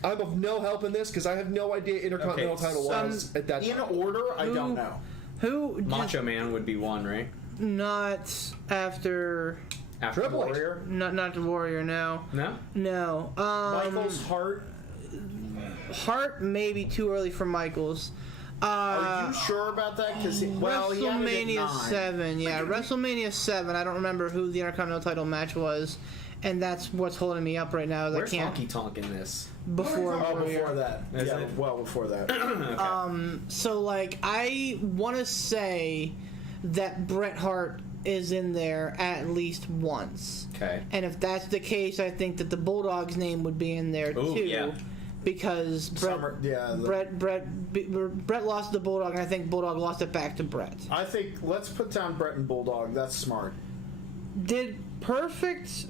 I'm of no help in this because I have no idea Intercontinental Okay, title was at that In time. order, I don't know. Who Macho Man would be 1, right? not after After Triple H. Warrior. not the Warrior? No, No? no. Michaels, Hart. Hart maybe too early for Michaels. Are you sure about that? Because well, he had it at WrestleMania 9. 7, yeah, WrestleMania 7. I don't remember who the Intercontinental title match was, and that's what's holding me up right now. Is Where's I can't Honky Tonk in this? before Oh, Warrior. before that. Is Yeah, it? well before that. Okay. So, like, I want to say that Bret Hart is in there at least once. Okay. And if that's the case, I think that the Bulldog's name would be in there Ooh, too. yeah. Because Bret lost the Bulldog, and I think Bulldog lost it back to Bret. I think let's put down Bret and Bulldog. That's smart. Did Perfect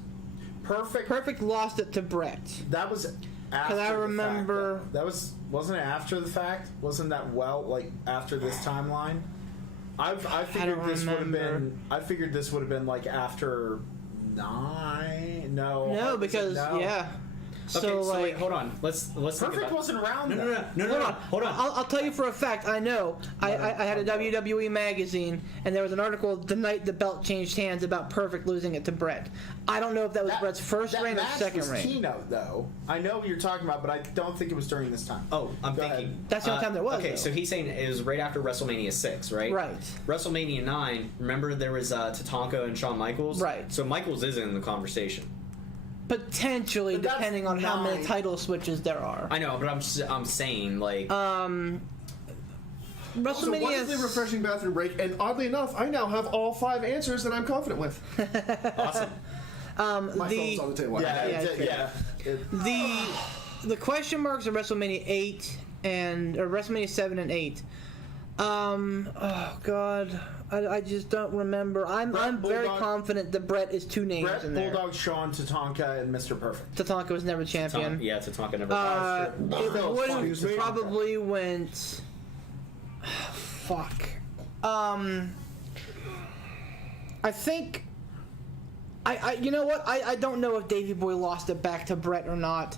lost it to Bret? That was after. I the remember- fact, though. That wasn't it after the fact? Wasn't that like after this timeline? I figured don't this would have remember. been. I figured this would have been like after 9. No. No, was it? because No. yeah. Okay, So, like, wait, hold on. Let's think Perfect about wasn't around. No, then. no. Hold on. I'll tell you for a fact. I know. I had a WWE magazine, and there was an article the night the belt changed hands about Perfect losing it to Bret. I don't know if that was Bret's first that reign or match second was reign. Keynote, though. I know what you're talking about, but I don't think it was during this time. Oh, I'm Go thinking. ahead. That's the only time there was, Okay, though. so he's saying it was right after WrestleMania 6, right? Right. WrestleMania 9, remember there was Tatanka and Shawn Michaels? Right. So Michaels is in the conversation. Potentially, But that's depending on how many 9. title switches there are. I know, but I'm saying, like... So WrestleMania. what is the refreshing bathroom break? And oddly enough, I now have all 5 answers that I'm confident with. awesome. My phone's on the table. Yeah. The question marks are WrestleMania 8 or WrestleMania 7 and 8. Oh God, I just don't remember. I'm very Bulldog- confident that Bret is 2 names Bret, in there. Bulldog, Shawn, Tatanka, and Mr. Perfect. Tatanka was never champion. Yeah, Tatanka never... It Excuse wouldn't me. probably went. Fuck. I think. You know what? I don't know if Davey Boy lost it back to Bret or not.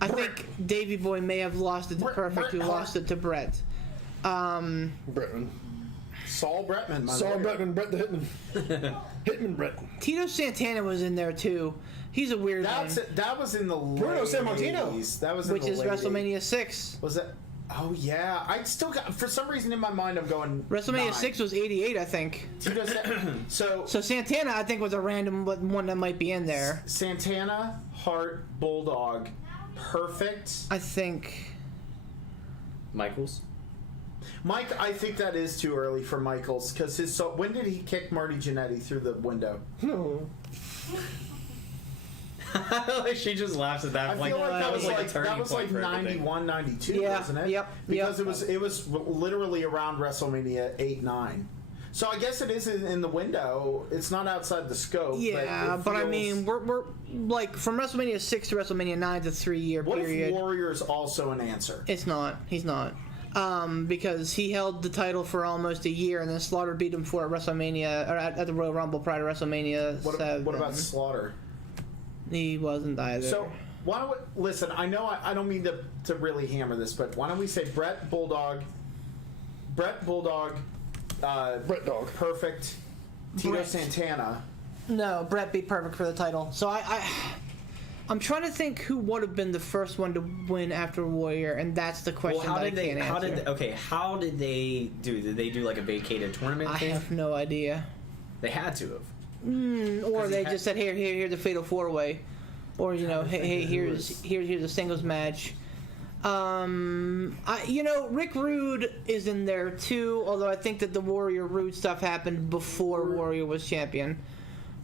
I think Davey Boy may have lost it to Perfect, who lost it to Bret. Bretman. Saul Bretman. Saul Bretman, Bret the Hitman. Hitman Bret. Tito Santana was in there too. He's a weird one. That was in the Bruno late Sammartino. 80s. That was in Which the is late WrestleMania 6. 80s. Was that? Oh yeah, I still got. For some reason in my mind, I'm going. WrestleMania 9. 6 was 88, I think. Tito so So Santana, I think, was a random one that might be in there. Santana, Hart, Bulldog, Perfect. I think. Michaels? Mike, I think that is too early for Michaels because when did he kick Marty Jannetty through the window? No. Like, she just laughs at that. I feel like that was a like turning point for everything. 91, 92, Yeah, wasn't it? yep, Because yep. it was literally around WrestleMania 8, 9. So I guess it is in the window. It's not outside the scope. Yeah, but I feels- mean, we're like from WrestleMania 6 to WrestleMania 9 is a 3-year what period. if Warrior's also an answer? It's not. He's not. Because he held the title for almost a year, and then Slaughter beat him for it at WrestleMania or at the Royal Rumble prior to WrestleMania 7. What about Slaughter? He wasn't either. So why don't we listen? I know I don't mean to really hammer this, but why don't we say Brett Bulldog, Brett Dog. Perfect, Tito Brett. Santana. No, Brett beat Perfect for the title. So I'm trying to think who would have been the first one to win after Warrior, and that's the question Well, how that did I they? can't How answer. did? Okay, how did they do? Did they do like a vacated tournament I thing? have no idea. They had to have. Or 'Cause they he had- just said, here's a fatal 4-way, or hey, here's a singles match. Rick Rude is in there too. Although I think that the Warrior Rude stuff happened before Warrior was champion.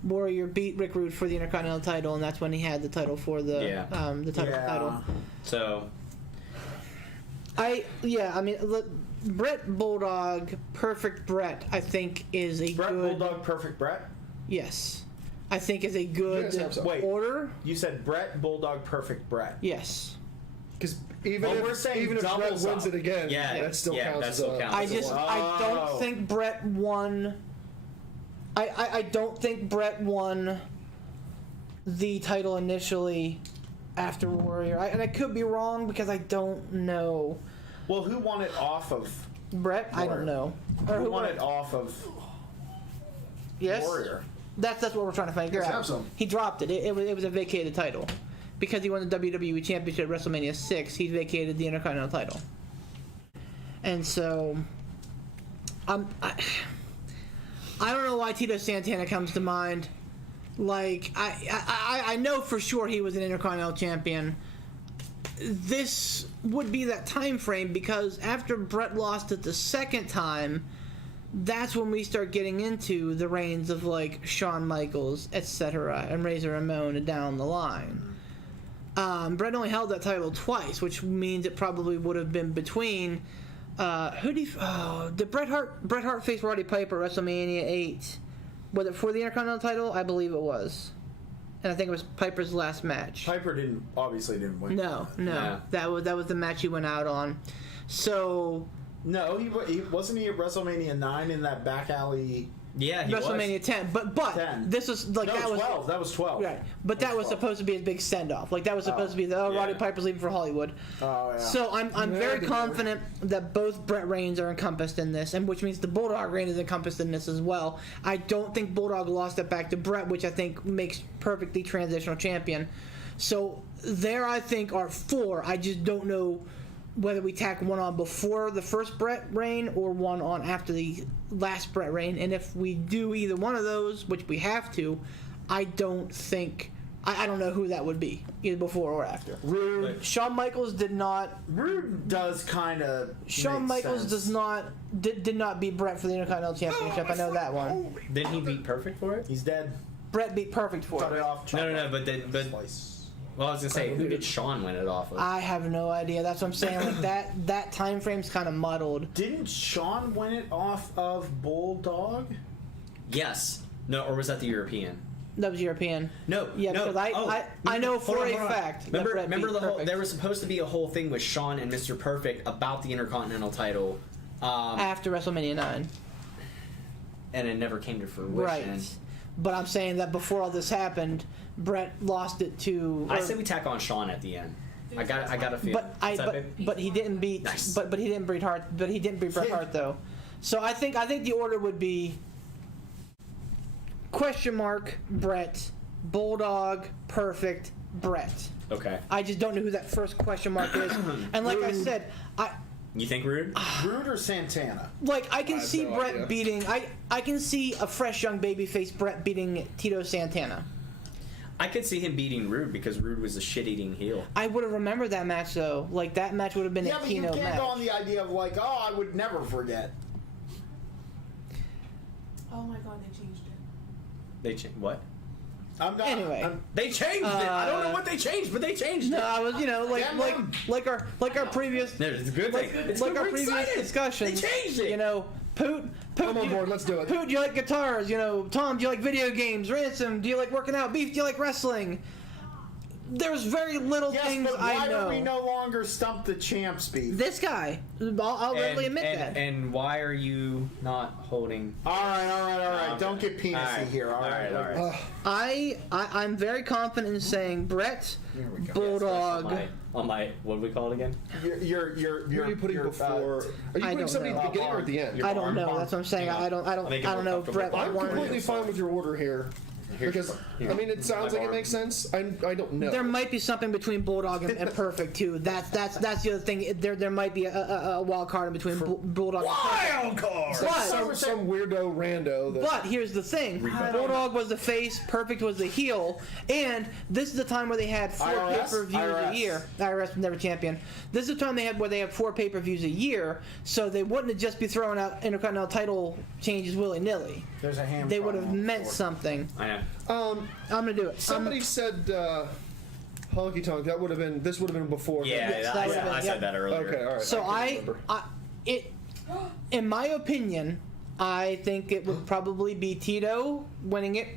Warrior beat Rick Rude for the Intercontinental title, and that's when he had the title for the title. So I mean, look, Brett Bulldog, Perfect Brett, I think is a Brett good. Bulldog, Perfect Brett. Yes, I think is a You good guys have some. Wait. order. You said Brett Bulldog, Perfect Brett. Yes. Because even Well, if we're saying even if Brett doubles wins up. it again, Yeah, that still yeah, counts. that still as a- counts. I That's just a I don't think Brett won. I don't think Brett won the title initially after Warrior. And I could be wrong because I don't know. Well, who won it off of? Brett, I don't know. Or Who won it off of Yes. Warrior? That's what we're trying to figure Let's out. have some. He dropped it. It was a vacated title. Because he won the WWE Championship at WrestleMania 6, he vacated the Intercontinental title. And so, I don't know why Tito Santana comes to mind. Like, I know for sure he was an Intercontinental Champion. This would be that time frame because after Brett lost it the second time, that's when we start getting into the reigns of like Shawn Michaels, etc., and Razor Ramon down the line. Brett only held that title twice, which means it probably would have been between. Did Bret Hart face Roddy Piper at WrestleMania 8? Was it for the Intercontinental title? I believe it was, and I think it was Piper's last match. Piper obviously didn't win. No, No. that was the match he went out on. So No, he wasn't he at WrestleMania 9 in that back alley. yeah, he WrestleMania was. 10, but 10. this was like No, that was 12. That was 12. right, but that was 12. supposed to be his big send off. Like that was supposed to be Roddy Yeah. Piper's leaving for Hollywood. Oh yeah. So I'm Yeah, very they confident that both Brett reigns are encompassed in this, and which means the Bulldog reign is encompassed in this as well. I don't think Bulldog lost it back to Brett, which I think makes perfectly transitional champion. So there, I think are 4. I just don't know whether we tack one on before the first Brett reign or one on after the last Brett reign. And if we do either one of those, which we have to, I don't think I don't know who that would be, either before or after. Rude. Shawn Michaels did not. Rude does kind of. Shawn Michaels did not beat Brett for the Intercontinental Championship. I know that one. Didn't he beat Perfect for it? He's dead. Brett beat Perfect for Cut it it. off. No, but Slice. well, I was gonna say, who did Shawn win it off of? I have no idea. That's what I'm saying. Like that time frame's kind of muddled. Didn't Shawn win it off of Bulldog? Yes. No, or was that the European? That was European. No. Yeah, no. because I know hold for on, a hold on. fact. that Remember, Brett remember beat the whole. Perfect. There was supposed to be a whole thing with Shawn and Mr. Perfect about the Intercontinental title, after WrestleMania 9. and it never came to fruition. Right. But I'm saying that before all this happened, Brett lost it to. I say we tack on Shawn at the end. I got a feeling. But he didn't beat. Nice. But he didn't beat Hart. But he didn't beat Bret Hart though. So I think the order would be question mark Brett, Bulldog, Perfect, Brett. Okay. I just don't know who that first question mark is. And like I said, You think Rude? Rude or Santana? I can have see no Brett idea. beating. I can see a fresh young babyface Brett beating Tito Santana. I could see him beating Rude because Rude was a shit-eating heel. I would have remembered that match though. Like that match would have been Yeah, a but you keynote can't match. go on the idea of like, oh, I would never forget. Oh my god, they changed it. What? I'm not. Anyway. They changed it. I don't know what they changed, but they changed No, it. I was, like our previous, It's a good thing. It's like good, our we're previous excited. discussions. They changed it. Poot, I'm on board. Let's do it. Poot, do you like guitars? Tom, do you like video games? Ransom, do you like working out? Beef, do you like wrestling? There's very little Yes, things but I why know. do we no longer stump the champs, Beef? This guy, I'll readily admit that. And why are you not holding? All right. Okay. Don't get penisy All right. here. All right. I'm very confident in saying Brett, Bulldog. On my what do we call it again? You're Who are you putting before? Are you I putting don't somebody know. at the beginning or at the end? I don't know. Barn. That's what I'm saying. Hang on. I don't Make it more know if Brett comfortable. I'm won. completely fine with your order here. Because, Here. I mean, it sounds like it Barn. makes sense. I don't know. There might be something between Bulldog and Perfect too. That's the other thing. There might be a wild card in between Bulldog and Perfect. Wild card. But some weirdo rando that... here's the thing: Bulldog was the face, Perfect was the heel, and this is the time where they had 4 IRS? pay-per-views a IRS. year. IRS never champion. This is the time where they have 4 pay-per-views a year, so they wouldn't just be throwing out Intercontinental title changes willy-nilly. There's a ham. They would have on the meant floor. something. I know. I'm gonna do it. Somebody said honky tonk. This would have been before. Yeah, Yes, that I, would've been- I yep. said that earlier. Okay, all right. So I in my opinion, I think it would probably be Tito winning it,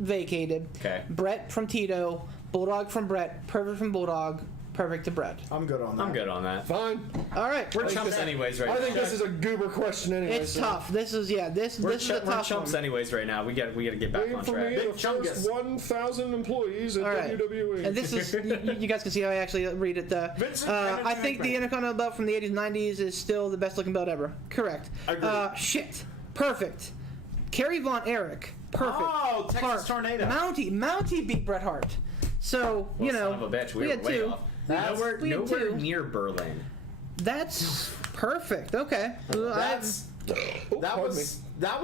vacated. Okay. Brett from Tito, Bulldog from Brett, Perfect from Bulldog, Perfect to Brett. I'm good on that. I'm good on that. Fine. All right. We're chumps anyways right I now. think this is a goober question anyway. It's so tough. This is this We're, is a we're tough chumps one. anyways right now. We got to get back Waiting on for track. me, Big the chungus. first 1,000 employees at All right. WWE. And this is you guys can see how I actually read it. Vincent I Kennedy think the McMahon. Intercontinental belt from the 80s, 90s is still the best looking belt ever. Correct. Agreed. Shit. Perfect. Kerry Von Erich. Perfect. Oh, Texas Hart. Tornado. Mountie beat Bret Hart. So Well, you know, son of a bitch, we were had way 2. off. That's- Nowhere we had 2. near Berlin. That's perfect. Okay. That's Oh, that pardon was that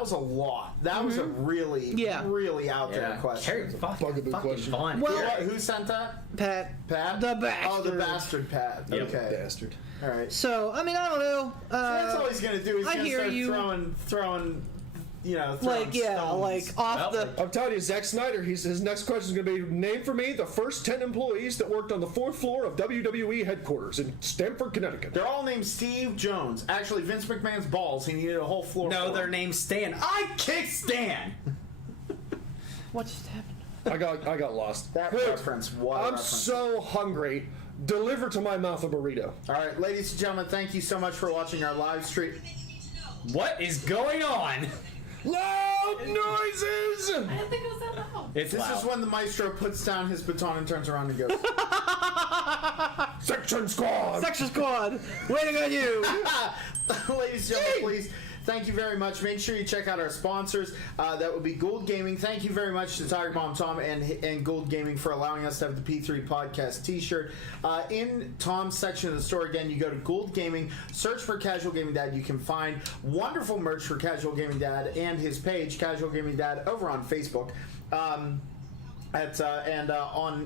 was a lot. That was a really Yeah. really out there Yeah. question. Bugaboo question. Vaughn. Well- Yeah, who sent that? Pat. Pat. The bastard. Oh, the bastard Pat. Yep. Okay. Bastard. All right. So I mean, I don't know. That's all he's gonna do. He's I gonna hear start you. throwing, throwing Like stones. like off Well, the. I'm telling you, Zack Snyder, his next question is going to be, name for me the first 10 employees that worked on the 4th floor of WWE headquarters in Stamford, Connecticut. They're all named Steve Jones. Actually, Vince McMahon's balls. He needed a whole floor. No, for their them. name's Stan. I kicked Stan. What just happened? I got lost. That Hood, reference. What a I'm reference. so hungry. Deliver to my mouth a burrito. All right, ladies and gentlemen, thank you so much for watching our live stream. What is going on? Loud noises! I didn't think it was that loud. It's This loud. is when the maestro puts down his baton and turns around and goes. Section squad! Section Squad, waiting on you. Ladies and gentlemen, please. Thank you very much. Make sure you check out our sponsors. That would be Gold Gaming. Thank you very much to Tiger Bomb Tom and Gold Gaming for allowing us to have the P3 Podcast T-shirt. In Tom's section of the store, again, you go to Gold Gaming, search for Casual Gaming Dad. You can find wonderful merch for Casual Gaming Dad and his page, Casual Gaming Dad, over on Facebook.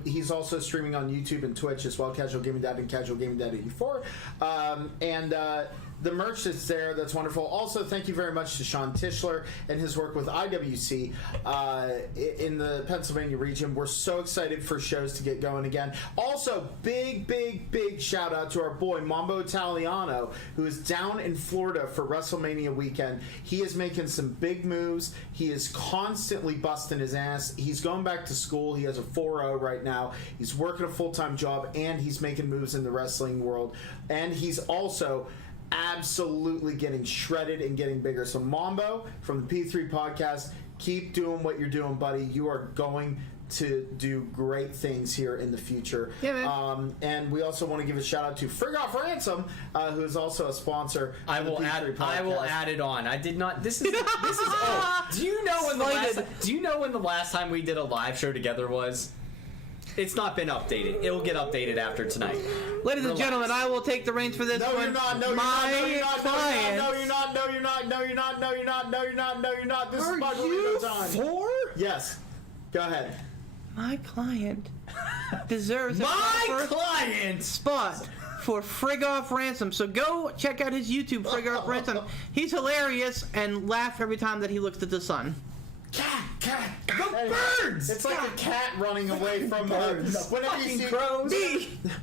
He's also streaming on YouTube and Twitch as well, Casual Gaming Dad and Casual Gaming Dad 84. The merch that's there, that's wonderful. Also, thank you very much to Sean Tischler and his work with IWC in the Pennsylvania region. We're so excited for shows to get going again. Also, big shout out to our boy Mambo Italiano, who is down in Florida for WrestleMania weekend. He is making some big moves. He is constantly busting his ass. He's going back to school. He has a 4.0 right now. He's working a full-time job, and he's making moves in the wrestling world. And he's also absolutely getting shredded and getting bigger. So Mambo from the P3 Podcast, keep doing what you're doing, buddy. You are going to do great things here in the future. Yeah, man. And we also want to give a shout out to Frig Off Ransom, who is also a sponsor. I of the will P3 add. I will Podcast. add it on. I did not. This is. Oh, do you know when the last? Slighted. Do you know when the last time we did a live show together was? It's not been updated. It'll get updated after tonight. Ladies and Relax. gentlemen, I will take the reins for this No, one. you're not. No, you're My not. No, you're not. client. No, you're not. No, you're not. No, you're not. No, you're not. No, you're not. No, you're not. This is my You burrito time. 4? Yes. Go ahead. My client deserves a My proper client. spot for Frig Off Ransom. So go check out his YouTube, Frig Off Ransom. He's hilarious and laugh every time that he looks at the sun. God cat. The birds! It's like a cat running away from birds. whenever you Fucking see crows.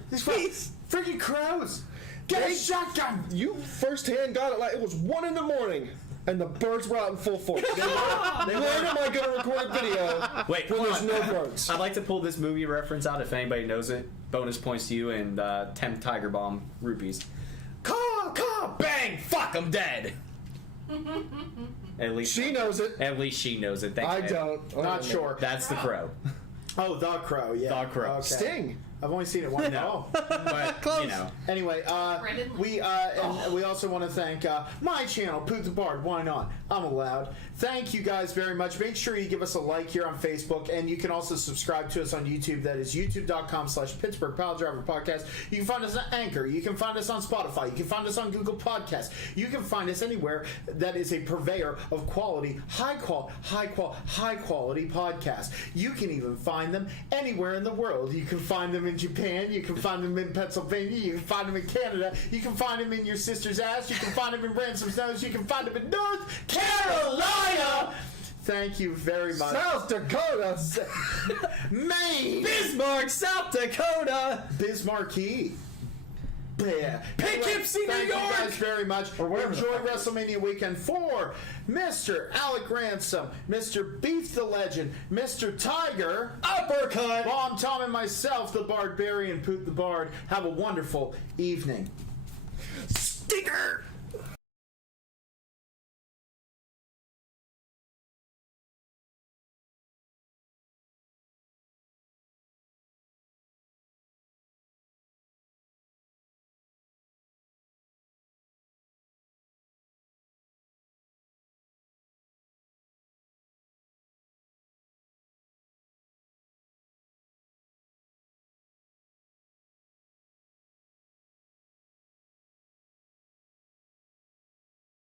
these freaking crows. Get a shotgun. You firsthand got it like it was 1 in the morning, and the birds were out in full force. When am I going to record a video Wait, when hold there's on. no birds? I'd like to pull this movie reference out if anybody knows it. Bonus points to you and 10 Tiger Bomb rupees. Caw, bang, fuck, I'm dead. At least She knows it. At least she knows it. I don't. Not sure. That's the crow. Oh, the crow. Yeah. The crow. Okay. Sting. I've only seen it once. No. Oh. But, Close. you know. Anyway, Brandon Lee. we also want to thank my channel, Poot the Bard. Why not? I'm allowed. Thank you guys very much. Make sure you give us a like here on Facebook, and you can also subscribe to us on YouTube. That is youtube.com/Pittsburghpiledriverpodcast. You can find us on Anchor. You can find us on Spotify. You can find us on Google Podcasts. You can find us anywhere that is a purveyor of quality, high quality podcasts. You can even find them anywhere in the world. You can find them in Japan. You can find them in Pennsylvania. You can find them in Canada. You can find them in your sister's ass. You can find them in Ransom's nose. You can find them in North Carolina. Thank you very much. South Dakota. Maine. Bismarck, South Dakota. Bismarcky. Yeah. Poughkeepsie, New Thank you York. guys very much. wherever the Enjoy fuck it is. WrestleMania weekend for Mr. Alec Ransom, Mr. Beef the Legend, Mr. Tiger, Uppercut. Bomb Tom, and myself, the Barbarian Poot the Bard. Have a wonderful evening. Stinker.